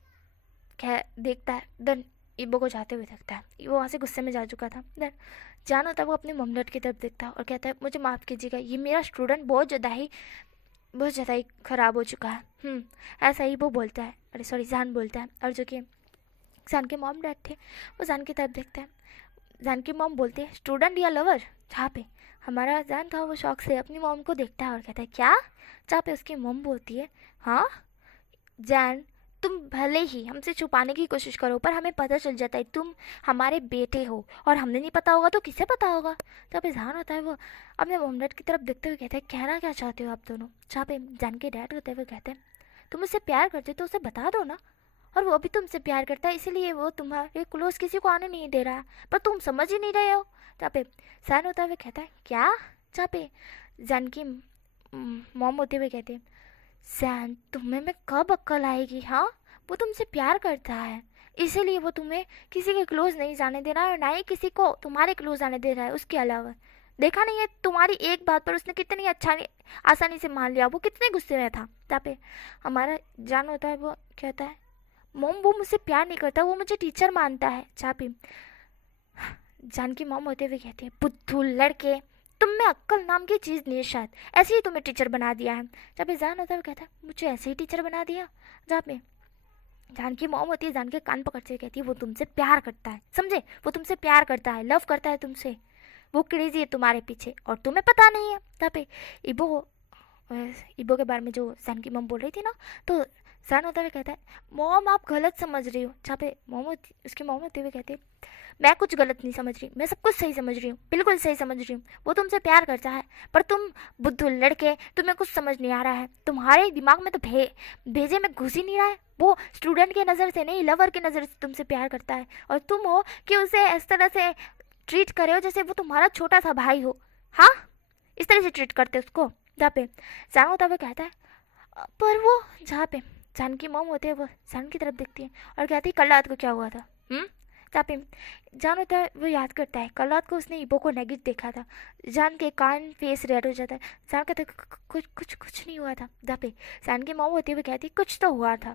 देखता है, देन ईबो को जाते हुए देखता है। वो वहाँ से गुस्से में जा चुका था। देन जान होता है वो अपने मम डैड की तरफ देखता है और कहता है मुझे माफ़ कीजिएगा, ये मेरा स्टूडेंट बहुत ज़्यादा ही ख़राब हो चुका है। ऐसा ही वो बोलता है, अरे सॉरी जान बोलता है। और जो कि जान के मॉम डैड थे वो जान की तरफ देखते हैं। जान की मॉम बोलती है स्टूडेंट या लवर। जहाँ पे हमारा जान था वो शौक से अपनी मॉम को देखता है और कहता है क्या। जहाँ पे उसकी मॉम बोलती है हाँ जान तुम भले ही हमसे छुपाने की कोशिश करो पर हमें पता चल जाता है तुम हमारे बेटे हो, और हमने नहीं पता होगा तो किसे पता होगा। जहाँ पे जान होता है वो अपने मॉम डैड की तरफ देखते हुए कहता है कहना क्या चाहते हो आप दोनों। जहाँ पे जान के डैड होते हैं वो कहते हैं तुम उससे प्यार करते तो उसे बता दो ना, और वो भी तुमसे प्यार करता है इसीलिए वो तुम्हारे क्लोज किसी को आने नहीं दे रहा है, पर तुम समझ ही नहीं रहे हो। जहाँ पे जान होता है वो कहता है क्या। जहाँ पे जान की मॉम होते हुए कहते हैं सैन तुम्हें में कब अक्ल आएगी। हाँ, वो तुमसे प्यार करता है इसीलिए वो तुम्हें किसी के क्लोज नहीं जाने दे रहा है, और ना ही किसी को तुम्हारे क्लोज आने दे रहा है। उसके अलावा देखा नहीं है तुम्हारी एक बात पर उसने कितनी आसानी से मान लिया, वो कितने गुस्से में था। जहाँ पे हमारा जान होता है वो कहता है मोम वो मुझसे प्यार नहीं करता, वो मुझे टीचर मानता है। जहाँ पे जान की मॉम होते हुए कहती है बुद्धू लड़के तुम में अक्ल नाम की चीज़ नहीं है, शायद ऐसे ही तुम्हें टीचर बना दिया है। जब पे जान होता है वो कहता है मुझे ऐसे ही टीचर बना दिया। जहाँ पे जान की मॉम होती है जान के कान पकड़ते हुए कहती है वो तुमसे प्यार करता है, समझे, वो तुमसे प्यार करता है, लव करता है तुमसे, वो क्रेजी है तुम्हारे पीछे और तुम्हें पता नहीं है। जहाँ पे ईबो के बारे में जो जान की मॉम बोल रही थी ना, तो जान होता हुआ कहता है मॉम आप गलत समझ रही हो। जहाँ पे उसकी मॉम होते हुए कहती है मैं कुछ गलत नहीं समझ रही, मैं सब कुछ सही समझ रही हूँ, बिल्कुल सही समझ रही हूँ। वो तुमसे प्यार करता है पर तुम बुद्धू लड़के तुम्हें कुछ समझ नहीं आ रहा है, तुम्हारे दिमाग में तो भेजे में घुस ही नहीं रहा है। वो स्टूडेंट की नज़र से नहीं लवर की नज़र से तुमसे प्यार करता है, और तुम हो कि उसे इस तरह से ट्रीट करे हो जैसे वो तुम्हारा छोटा सा भाई हो। हाँ, इस तरह से ट्रीट करते उसको। जहाँ पे जान होता हुआ कहता है पर वो, जहाँ पे जान की मॉम होती है वो जान की तरफ देखती है और कहती है कल रात को क्या हुआ था। जहाँ पे जान होता है वो याद करता है कल रात को उसने ईबो को नेगेट देखा था। जान के कान फेस रेड हो जाता है। जान कहता है कुछ नहीं हुआ था। जहाँ पे जान की मॉम होती है वो कहती है कुछ तो हुआ था,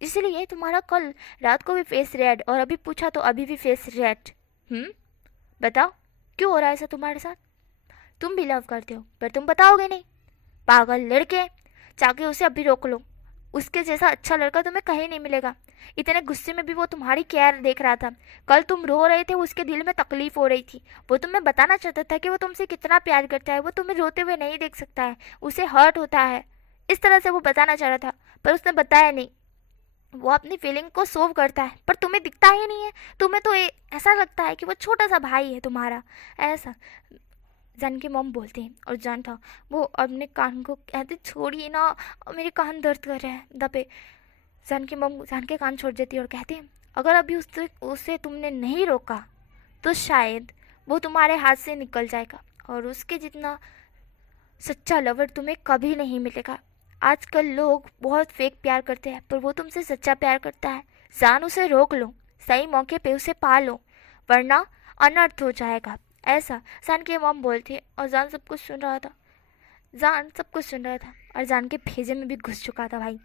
इसीलिए तुम्हारा कल रात को भी फेस रेड और अभी पूछा तो अभी भी फेस रेड। बताओ क्यों हो रहा है ऐसा तुम्हारे साथ। तुम भी लव करते हो पर तुम बताओगे नहीं, पागल लड़के। जाके उसे अभी रोक लो, उसके जैसा अच्छा लड़का तुम्हें कहीं नहीं मिलेगा। इतने गुस्से में भी वो तुम्हारी केयर देख रहा था। कल तुम रो रहे थे, उसके दिल में तकलीफ हो रही थी, वो तुम्हें बताना चाहता था कि वो तुमसे कितना प्यार करता है। वो तुम्हें रोते हुए नहीं देख सकता है, उसे हर्ट होता है, इस तरह से वो बताना चाह रहा था, पर उसने बताया नहीं। वो अपनी फीलिंग को सोव करता है, पर तुम्हें दिखता ही नहीं है। तुम्हें तो ऐसा लगता है कि वो छोटा सा भाई है तुम्हारा, ऐसा। जान की मॉम बोलती है, और जान था वो अपने कान को कहते छोड़िए ना, मेरे कान दर्द कर रहे हैं दबे। जान की मॉम जान के कान छोड़ देती है और कहती है, अगर अभी उसे उसे तुमने नहीं रोका तो शायद वो तुम्हारे हाथ से निकल जाएगा, और उसके जितना सच्चा लवर तुम्हें कभी नहीं मिलेगा। आजकल लोग बहुत फेक प्यार करते हैं, पर वो तुमसे सच्चा प्यार करता है। जान उसे रोक लो, सही मौके पे उसे पा लो, वरना अनर्थ हो जाएगा, ऐसा जान की मॉम बोलती है। और जान सब कुछ सुन रहा था, जान सब कुछ सुन रहा था और जान के भेजे में भी घुस चुका था भाई।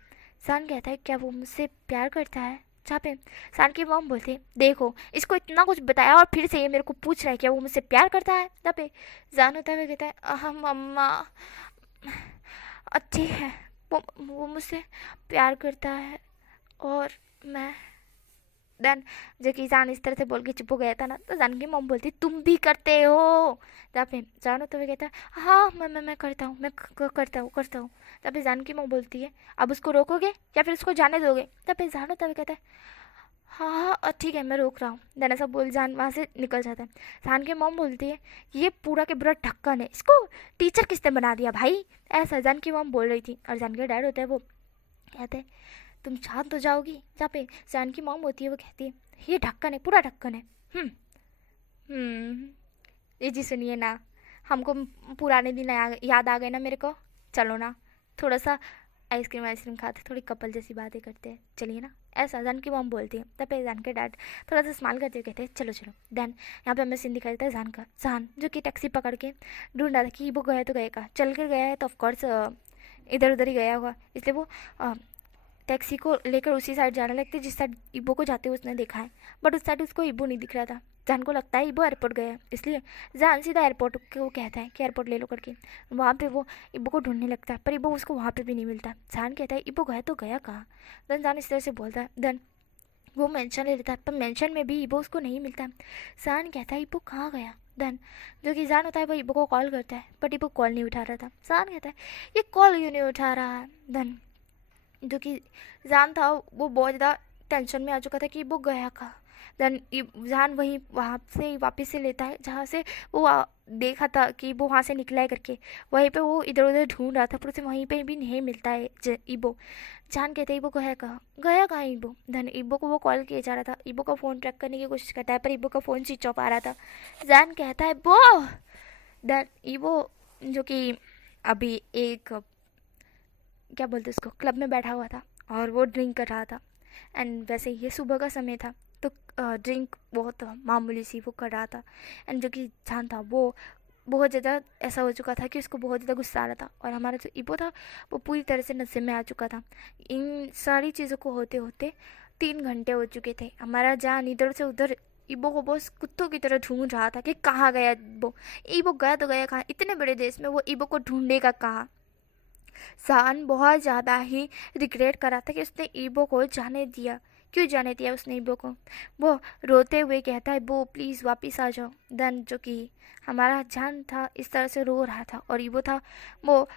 जान कहता है, क्या वो मुझसे प्यार करता है? जहाँ पे जान की मॉम बोलती है, देखो इसको इतना कुछ बताया और फिर से ये मेरे को पूछ रहा है क्या वो मुझसे प्यार करता है। जहाँ पे जान होता है, कहता है, मम्मा अच्छी है, वो मुझसे प्यार करता है और मैं। देन जो कि जान इस तरह से बोल के चुप हो गया था ना, तो जान की मॉम बोलती, तुम भी करते हो? जहाँ पे जान होते हुए कहता है, हाँ मैं करता हूँ, मैं करता हूँ। तब पे जान की मॉम बोलती है, अब उसको रोकोगे या फिर उसको जाने दोगे? तब पे जान होता हुए कहता है, हाँ हाँ ठीक है, मैं रोक रहा हूँ। देन ऐसा बोल जान वहाँ से निकल जाता है। जान की मॉम बोलती है, ये पूरा के पूरा ढक्कन है, इसको टीचर किसने बना दिया भाई? ऐसा जान की मॉम बोल रही थी। और जान के डैड होता है, वो कहते हैं, तुम शांत हो जाओगी? जहाँ पे जान की मॉम होती है, वो कहती है, ये ढक्कन है, पूरा ढक्कन है। हम्म ये जी सुनिए ना, हमको पुराने दिन याद आ गए ना मेरे को। चलो ना, थोड़ा सा आइसक्रीम वाइसक्रीम खाते, थोड़ी कपल जैसी बातें करते हैं, चलिए ना, ऐसा जान की मॉम बोलती है। तब पे जान के डैड थोड़ा सा स्माइल करते हुए कहते हैं, चलो चलो। देन यहाँ पे हमें सीन दिखाई देता है जान का। जान जो कि टैक्सी पकड़ के ढूंढ रहा था कि वो गया तो गया का, चल कर गया है तो ऑफकोर्स इधर उधर ही गया होगा, इसलिए वो टैक्सी को लेकर उसी साइड जाने लगते जिस साइड इबो को जाते हुए उसने देखा है। बट उस साइड उसको इबो नहीं दिख रहा था। जान को लगता है इबो एयरपोर्ट गया है, इसलिए जान सीधा एयरपोर्ट को कहता है कि एयरपोर्ट ले लो करके। वहाँ पे वो इबो को ढूंढने लगता है, पर इबो उसको वहाँ पे भी नहीं मिलता। जान कहता है, इबो गया तो गया कहाँ? देन जान इस तरह से बोलता है। देन वो मेंशन ले लेता है, पर मेंशन में भी इबो उसको नहीं मिलता। जान कहता है, इबो कहाँ गया? देन जो कि जान होता है, वो इबो को कॉल करता है, बट इबो कॉल नहीं उठा रहा था। जान कहता है, ये कॉल क्यों नहीं उठा रहा है? देन जो कि जान था वो बहुत ज़्यादा टेंशन में आ चुका था कि वो गया कहाँ। देन जान वहीं वहाँ से वापस से लेता है जहाँ से वो देखा था कि वो वहाँ से निकला है करके। वहीं पे वो इधर उधर ढूंढ रहा था, पर उसे वहीं पे भी नहीं मिलता है ईबो। जान कहते ईबो गया कहाँ? गया कहाँ ईबो? देन ईबो को वो कॉल किया जा रहा था, ईबो का फ़ोन ट्रैक करने की कोशिश करता है, पर ईबो का फ़ोन स्विच ऑफ आ रहा था। जान कहता है वो। देन ईबो जो कि अभी एक क्या बोलते उसको क्लब में बैठा हुआ था और वो ड्रिंक कर रहा था। एंड वैसे ये सुबह का समय था, तो ड्रिंक बहुत मामूली सी वो कर रहा था। एंड जो कि जान था वो बहुत ज़्यादा ऐसा हो चुका था कि उसको बहुत ज़्यादा गुस्सा आ रहा था, और हमारा जो इबो था वो पूरी तरह से नशे में आ चुका था। इन सारी चीज़ों को होते होते 3 घंटे हो चुके थे। हमारा जान इधर से उधर इबो को बस कुत्तों की तरह ढूंढ रहा था कि कहाँ गया इबो। इबो गया तो गया कहाँ? इतने बड़े देश में वो इबो को ढूंढेगा कहाँ? जान बहुत ज़्यादा ही रिग्रेट कर रहा था कि उसने ईबो को जाने दिया। क्यों जाने दिया उसने ईबो को? वो रोते हुए कहता है, वो प्लीज़ वापस आ जाओ। देन जो कि हमारा जान था इस तरह से रो रहा था, और ईबो था वो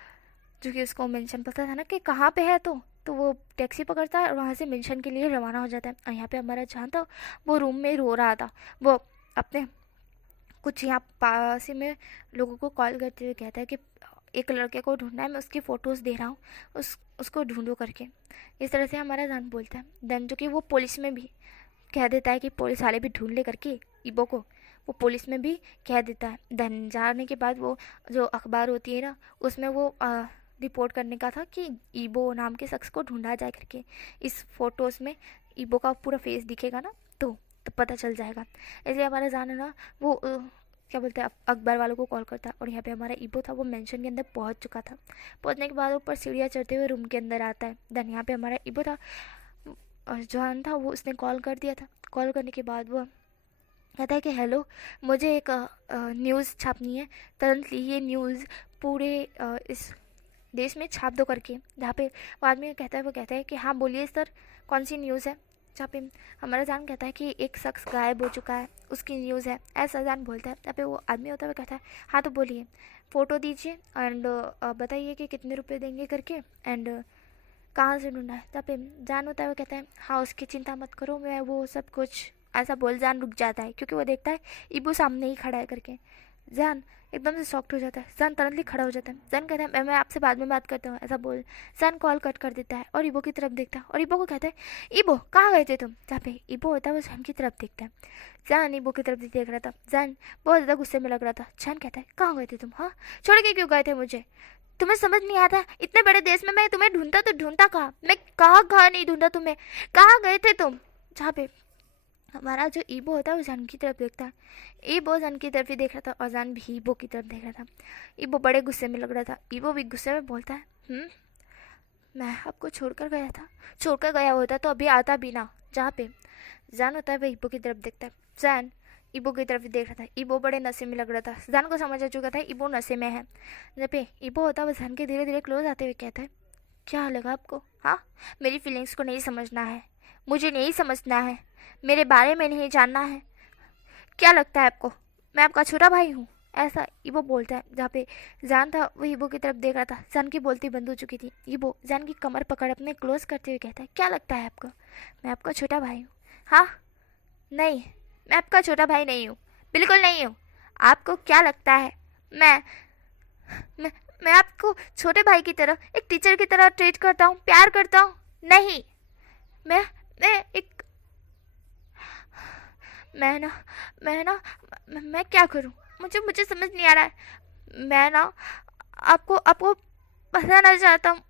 जो कि उसको मेंशन पता था ना कि कहाँ पे है, तो वो टैक्सी पकड़ता है और वहाँ से मेंशन के लिए रवाना हो जाता है। और यहाँ पे हमारा जान था वो रूम में रो रहा था। वो अपने कुछ यहाँ पास ही में लोगों को कॉल करते हुए कहता है कि एक लड़के को ढूंढना है, मैं उसकी फ़ोटोज़ दे रहा हूँ, उसको ढूंढो करके। इस तरह से हमारा जान बोलता है। देन जो कि वो पुलिस में भी कह देता है कि पुलिस वाले भी ढूंढ ले करके ईबो को, वो पुलिस में भी कह देता है। देन जाने के बाद वो जो अखबार होती है ना, उसमें वो रिपोर्ट करने का था कि ईबो नाम के शख्स को ढूंढा जाए करके। इस फोटोज़ में ईबो का पूरा फेस दिखेगा ना, तो पता चल जाएगा। इसलिए हमारा जान है ना वो क्या बोलते हैं अखबार वालों को कॉल करता है। और यहाँ पे हमारा ईबो था वो मेंशन के अंदर पहुँच चुका था। पहुँचने के बाद ऊपर सीढ़ियाँ चढ़ते हुए रूम के अंदर आता है। देन यहाँ पे हमारा ईबो था और जॉन था वो उसने कॉल कर दिया था। कॉल करने के बाद वो कहता है कि हेलो, मुझे एक न्यूज़ छापनी है तुरंत। ये न्यूज़ पूरे इस देश में छाप दो करके, जहाँ पे वो आदमी कहता है, वो कहता है कि हाँ बोलिए सर, कौन सी न्यूज़ है। जहाँ पे हमारा जान कहता है कि एक शख्स गायब हो चुका है, उसकी न्यूज़ है, ऐसा जान बोलता है। जहाँ पे वो आदमी होता है वो कहता है हाँ तो बोलिए, फ़ोटो दीजिए एंड बताइए कि कितने रुपए देंगे करके, एंड कहाँ से ढूंढा है। तब पे जान होता है वो कहता है हाँ उसकी चिंता मत करो, मैं वो सब कुछ, ऐसा बोल जान रुक जाता है क्योंकि वो देखता है इबू सामने ही खड़ा है करके। जान एकदम से शॉक्ट हो जाता है, जान तुरंत खड़ा हो जाता है। जान कहता है मैं आपसे बाद में बात करता हूँ, ऐसा बोल जान कॉल कट कर देता है और इबो की तरफ देखता है और इबो को कहता है इबो कहाँ गए थे तुम। जहाँ पे इबो होता है वो जान की तरफ देखता है। जान इबो की तरफ देख रहा था, जान बहुत ज़्यादा गुस्से में लग रहा था। जान कहता है कहाँ गए थे तुम, हाँ छोड़ के क्यों गए थे मुझे, तुम्हें समझ नहीं आता, इतने बड़े देश में मैं तुम्हें ढूंढता तो ढूंढता कहाँ, मैं कहाँ कहाँ नहीं ढूंढा तुम्हें, कहाँ गए थे तुम। जहाँ पे हमारा जो ईबो होता है वो जान की तरफ देखता है। ईबो जान की तरफ ही देख रहा था और जान भी ईबो की तरफ देख रहा था। ईबो बड़े गुस्से में लग रहा था। ईबो भी गुस्से में बोलता है मैं आपको छोड़कर गया था, छोड़कर गया होता तो अभी आता भी ना। जहाँ पे जान होता है वह ईबो की तरफ देखता है। जान ईबो की तरफ ही देख रहा था। ईबो बड़े नशे में लग रहा था, जान को समझ आ चुका था ईबो नशे में है। जब पे ईबो होता है वो जान के धीरे धीरे क्लोज आते हुए कहता है क्या लगा आपको, हाँ मेरी फीलिंग्स को नहीं समझना है, मुझे नहीं समझना है, मेरे बारे में नहीं जानना है, क्या लगता है आपको मैं आपका छोटा भाई हूँ, ऐसा ईबो बोलता है। जहाँ पे जान था वो ईबो की तरफ देख रहा था। जान की बोलती बंद हो चुकी थी। ईबो जान की कमर पकड़ अपने क्लोज करते हुए कहता है क्या लगता है आपको मैं आपका छोटा भाई हूँ, हाँ नहीं मैं आपका छोटा भाई नहीं हूँ, बिल्कुल नहीं हूँ। आपको क्या लगता है मैं मैं मैं आपको छोटे भाई की तरह, एक टीचर की तरह ट्रीट करता हूँ, प्यार करता हूँ, नहीं मैं एक मैं ना मैं क्या करूं, मुझे मुझे समझ नहीं आ रहा है। मैं ना आपको आपको बताना चाहता हूँ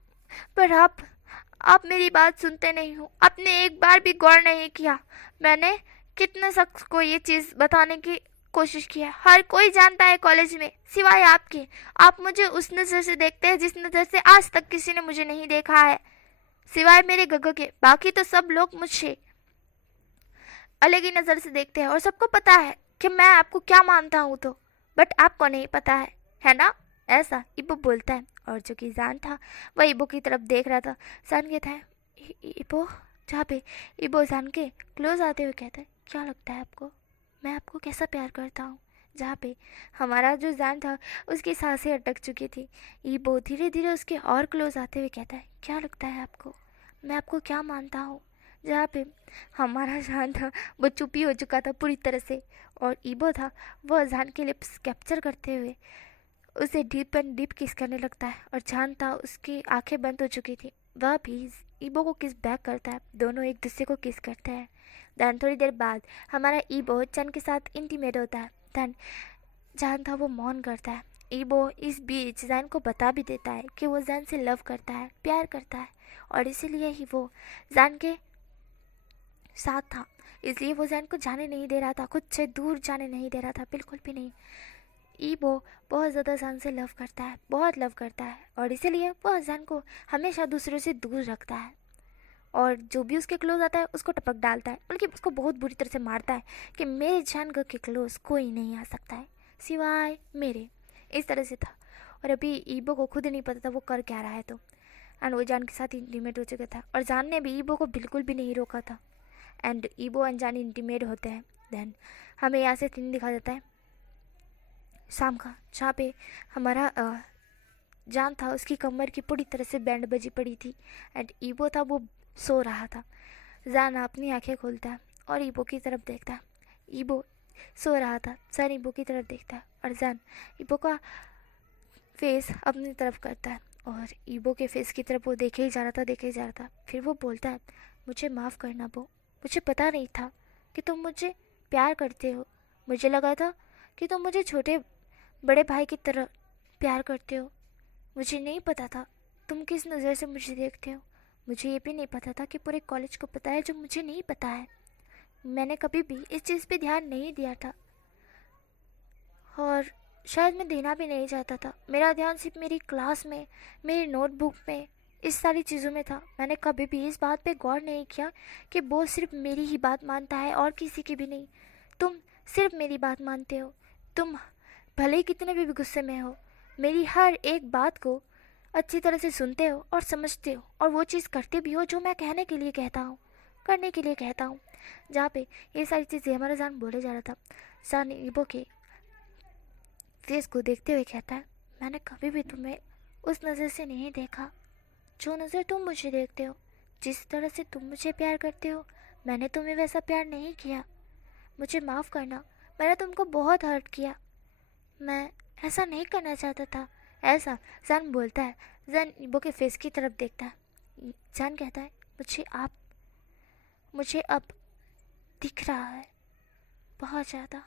पर आप मेरी बात सुनते नहीं हो, आपने एक बार भी गौर नहीं किया। मैंने कितने शख्स को ये चीज़ बताने की कोशिश की है, हर कोई जानता है कॉलेज में सिवाय आपके। आप मुझे उस नज़र से देखते हैं जिस नज़र से आज तक किसी ने मुझे नहीं देखा है सिवाय मेरे गगो के। बाकी तो सब लोग मुझे अलग ही नज़र से देखते हैं और सबको पता है कि मैं आपको क्या मानता हूँ तो, बट आपको नहीं पता है ना, ऐसा इबो बोलता है। और जो कि जान था वह इबो की तरफ देख रहा था। जान कहता है इबो, जहाँ पे इबो जान के क्लोज आते हुए कहता है क्या लगता है आपको मैं आपको कैसा प्यार करता हूँ। जहाँ पे हमारा जो जान था उसकी सांसें अटक चुकी थी। इबो धीरे धीरे उसके और क्लोज आते हुए कहता है क्या लगता है आपको मैं आपको क्या मानता हूँ। जहाँ पे हमारा जान था वो चुप ही हो चुका था पूरी तरह से और ईबो था वह जान के लिप्स कैप्चर करते हुए उसे डीप एंड डीप किस करने लगता है। और जान था उसकी आंखें बंद हो चुकी थी, वह भी ईबो को किस बैक करता है, दोनों एक दूसरे को किस करते हैं। देन थोड़ी देर बाद हमारा ईबो जान के साथ इंटीमेट होता है। देन जान था वो मौन करता है। ईबो इस बीच जान को बता भी देता है कि वो जान से लव करता है, प्यार करता है और इसीलिए ही वो जान के साथ था, इसलिए वो जैन को जाने नहीं दे रहा था, खुद से दूर जाने नहीं दे रहा था, बिल्कुल भी नहीं। ईबो बहुत ज़्यादा जैन से लव करता है, बहुत लव करता है और इसीलिए वह जैन को हमेशा दूसरों से दूर रखता है और जो भी उसके क्लोज आता है उसको टपक डालता है, बल्कि उसको बहुत बुरी तरह से मारता है कि मेरे जान के क्लोज कोई नहीं आ सकता है सिवाय मेरे। इस तरह से था और अभी ईबो को खुद नहीं पता था वो कर क्या रहा है। तो एंड वो जान के साथ इंटीमेट हो चुका था और जान ने भी ईबो को बिल्कुल भी नहीं रोका था एंड ईबो एंड जान इंटीमेट होते हैं। देन हमें यहाँ से सीन दिखा देता है शाम का, जहाँ पे हमारा जान था उसकी कमर की पूरी तरह से बैंड बजी पड़ी थी एंड ईबो था वो सो रहा था। जान अपनी आंखें खोलता है और ईबो की तरफ देखता है। ईबो सो रहा था, जान ईबो की तरफ देखता है और जान ईबो का फेस अपनी तरफ करता है और ईबो के फेस की तरफ वो देखे ही जा रहा था, देखे ही जा रहा था। फिर वो बोलता है मुझे माफ़ करना बो, मुझे पता नहीं था कि तुम मुझे प्यार करते हो, मुझे लगा था कि तुम मुझे छोटे बड़े भाई की तरह प्यार करते हो, मुझे नहीं पता था तुम किस नज़र से मुझे देखते हो, मुझे ये भी नहीं पता था कि पूरे कॉलेज को पता है जो मुझे नहीं पता है। मैंने कभी भी इस चीज़ पे ध्यान नहीं दिया था और शायद मैं देना भी नहीं चाहता था। मेरा ध्यान सिर्फ मेरी क्लास में, मेरी नोटबुक में, इस सारी चीज़ों में था। मैंने कभी भी इस बात पे गौर नहीं किया कि वो सिर्फ मेरी ही बात मानता है और किसी की भी नहीं। तुम सिर्फ मेरी बात मानते हो, तुम भले ही कितने भी गुस्से में हो, मेरी हर एक बात को अच्छी तरह से सुनते हो और समझते हो और वो चीज़ करते भी हो जो मैं कहने के लिए कहता हूँ, करने के लिए कहता हूँ। जहाँ पे ये सारी चीज़ें हमारा जान बोले जा रहा था, जान ईबो के फेस को देखते हुए कहता है, मैंने कभी भी तुम्हें उस नज़र से नहीं देखा जो नज़र तुम मुझे देखते हो। जिस तरह से तुम मुझे प्यार करते हो, मैंने तुम्हें वैसा प्यार नहीं किया। मुझे माफ़ करना, मैंने तुमको बहुत हर्ट किया। मैं ऐसा नहीं करना चाहता था। ऐसा जान बोलता है। जान ईबो के फेस की तरफ देखता है। जान कहता है, मुझे अब दिख रहा है बहुत ज़्यादा।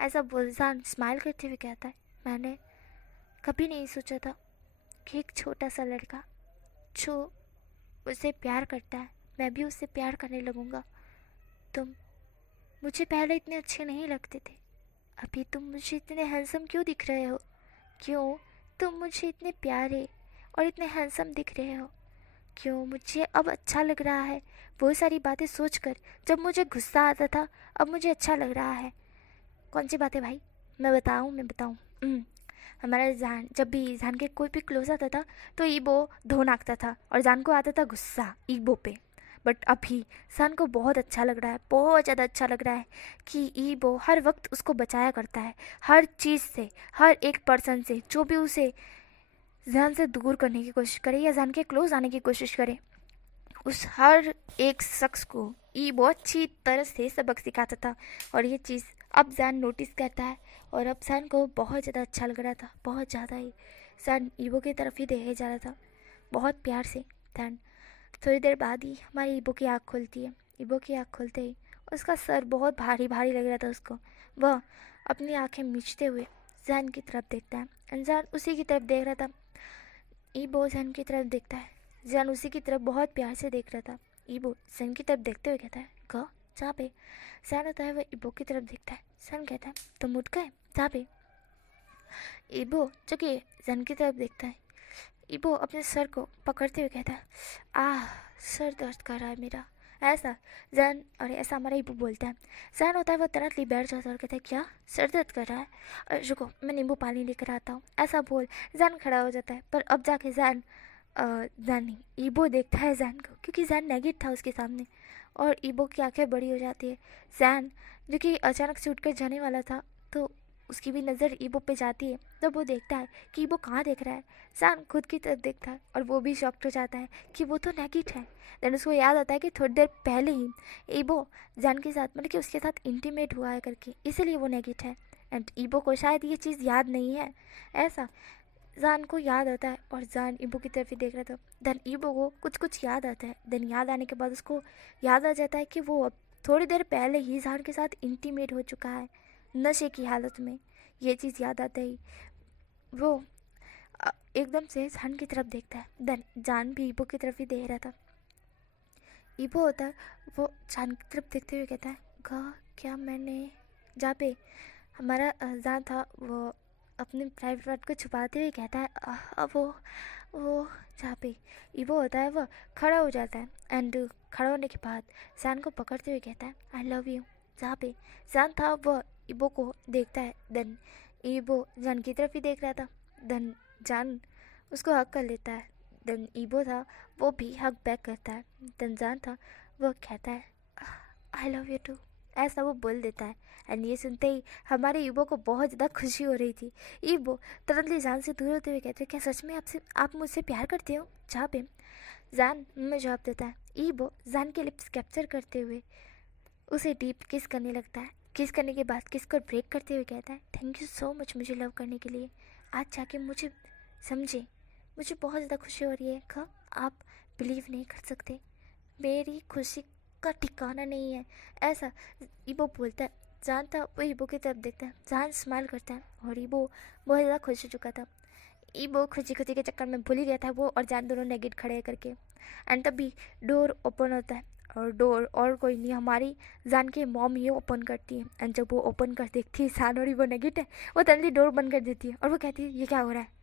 ऐसा बोल जान स्माइल करते हुए कहता है, मैंने कभी नहीं सोचा था कि एक छोटा सा लड़का जो उसे प्यार करता है, मैं भी उससे प्यार करने लगूंगा। तुम मुझे पहले इतने अच्छे नहीं लगते थे, अभी तुम मुझे इतने हैंडसम क्यों दिख रहे हो? क्यों तुम मुझे इतने प्यारे और इतने हैंडसम दिख रहे हो? क्यों मुझे अब अच्छा लग रहा है वो सारी बातें सोचकर। जब मुझे गुस्सा आता था, अब मुझे अच्छा लग रहा है। कौन सी बातें भाई? मैं बताऊँ। हमारा जान जब भी जान के कोई भी क्लोज आता था तो ईबो धो नाकता था और जान को आता था गुस्सा ईबो पे। बट अभी जान को बहुत अच्छा लग रहा है, बहुत ज़्यादा अच्छा लग रहा है कि ईबो हर वक्त उसको बचाया करता है, हर चीज़ से, हर एक पर्सन से जो भी उसे जान से दूर करने की कोशिश करे या जान के क्लोज आने की कोशिश करे, उस हर एक शख्स को ईबो अच्छी तरह से सबक सिखाता था। और ये चीज़ अब जान नोटिस करता है और अब जान को बहुत ज़्यादा अच्छा लग रहा था, बहुत ज़्यादा ही। जान ईबो की तरफ ही देखे जा रहा था बहुत प्यार से। दैन थोड़ी देर बाद ही हमारी ईबो की आँख खुलती है। ईबो की आँख खुलते ही उसका सर बहुत भारी भारी लग रहा था उसको। वह अपनी आँखें मीचते हुए जान की तरफ देखता है। अनजान उसी की तरफ देख रहा था। ईबो जान की तरफ देखता है। जान उसी की तरफ बहुत प्यार से देख रहा था। ईबो जान की तरफ देखते हुए कहता है, ग जहाँ पे जान होता है वह ईबो की तरफ देखता है। जान कहता है, तुम उठ गए? जहाँ पे ईबो जो कि जान की तरफ देखता है, ईबो अपने सर को पकड़ते हुए कहता है, आह सर दर्द कर रहा है मेरा। ऐसा जान और ऐसा हमारा ईबो बोलता है। जान होता है वह तुरंत बैठ जाता है और कहता है, क्या सर दर्द कर रहा है? रुको मैं नींबू पानी लेकर आता हूँ। ऐसा बोल जान खड़ा हो जाता है। पर अब जाके जान जान नहीं ईबो देखता है जान को, क्योंकि जान नेगेट था उसके सामने। और ईबो की आंखें बड़ी हो जाती है। जान जो कि अचानक से उठकर जाने वाला था, तो उसकी भी नज़र ईबो पे जाती है। तब वो देखता है कि ईबो कहाँ देख रहा है। जान खुद की तरफ देखता है और वो भी शॉक्ड हो जाता है कि वो तो नेगेट है। देन उसको याद आता है कि थोड़ी देर पहले ही ईबो जान के साथ मतलब कि उसके साथ इंटीमेट हुआ है करके, इसीलिए वो नेगेट है। एंड ईबो को शायद ये चीज़ याद नहीं है। ऐसा जान को याद आता है और जान ईबो की तरफ ही देख रहा था। देन ईबो को कुछ कुछ याद आता है। देन याद आने के बाद उसको याद आ जाता है कि वो अब थोड़ी देर पहले ही जान के साथ इंटीमेट हो चुका है नशे की हालत में। ये चीज़ याद आते ही वो एकदम से जान की तरफ देखता है। देन जान भी ईबो की तरफ ही देख रहा था। ईबो होता है वो जान की तरफ देखते हुए कहता है, क्या मैंने जहाँ पे हमारा जान था वो अपने प्राइवेट पार्ट को छुपाते हुए कहता है, अब वो जहाँ पे ईबो होता है वह खड़ा हो जाता है। एंड खड़ा होने के बाद जान को पकड़ते हुए कहता है, आई लव यू। जहाँ पे जान था वह ईबो को देखता है। देन ईबो जान की तरफ ही देख रहा था। देन जान उसको हक कर लेता है। देन ईबो था वो भी हक बैक करता है। देन जान था वह कहता है, आई लव यू टू। ऐसा वो बोल देता है। एंड ये सुनते ही हमारे ईबो को बहुत ज़्यादा खुशी हो रही थी। ईबो तुरंत ही जान से दूर होते हुए कहते हैं, क्या सच में आप मुझसे प्यार करते हो? जहाँ पे जान में जवाब देता है। ईबो जान के लिप्स कैप्चर करते हुए उसे डीप किस करने लगता है। किस करने के बाद किस को ब्रेक करते हुए कहता है, थैंक यू सो मच मुझे लव करने के लिए। आज जाके मुझे समझे, मुझे बहुत ज़्यादा खुशी हो रही है। आप बिलीव नहीं कर सकते, मेरी खुशी का ठिकाना नहीं है। ऐसा ईबो बोलता है। जान था वो ईबो की तरफ देखता है। जान स्माइल करता है और ईबो बहुत ज़्यादा खुश हो चुका था। ईबो खुशी खुशी के चक्कर में भूल ही गया था वो और जान दोनों नेगेट खड़े करके। एंड तभी डोर ओपन होता है और डोर और कोई नहीं हमारी जान की मॉम ही ओपन करती है। एंड जब वो ओपन कर देखती है जान और ईबो नेगेट है, वो जल्दी डोर बंद कर देती है और वो कहती है, ये क्या हो रहा है?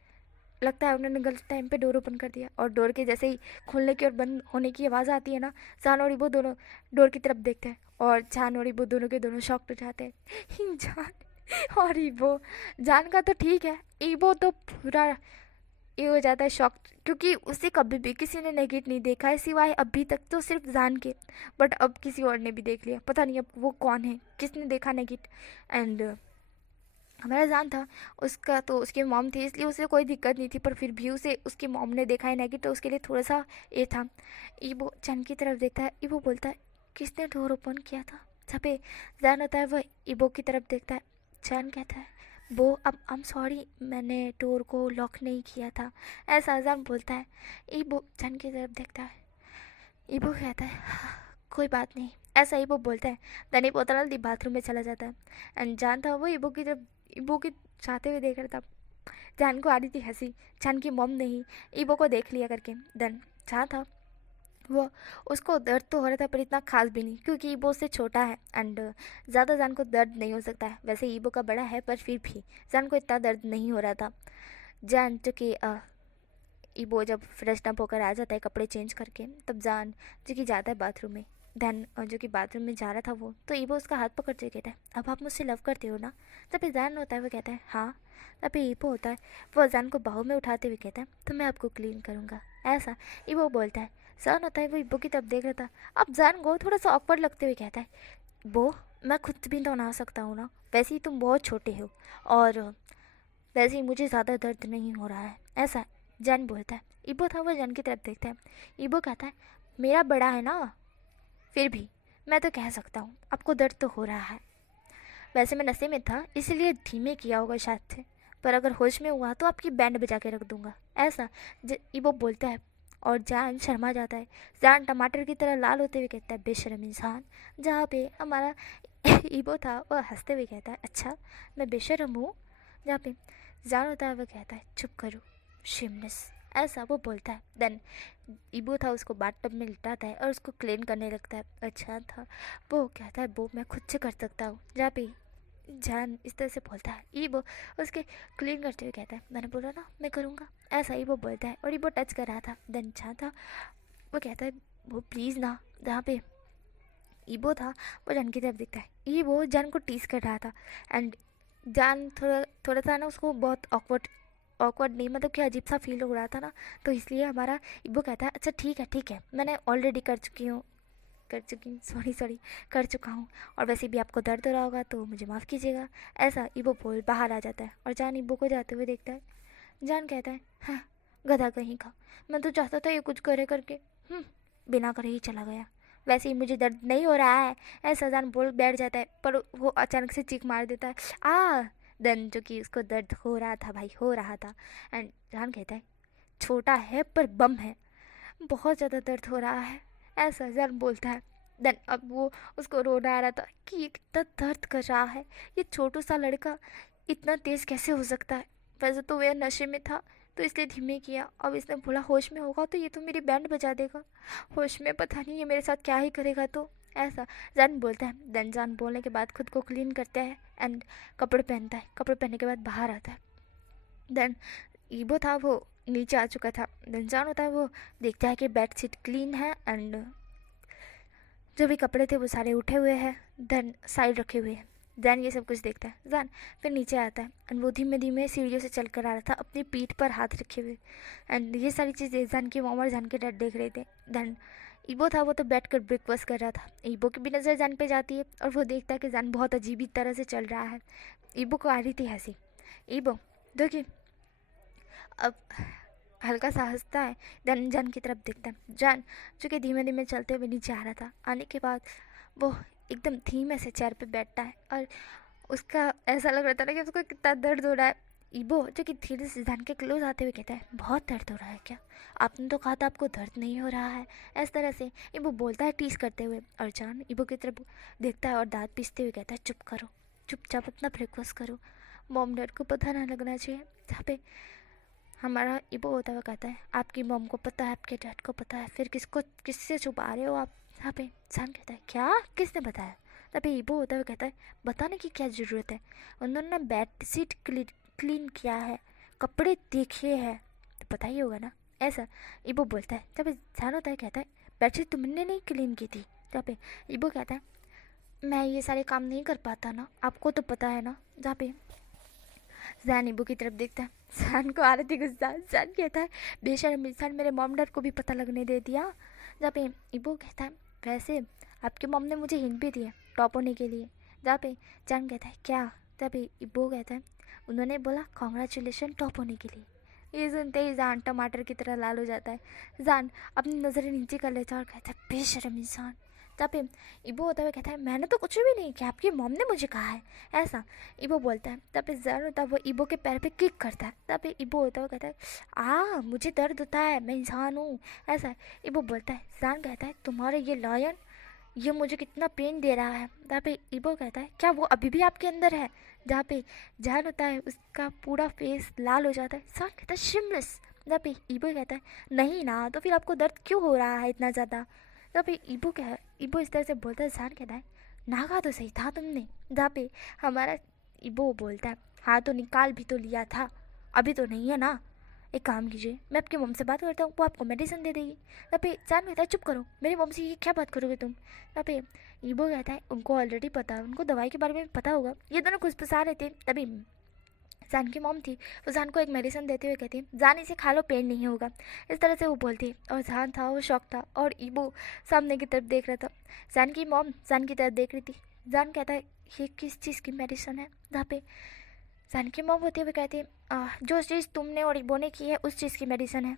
लगता है उन्होंने गलत टाइम पे डोर ओपन कर दिया। और डोर के जैसे ही खुलने की और बंद होने की आवाज़ आती है ना, जान और ईबो दोनों डोर की तरफ देखते हैं और जान और ईबो दोनों के दोनों शॉक्ड हो जाते हैं। जान और ईबो, जान का तो ठीक है, ईबो तो पूरा ये हो जाता है शॉक, क्योंकि उसे कभी भी किसी ने नेगेट नहीं देखा है सिवाय अभी तक तो सिर्फ जान के, बट अब किसी और ने भी देख लिया, पता नहीं अब वो कौन है, किसने देखा नेगेट। एंड हमारा जान था, उसका तो उसकी मॉम थी इसलिए उसे कोई दिक्कत नहीं थी, पर फिर भी उसे उसकी मॉम ने देखा है नेगेट, तो उसके लिए थोड़ा सा ये था। ईबो जान की तरफ देखता है, ईबो बोलता है किसने डोर ओपन किया था, जहाँ पे जान होता है वह ईबो की तरफ देखता है। जान कहता है वो अब आई एम सॉरी, मैंने डोर को लॉक नहीं किया था, ऐसा जान बोलता है। ईबो जान की तरफ देखता है, ईबो कहता है "हाँ, कोई बात नहीं", ऐसा ईबो बोलता है। देन ईबो तुरंत बाथरूम में चला जाता है। एंड जान था वो ईबो की तरफ, ईबो के चाहते हुए देख रहा था। जान को आ रही थी हंसी, जान की मॉम ने ही ईबो को देख लिया करके। देन जहाँ था वो, उसको दर्द तो हो रहा था पर इतना खास भी नहीं, क्योंकि ईबो उससे छोटा है एंड ज़्यादा जान को दर्द नहीं हो सकता है। वैसे ईबो का बड़ा है पर फिर भी जान को इतना दर्द नहीं हो रहा था। जान जो कि ईबो जब फ्रेश अप होकर आ जाता है कपड़े चेंज करके, तब जान जो कि जाता है बाथरूम में। देन जो कि बाथरूम में जा रहा था वो, तो ईबो उसका हाथ पकड़ के कहता है अब आप मुझसे लव करते हो ना। तभी जान होता है वो कहता है हाँ। तभी ईबो होता है वो जान को बाहों में उठाते हुए कहता है तो मैं आपको क्लीन करूँगा, ऐसा ईबो बोलता है। जान होता है वो ईबो की तरफ देख रहा था। अब जान को थोड़ा सा ऑकवर्ड लगते हुए कहता है वो मैं खुद भी तो नहा सकता हूँ ना, वैसे ही तुम बहुत छोटे हो और वैसे ही मुझे ज़्यादा दर्द नहीं हो रहा है, ऐसा जान बोलता है। ईबो था वो जान की तरफ देखता है। ईबो कहता है मेरा बड़ा है ना, फिर भी मैं तो कह सकता हूँ आपको दर्द तो हो रहा है। वैसे मैं नशे में था इसलिए धीमे किया होगा शायद से, पर अगर होश में हुआ तो आपकी बैंड बजा के रख दूंगा, ऐसा ईबो बोलता है। और जान शर्मा जाता है। जान टमाटर की तरह लाल होते हुए कहता है बेशर्म इंसान। जहाँ पे हमारा ईबो था वह हंसते हुए कहता है अच्छा मैं बेशर्म हूँ। जहाँ पे जान होता है वह कहता है चुप करो शिमनेस, ऐसा वो बोलता है। देन ईबो था उसको बाथटब में लिटाता है और उसको क्लीन करने लगता है। अच्छा था वो कहता है वो मैं खुद से कर सकता हूँ। जहाँ पे जान इस तरह से बोलता है, ईबो उसके क्लीन करते हुए कहता है मैंने बोला ना मैं करूँगा, ऐसा ईबो बोलता है। और ईबो टच कर रहा था। देन जहाँ था वो कहता है वो प्लीज़ ना। जहाँ पे ईबो था वो जान की तरफ दिखता है। ईबो जान को टीज कर रहा था एंड जान थोड़ा थोड़ा सा ना उसको बहुत ऑकवर्ड ऑकवर्ड नहीं मतलब कि अजीब सा फील हो रहा था ना, तो इसलिए हमारा ईबो कहता है अच्छा ठीक है मैंने ऑलरेडी कर चुकी हूँ सॉरी सॉरी कर चुका हूँ, और वैसे भी आपको दर्द हो रहा होगा तो मुझे माफ़ कीजिएगा, ऐसा ईबो बोल बाहर आ जाता है। और जान ईबो को जाते हुए देखता है। जान कहता है हाँ गधा कहीं का, मैं तो चाहता था ये कुछ करे करके, बिना करे ही चला गया, वैसे ही मुझे दर्द नहीं हो रहा है, ऐसा जान बोल बैठ जाता है। पर वो अचानक से चीख मार देता है आ। देन जो कि उसको दर्द हो रहा था भाई, हो रहा था। एंड जान कहता है छोटा है पर बम है, बहुत ज़्यादा दर्द हो रहा है, ऐसा जान बोलता है। देन अब वो उसको रोना आ रहा था कि ये कितना दर्द कर रहा है, ये छोटू सा लड़का इतना तेज़ कैसे हो सकता है। वैसे तो वह नशे में था तो इसलिए धीमे किया, अब इसने बोला होश में होगा तो ये तो मेरी बैंड बजा देगा, होश में पता नहीं ये मेरे साथ क्या ही करेगा, तो ऐसा जान बोलता है। देन जान बोलने के बाद खुद को क्लीन करता है एंड कपड़े पहनता है। कपड़े पहनने के बाद बाहर आता है। देन ईबो था वो नीचे आ चुका था। देन जान होता है वो देखता है कि बेड शीट क्लीन है एंड जो भी कपड़े थे वो सारे उठे हुए हैं, देन साइड रखे हुए हैं। जैन ये सब कुछ देखता है। जैन फिर नीचे आता है एंड वो धीमे धीमे सीढ़ियों से चल कर आ रहा था अपनी पीठ पर हाथ रखे हुए। एंड ये सारी चीज़ें जैन की मॉम और जैन के डैड देख रहे थे। देन ईबो था वो तो बैठ कर ब्रेकफास्ट कर रहा था। ईबो की भी नज़र जैन पे जाती है और वो देखता है कि जैन बहुत अजीब ही तरह से चल रहा है। ईबो को आ रही थी हंसी। ईबो देखिए अब हल्का सा हंसता है। देन जान की तरफ देखता है। जान जो कि धीमे धीमे चलते हुए नीचे आ रहा था, आने के बाद वो एकदम धीमे से चेयर पे बैठता है और उसका ऐसा लग रहा था ना कि उसको कितना दर्द हो रहा है। ईबो जो कि धीरे से जान के क्लोज आते हुए कहता है बहुत दर्द हो रहा है क्या, आपने तो कहा था आपको दर्द नहीं हो रहा है, इस तरह से ईबो बोलता है टीस करते हुए। और जान ईबो की तरफ देखता है और दांत पीसते हुए कहता है चुप करो, चुपचाप अपना ब्रेकफास्ट करो, मॉम डैड को पता ना लगना चाहिए। जहाँ पे हमारा ईबो होता हुआ कहता है आपकी मॉम को पता है, आपके डैड को पता है, फिर किससे छुपा रहे हो आप। यहाँ पे जान कहता है क्या, किसने बताया। तभी ईबो होता हुआ कहता है बताने की क्या ज़रूरत है, उन्होंने बेड शीट क्लीन किया है, कपड़े देखे हैं तो पता ही होगा ना, ऐसा ईबो बोलता है। जब जान होता है कहता है बेडशीट तुमने नहीं क्लीन की थी। जहाँ पे ईबो कहता है मैं ये सारे काम नहीं कर पाता ना, आपको तो पता है ना। जहाँ पे जान इबो की तरफ देखता है, जान को आ रही थी गुस्सा। जान कहता है बेशर्म इंसान, मेरे मॉम डैड को भी पता लगने दे दिया। जहाँ पे इबो कहता है वैसे आपके मॉम ने मुझे हिंट भी दिया टॉप होने के लिए। जहाँ पे जान कहता है क्या। जहाँ पे इबो कहता है उन्होंने बोला कॉन्ग्रेचुलेशन टॉप होने के लिए। ये सुनते ही जान टमाटर की तरह लाल हो जाता है। जान अपनी नज़रें नीचे कर लेता है और कहता है बेशर्म इंसान। तब पे इबो होता हुआ कहता है मैंने तो कुछ भी नहीं किया, आपकी मॉम ने मुझे कहा है ऐसा। इबो बोलता है। तब पे जान होता है वो इबो के पैर पे किक करता है। तब पे इबो होता हुआ कहता है मुझे दर्द होता है, मैं इंसान हूँ ऐसा। इबो बोलता है। जान कहता है तुम्हारा ये लायन ये मुझे कितना पेन दे रहा है। जहाँ पे इबो कहता है क्या वो अभी भी आपके अंदर है। जहाँ पे जान होता है उसका पूरा फेस लाल हो जाता है। जान कहता है शिमलेस। जहाँ पे इबो कहता है नहीं ना, तो फिर आपको दर्द क्यों हो रहा है इतना ज़्यादा। जहाँ पे इबो इस तरह से बोलता है। जान कहता है नागा तो सही था तुमने। जहाँ पे हमारा इबो बोलता है हाँ तो निकाल भी तो लिया था, अभी तो नहीं है ना। एक काम कीजिए मैं आपकी मम से बात करता हूँ, वो आपको मेडिसिन दे देगी। तब पे जान कहता है चुप करो, मेरी मम से ये क्या बात करोगे तुम। तब पे ईबो कहता है उनको ऑलरेडी पता है, उनको दवाई के बारे में पता होगा। ये दोनों खुशफुसा रहे थे तभी जान की मॉम थी, वो जान को एक मेडिसिन देते हुए कहती है जान इसे खा लो पेन नहीं होगा, इस तरह से वो बोलती है। और जान था वो शौक था और ईबो सामने की तरफ देख रहा था। जान की मॉम जान की तरफ देख रही थी। जान कहता है ये किस चीज़ की मेडिसिन है। जहाँ पे जान की मॉम होती है वो कहती है जो चीज़ तुमने और ईबो ने की है उस चीज़ की मेडिसिन है,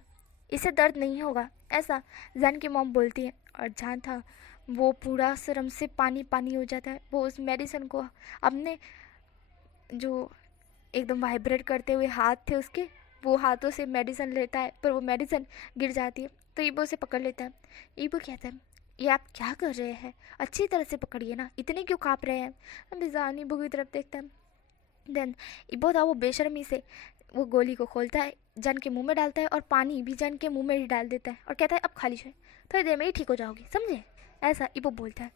इससे दर्द नहीं होगा ऐसा जान की मॉम बोलती है। और जान था वो पूरा शर्म से पानी पानी हो जाता है। वो उस मेडिसिन को अपने जो एकदम वाइब्रेट करते हुए हाथ थे उसके, वो हाथों से मेडिसिन लेता है पर वो मेडिसिन गिर जाती है तो ईबो से पकड़ लेता है। ईबो कहता है ये आप क्या कर रहे हैं, अच्छी तरह से पकड़िए ना, इतने क्यों काँप रहे हैं। अभी जान ईबो की तरफ देखता है। देन इबो था वो बेशर्मी से वो गोली को खोलता है, जान के मुंह में डालता है और पानी भी जान के मुंह में ही डाल देता है और कहता है अब खा लीजिए, थोड़ी देर में ही ठीक हो जाओगी समझे ऐसा इबो बोलता है।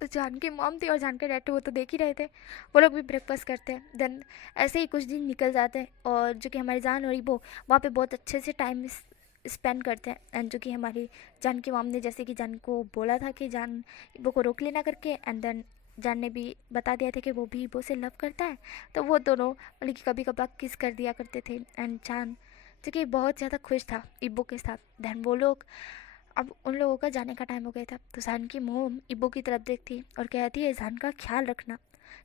तो जान की मॉम थी और जान के डैड वो तो देख ही रहे थे, वो लोग भी ब्रेकफास्ट करते हैं। देन ऐसे ही कुछ दिन निकल जाते हैं और जो कि हमारी जान और इबो वहाँ पे बहुत अच्छे से टाइम स्पेंड करते हैं। एंड जो कि हमारी जान की मॉम ने जैसे कि जान को बोला था कि जान इबो को रोक लेना करके, एंड देन जान ने भी बता दिया था कि वो भी इबो से लव करता है, तो वो दोनों मतलब कि कभी कभार किस कर दिया करते थे। एंड जान जो कि बहुत ज़्यादा खुश था इबो के साथ। देन वो लोग अब उन लोगों का जाने का टाइम हो गया था तो जान की मोम इबो की तरफ देखती और कहती है जान का ख्याल रखना।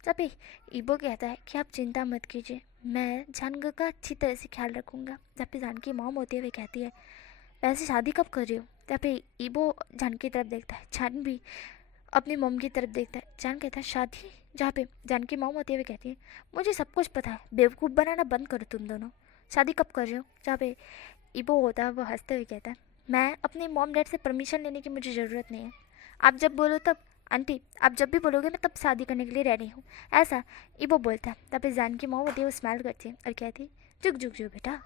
जब इबो कहता है कि आप चिंता मत कीजिए, मैं जान का अच्छी तरह से ख्याल रखूँगा। जब पे जान की मॉम होती है वे कहती है वैसे शादी कब कर रही हो। जब पे इबो जान की तरफ देखता है, जान भी अपनी मॉम की तरफ देखता है। जान कहता है शादी। जहाँ पे जान की मॉम होती है वे कहती है मुझे सब कुछ पता है, बेवकूफ़ बनाना बंद करो तुम दोनों, शादी कब कर रहे हो। जहाँ पे इबो होता है वो हंसते हुए कहता है मैं अपने मॉम डैड से परमिशन लेने की मुझे ज़रूरत नहीं है, आप जब बोलो तब, आंटी आप जब भी बोलोगे मैं तब शादी करने के लिए रेडी हूँ ऐसा इबो बोलता है। तब जान की मॉम होती है वो स्माइल करती है और कहती जुग जुग जुग बेटा,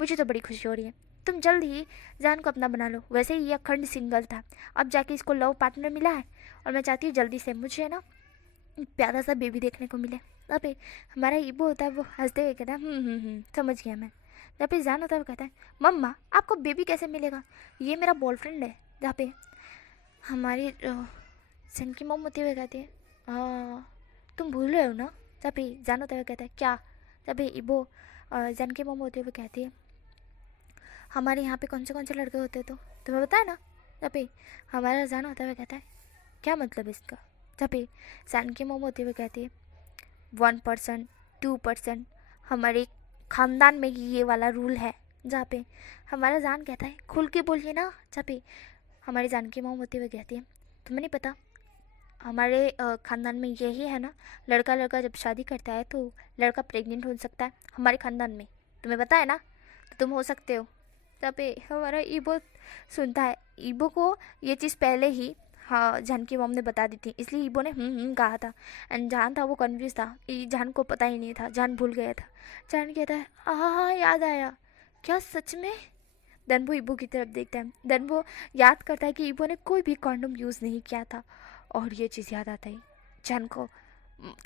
मुझे तो बड़ी खुशी हो रही है, तुम जल्द ही जान को अपना बना लो। वैसे ही ये अखंड सिंगल था, अब जाके इसको लव पार्टनर मिला है और मैं चाहती हूँ जल्दी से मुझे ना प्यारा सा बेबी देखने को मिले। तब पे हमारा इबो होता है वो हंसते हुए कहता है समझ गया मैं। जहाँ पे जान होता है वो कहता है मम्मा आपको बेबी कैसे मिलेगा, ये मेरा बॉयफ्रेंड है। जहाँ पे हमारी सन की मम्मी होती हुए कहती है तुम भूल रहे हो ना। जहाँ पे जान होता हुआ कहता है क्या। जहाँ पे इबो जन की मम्मी होती हुए कहती है हमारे यहाँ पे कौन से लड़के होते तो तुम्हें पता है ना। जहाँ पे हमारा जान होता हुआ कहता है क्या मतलब इसका। जहाँ पे जान की मम्मी होती हुए कहती है 1%, 2%, हमारे ख़ानदान में ही ये वाला रूल है। जहाँ पे हमारा जान कहता है खुल के बोलिए ना। जहाँ पे हमारी जान की मॉम होती हुई कहती है तुम्हें नहीं पता हमारे ख़ानदान में यही है ना, लड़का लड़का जब शादी करता है तो लड़का प्रेग्नेंट हो सकता है हमारे ख़ानदान में, तुम्हें पता है ना, तो तुम हो सकते हो। जहाँ पे हमारा ईबो सुनता है, ईबो को ये चीज़ पहले ही हाँ जान की मॉम ने बता दी थी, इसलिए ईबो ने कहा था। एंड जान था वो कन्फ्यूज था, जान को पता ही नहीं था, जान भूल गया था। जान कहता है हाँ याद आया, क्या सच में। देन वो ईबो की तरफ देखता है, देन वो याद करता है कि ईबो ने कोई भी कॉन्डोम यूज़ नहीं किया था। और ये चीज़ याद आता है जान को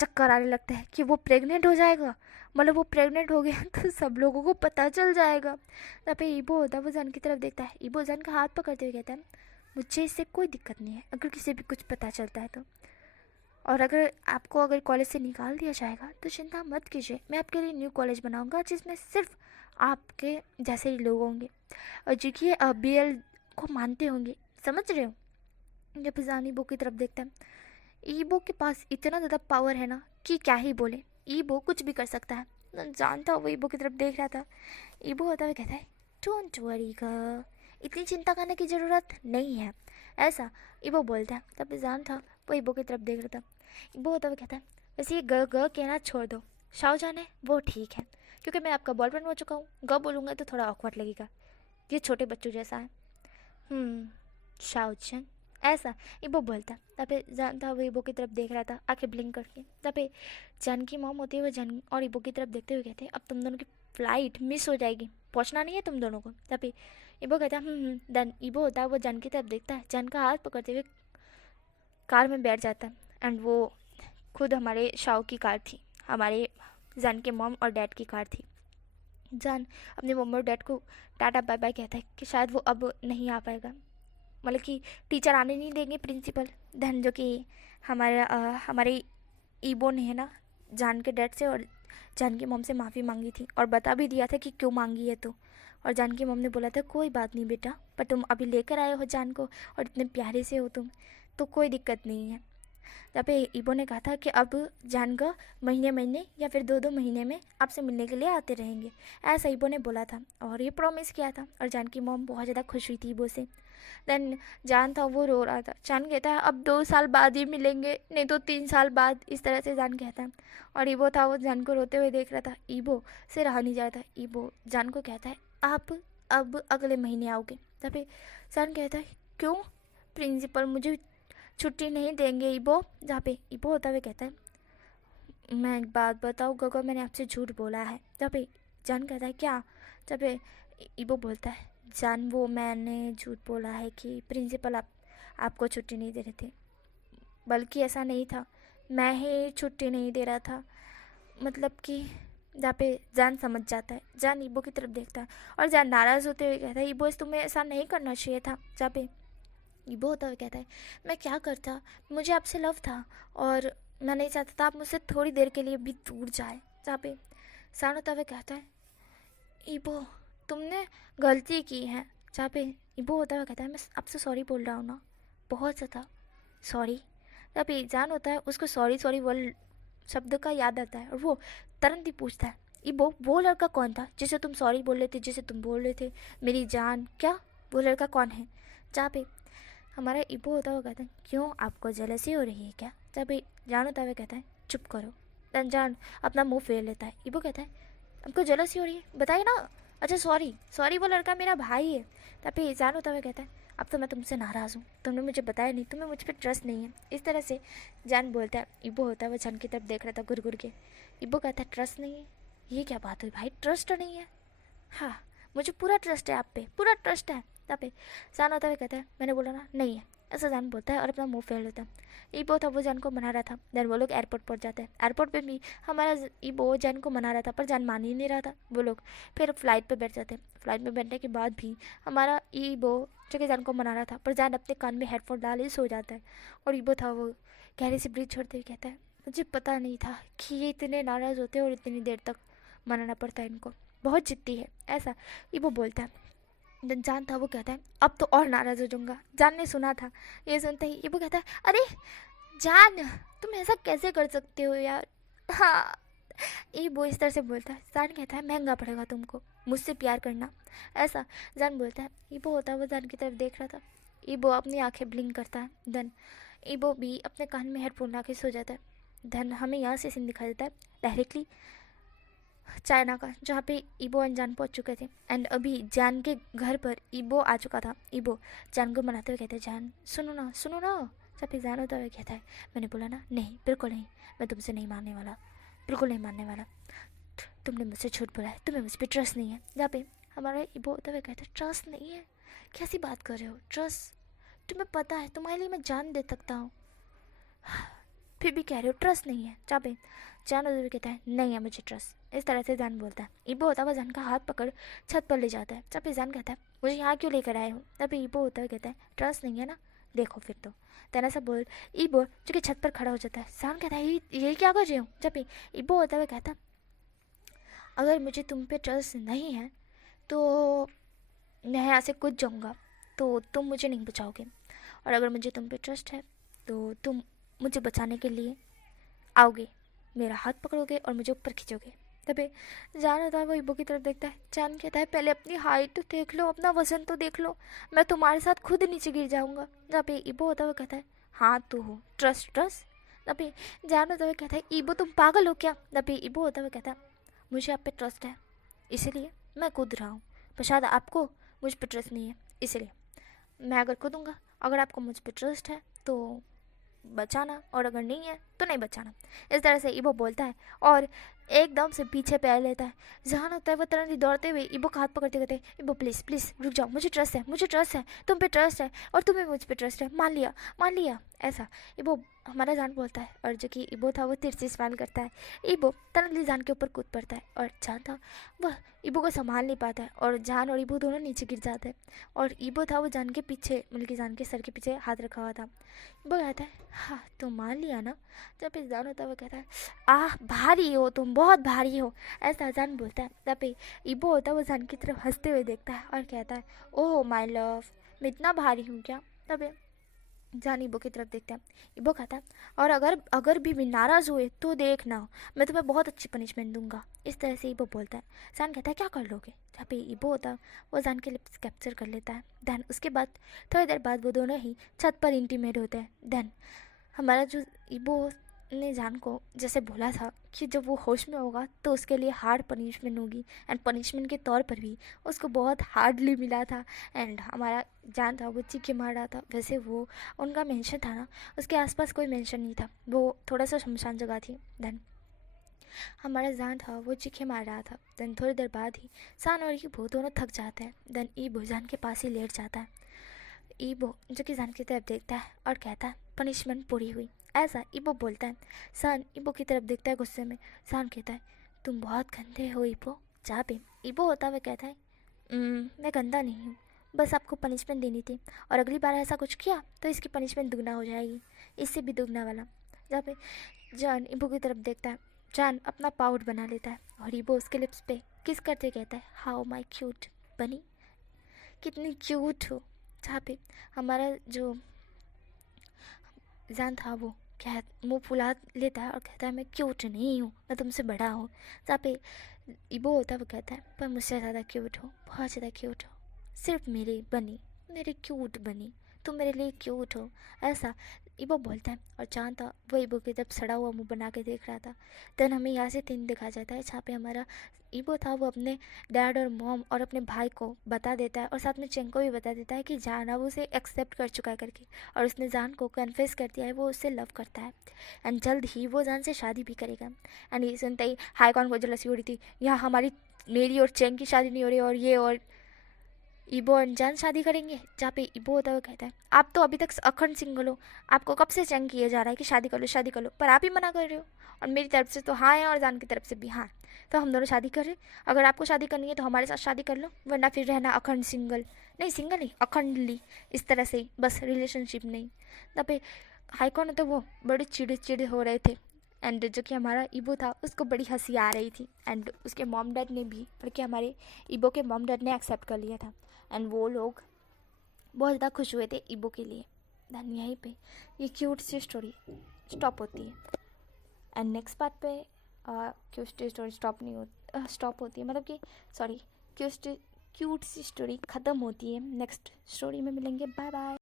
चक्कर आने लगता है कि वो प्रेग्नेंट हो जाएगा, मतलब वो प्रेग्नेंट हो गया तो सब लोगों को पता चल जाएगा। तब पे ईबो होता है वो जान की तरफ देखता है, ईबो जान का हाथ पकड़ते हुए कहता है मुझे इससे कोई दिक्कत नहीं है अगर किसी भी कुछ पता चलता है तो। और अगर आपको अगर कॉलेज से निकाल दिया जाएगा तो चिंता मत कीजिए, मैं आपके लिए न्यू कॉलेज बनाऊंगा जिसमें सिर्फ आपके जैसे ही लोग होंगे और जो कि BL को मानते होंगे, समझ रहे हो। जब जान ईबो की तरफ देखता है, ईबो के पास इतना ज़्यादा पावर है ना कि क्या ही बोले, ईबो कुछ भी कर सकता है। जानता वो ईबो की तरफ देख रहा था। ईबो होता हुआ कहता है, डोंट वरी गर्ल, इतनी चिंता करने की ज़रूरत नहीं है, ऐसा ईबो बोलता है। तब जान था वो ईबो की तरफ देख रहा था। ईबो होता हुआ कहता है, वैसे ये ग ग कहना छोड़ दो, शाओ जाने वो ठीक है, क्योंकि मैं आपका बॉयफ्रेंड हो चुका हूँ, ग बोलूँगा तो थोड़ा ऑकवर्ड लगेगा, ये छोटे बच्चों जैसा है। शाओ चन, ऐसा ईबो बोलता। तबे जान था वो ईबो की तरफ देख रहा था आंखें ब्लिंक करके। तबे जान की मॉम होते हुए जान और ईबो की तरफ देखते हुए कहते हैं, अब तुम दोनों की फ्लाइट मिस हो जाएगी, पहुंचना नहीं है तुम दोनों को। तभी ईबो कहता है देन ईबो होता है वो जान की तरफ देखता है, जान का हाथ पकड़ते हुए कार में बैठ जाता है। एंड वो खुद हमारे शाओ की कार थी, हमारे जान के मॉम और डैड की कार थी। जान अपने मम्मी और डैड को टाटा बाय बाय कहता है कि शायद वो अब नहीं आ पाएगा, मतलब कि टीचर आने नहीं देंगे, प्रिंसिपल। देन जो कि हमारे ईबो ने है ना जान के डैड से और जान की मॉम से माफ़ी मांगी थी और बता भी दिया था कि क्यों मांगी है। तो और जान की मॉम ने बोला था कोई बात नहीं बेटा, पर तुम अभी लेकर आए हो जान को और इतने प्यारे से हो तुम, तो कोई दिक्कत नहीं है। तब पे ईबो ने कहा था कि अब जान का महीने महीने या फिर 2-2 महीने में आपसे मिलने के लिए आते रहेंगे, ऐसा ईबो ने बोला था और ये प्रॉमिस किया था। और जान की मॉम बहुत ज़्यादा खुश हुई थी ईबो से। देन जान था वो रो रहा था। जान कहता है अब 2 साल बाद ही मिलेंगे, नहीं तो 3 साल बाद, इस तरह से जान कहता है। और ईबो था वो जान को रोते हुए देख रहा था। ईबो से रहा नहीं जाता। ईबो जान को कहता है आप अब अगले महीने आओगे। तभी जान कहता है क्यों प्रिंसिपल मुझे छुट्टी नहीं देंगे ईबो। जहाँ पे ईबो होता हुआ कहता है मैं एक बात बताऊँ गगो, मैंने आपसे झूठ बोला है। जहाँ पे जान कहता है क्या। जहाँ पे ईबो बोलता है जान वो मैंने झूठ बोला है कि प्रिंसिपल आपको छुट्टी नहीं दे रहे थे, बल्कि ऐसा नहीं था, मैं ही छुट्टी नहीं दे रहा था, मतलब कि। जहाँ पे जान समझ जाता है। जान ईबो की तरफ देखता है और जान नाराज़ होते हुए कहता है ईबो तुम्हें ऐसा नहीं करना चाहिए था। जहाँ पे ईबो होता हुआ कहता है मैं क्या करता, मुझे आपसे लव था और मैं नहीं चाहता था आप मुझसे थोड़ी देर के लिए भी दूर जाए। जहाँ पे जान होता हुआ कहता है ईबो तुमने गलती की है। जहाँ पे ईबो होता हुआ कहता है मैं आपसे सॉरी बोल रहा हूँ ना, बहुत ज़्यादा सॉरी। तभी जान होता है उसको सॉरी सॉरी वर्ड शब्द का याद आता है और वो तुरंत ही पूछता है ईबो वो लड़का कौन था जिसे तुम सॉरी बोल रहे थे, जिसे तुम बोल रहे थे मेरी जान, क्या वो लड़का कौन है। जहाँ पे हमारा ईबो होता हुआ कहता है क्यों आपको जेलसी हो रही है क्या। जब जान होता हुआ कहता है चुप करो। तन जान अपना मुंह फेर लेता है। ईबो कहता है आपको जेलसी हो रही है, बताइए ना। अच्छा सॉरी सॉरी वो लड़का मेरा भाई है। तभी जान होता हुआ कहता है अब तो मैं तुमसे नाराज़ हूँ, तुमने मुझे बताया नहीं, तुम्हें मुझ पर ट्रस्ट नहीं है। इस तरह से जान बोलता है। ईबो होता है वो जान की तरफ देख रहा था घुर घुर के। ईबो कहता है ट्रस्ट नहीं है, ये क्या बात हुई भाई, ट्रस्ट नहीं है। हाँ मुझे पूरा ट्रस्ट है आप पे, पूरा ट्रस्ट है। तब पे जान होता हुआ कहता है मैंने बोला ना नहीं है, ऐसा जान बोलता है और अपना मुंह फेर लेता है। ईबो था वो जान को मना रहा था। देन वो लोग एयरपोर्ट पहुंच जाते हैं। एयरपोर्ट पे भी हमारा ईबो जान को मना रहा था पर जान मान ही नहीं रहा था। वो लोग फिर फ्लाइट पे बैठ जाते हैं। फ्लाइट में बैठने के बाद भी हमारा ईबो जो कि जान को मना रहा था पर जान अपने कान में हेडफोन डाले सो जाता है। और ईबो था वो गहरे से ब्रीथ छोड़ते हुए कहता है मुझे पता नहीं था कि ये इतने नाराज़ होते हैं और इतनी देर तक मनाना पड़ता है इनको, बहुत जिद्दी है, ऐसा ईबो बोलता है। जान था वो कहता है अब तो और नाराज़ हो जाऊंगा। जान ने सुना था, ये सुनते ही ईबो कहता है अरे जान तुम ऐसा कैसे कर सकते हो यार। हाँ ईबो इस तरह से बोलता है। जान कहता है महंगा पड़ेगा तुमको मुझसे प्यार करना, ऐसा जान बोलता है। ईबो होता है वो जान की तरफ देख रहा था। ईबो अपनी आंखें ब्लिंक करता है। देन ईबो भी अपने कान में हेडफोन ला के सो जाता है। देन हमें यहाँ से सीन दिखा देता है डायरेक्टली चाइना का, जहाँ पे ईबो एंड जान पहुँच चुके थे। एंड अभी जान के घर पर ईबो आ चुका था। ईबो जान को मनाते हुए कहते हैं जान सुनो ना सुनो ना। जब पे जान होता हुआ कहता है मैंने बोला ना नहीं बिल्कुल नहीं, मैं तुमसे नहीं मानने वाला, बिल्कुल नहीं मानने वाला, तुमने मुझसे झूठ बोला है, तुम्हें मुझ पर ट्रस्ट नहीं है। जहाँ पे हमारा ईबो होता हुआ कहता है ट्रस्ट नहीं है, कैसी बात कर रहे हो, ट्रस्ट तुम्हें पता है तुम्हारे लिए मैं जान दे सकता हूँ, फिर भी कह रहे हो ट्रस्ट नहीं है। जहाँ पे जान होते हुए कहता है नहीं है मुझे ट्रस्ट। इस तरह से जान बोलता है। ईबो होता हुआ जान का हाथ पकड़ छत पर ले जाता है। जब पे जान कहता है मुझे यहाँ क्यों लेकर आए हो। तब ईबो होता हुआ कहता है ट्रस्ट नहीं है ना, देखो फिर तो। देन ऐसा बोल ईबो जो कि छत पर खड़ा हो जाता है। जान कहता है ये क्या कर रही हूँ। जब ईबो होता हुआ कहता अगर मुझे तुम पे ट्रस्ट नहीं है तो मैं यहाँ से कूद जाऊँगा, तो तुम मुझे नहीं बचाओगे, और अगर मुझे तुम पे ट्रस्ट है तो तुम मुझे बचाने के लिए आओगे, मेरा हाथ पकड़ोगे और मुझे ऊपर खींचोगे। तभी जान होता है वो इबो की तरफ देखता है। जान कहता है पहले अपनी हाइट तो देख लो, अपना वजन तो देख लो, मैं तुम्हारे साथ खुद नीचे गिर जाऊंगा। जहाँ पे इबो होता है वो कहता है हाँ तू हो, ट्रस्ट ट्रस्ट। तभी जान होता है कहता है इबो तुम पागल हो क्या। तभी इबो होता है कहता है मुझे आप पे ट्रस्ट है इसीलिए मैं कूद रहा हूँ, पर शायद आपको मुझ पर ट्रस्ट नहीं है, इसलिए मैं अगर कूदूंगा, अगर आपको मुझ पर ट्रस्ट है तो बचाना, और अगर नहीं है तो नहीं बचाना। इस तरह से इबो बोलता है और एकदम से पीछे पैर लेता है। जहान होता है वो तरह दौड़ते हुए इबो का हाथ पकड़ते कहते इबो प्लीज़ प्लीज़ रुक जाओ, मुझे ट्रस्ट है, मुझे ट्रस्ट है, तुम पे ट्रस्ट है और तुम्हें मुझ पे ट्रस्ट है, मान लिया मान लिया। ऐसा इबो हमारा जान बोलता है, और जो कि इबो था वो तिरछी स्माइल करता है। इबो तरंगली जान के ऊपर कूद पड़ता है और जान था वह इबो को संभाल नहीं पाता है, और जान और इबो दोनों नीचे गिर जाते हैं। और इबो था वो जान के पीछे, मतलब कि जान के सर के पीछे हाथ रखा हुआ था। इबो कहता है हाँ तो मान लिया ना। जब इस जान होता है वो कहता है आह भारी हो तुम, बहुत भारी हो, ऐसा जान बोलता है। तब इबो होता है वो जान की तरफ हंसते हुए देखता है और कहता है ओह माय लव, मैं इतना भारी हूँ क्या। तब जान इबो की तरफ देखता है। इबो कहता है और अगर अगर भी नाराज़ हुए तो देखना, मैं तुम्हें बहुत अच्छी पनिशमेंट दूंगा। इस तरह से इबो बोलता है। जान कहता है क्या कर लोगे। जहाँ पे इबो होता है वो जान के लिप्स कैप्चर कर लेता है। देन उसके बाद थोड़ी देर बाद वो दोनों ही छत पर इंटीमेट होते हैं। देन हमारा जो इबो ने जान को जैसे बोला था कि जब वो होश में होगा तो उसके लिए हार्ड पनिशमेंट होगी, एंड पनिशमेंट के तौर पर भी उसको बहुत हार्डली मिला था, एंड हमारा जान था वो चीखे मार रहा था। वैसे वो उनका मेंशन था ना, उसके आसपास कोई मेंशन नहीं था, वो थोड़ा सा शमशान जगह थी। देन हमारा जान था वो चीखे मार रहा था। देन थोड़ी देर बाद ही सान और ईबो दोनों थक जाते हैं। देन ईबो जान के पास ही लेट जाता है। ईबो जो कि जान की तरफ देखता है और कहता है पनिशमेंट पूरी हुई, ऐसा इबो बोलता है। सान इबो की तरफ देखता है गुस्से में। सान कहता है तुम बहुत गंदे हो इबो। जहाँ पे इबो होता हुआ कहता है मैं गंदा नहीं हूँ, बस आपको पनिशमेंट देनी थी, और अगली बार ऐसा कुछ किया तो इसकी पनिशमेंट दुगना हो जाएगी, इससे भी दुगना वाला। जहाँ पे जान इबो की तरफ देखता है। जान अपना पाउट बना लेता है और इबो उसके लिप्स पे किस करते कहता है हाउ माई क्यूट बनी, कितनी क्यूट हो। जहाँ पे हमारा जो जान था वो कह मुँह फुला लेता है और कहता है मैं क्यूट नहीं हूँ, मैं तुमसे बड़ा हूँ। जहाँ पे इबो होता है वो कहता है पर मुझसे ज़्यादा क्यूट हो, बहुत ज़्यादा क्यूट हो, सिर्फ मेरी बनी, मेरी क्यूट बनी, तुम मेरे लिए क्यूट हो, ऐसा इबो बोलता है। और चांद था वो इबो की जब सड़ा हुआ मुंह बना के देख रहा था। देन हमें यहाँ से तीन दिखा जाता है जहाँ पे हमारा इबो था वो अपने डैड और मॉम और अपने भाई को बता देता है, और साथ में चेंग को भी बता देता है कि जान अब उसे एक्सेप्ट कर चुका है करके, और उसने जान को कन्फेस कर दिया है वो उससे लव करता है, एंड जल्द ही वो जान से शादी भी करेगा। एंड ये सुनते ही हाईकॉन को जलसी हो रही थी, यहाँ हमारी मेरी और चेंग की शादी नहीं हो रही, और ये और इबो अनजान शादी करेंगे। जहाँ पे इबो होता हुआ कहता है आप तो अभी तक अखंड सिंगल हो, आपको कब से चैंग किया जा रहा है कि शादी कर लो शादी कर लो, पर आप ही मना कर रहे हो, और मेरी तरफ से तो हाँ है और जान की तरफ से भी हाँ, तो हम दोनों शादी कर रहे। अगर आपको शादी करनी है तो हमारे साथ शादी कर लो, वरना फिर रहना अखंड सिंगल, नहीं सिंगल नहीं अखंडली, इस तरह से ही बस, रिलेशनशिप नहीं। तब पे हाईकॉन तो वो बड़े चिड़े चिड़े हो रहे थे, एंड जो कि हमारा इबो था उसको बड़ी हंसी आ रही थी, एंड उसके मॉम डैड ने भी, बल्कि हमारे इबो के मॉम डैड ने एक्सेप्ट कर लिया था, एंड वो लोग बहुत ज़्यादा खुश हुए थे इबो के लिए। देन यहीं पे ये क्यूट सी स्टोरी स्टॉप होती है, एंड नेक्स्ट पार्ट पे क्यूट सी स्टोरी स्टॉप नहीं होती, स्टॉप होती है, मतलब कि सॉरी क्यूट सी स्टोरी ख़त्म होती है। नेक्स्ट स्टोरी में मिलेंगे, बाय बाय।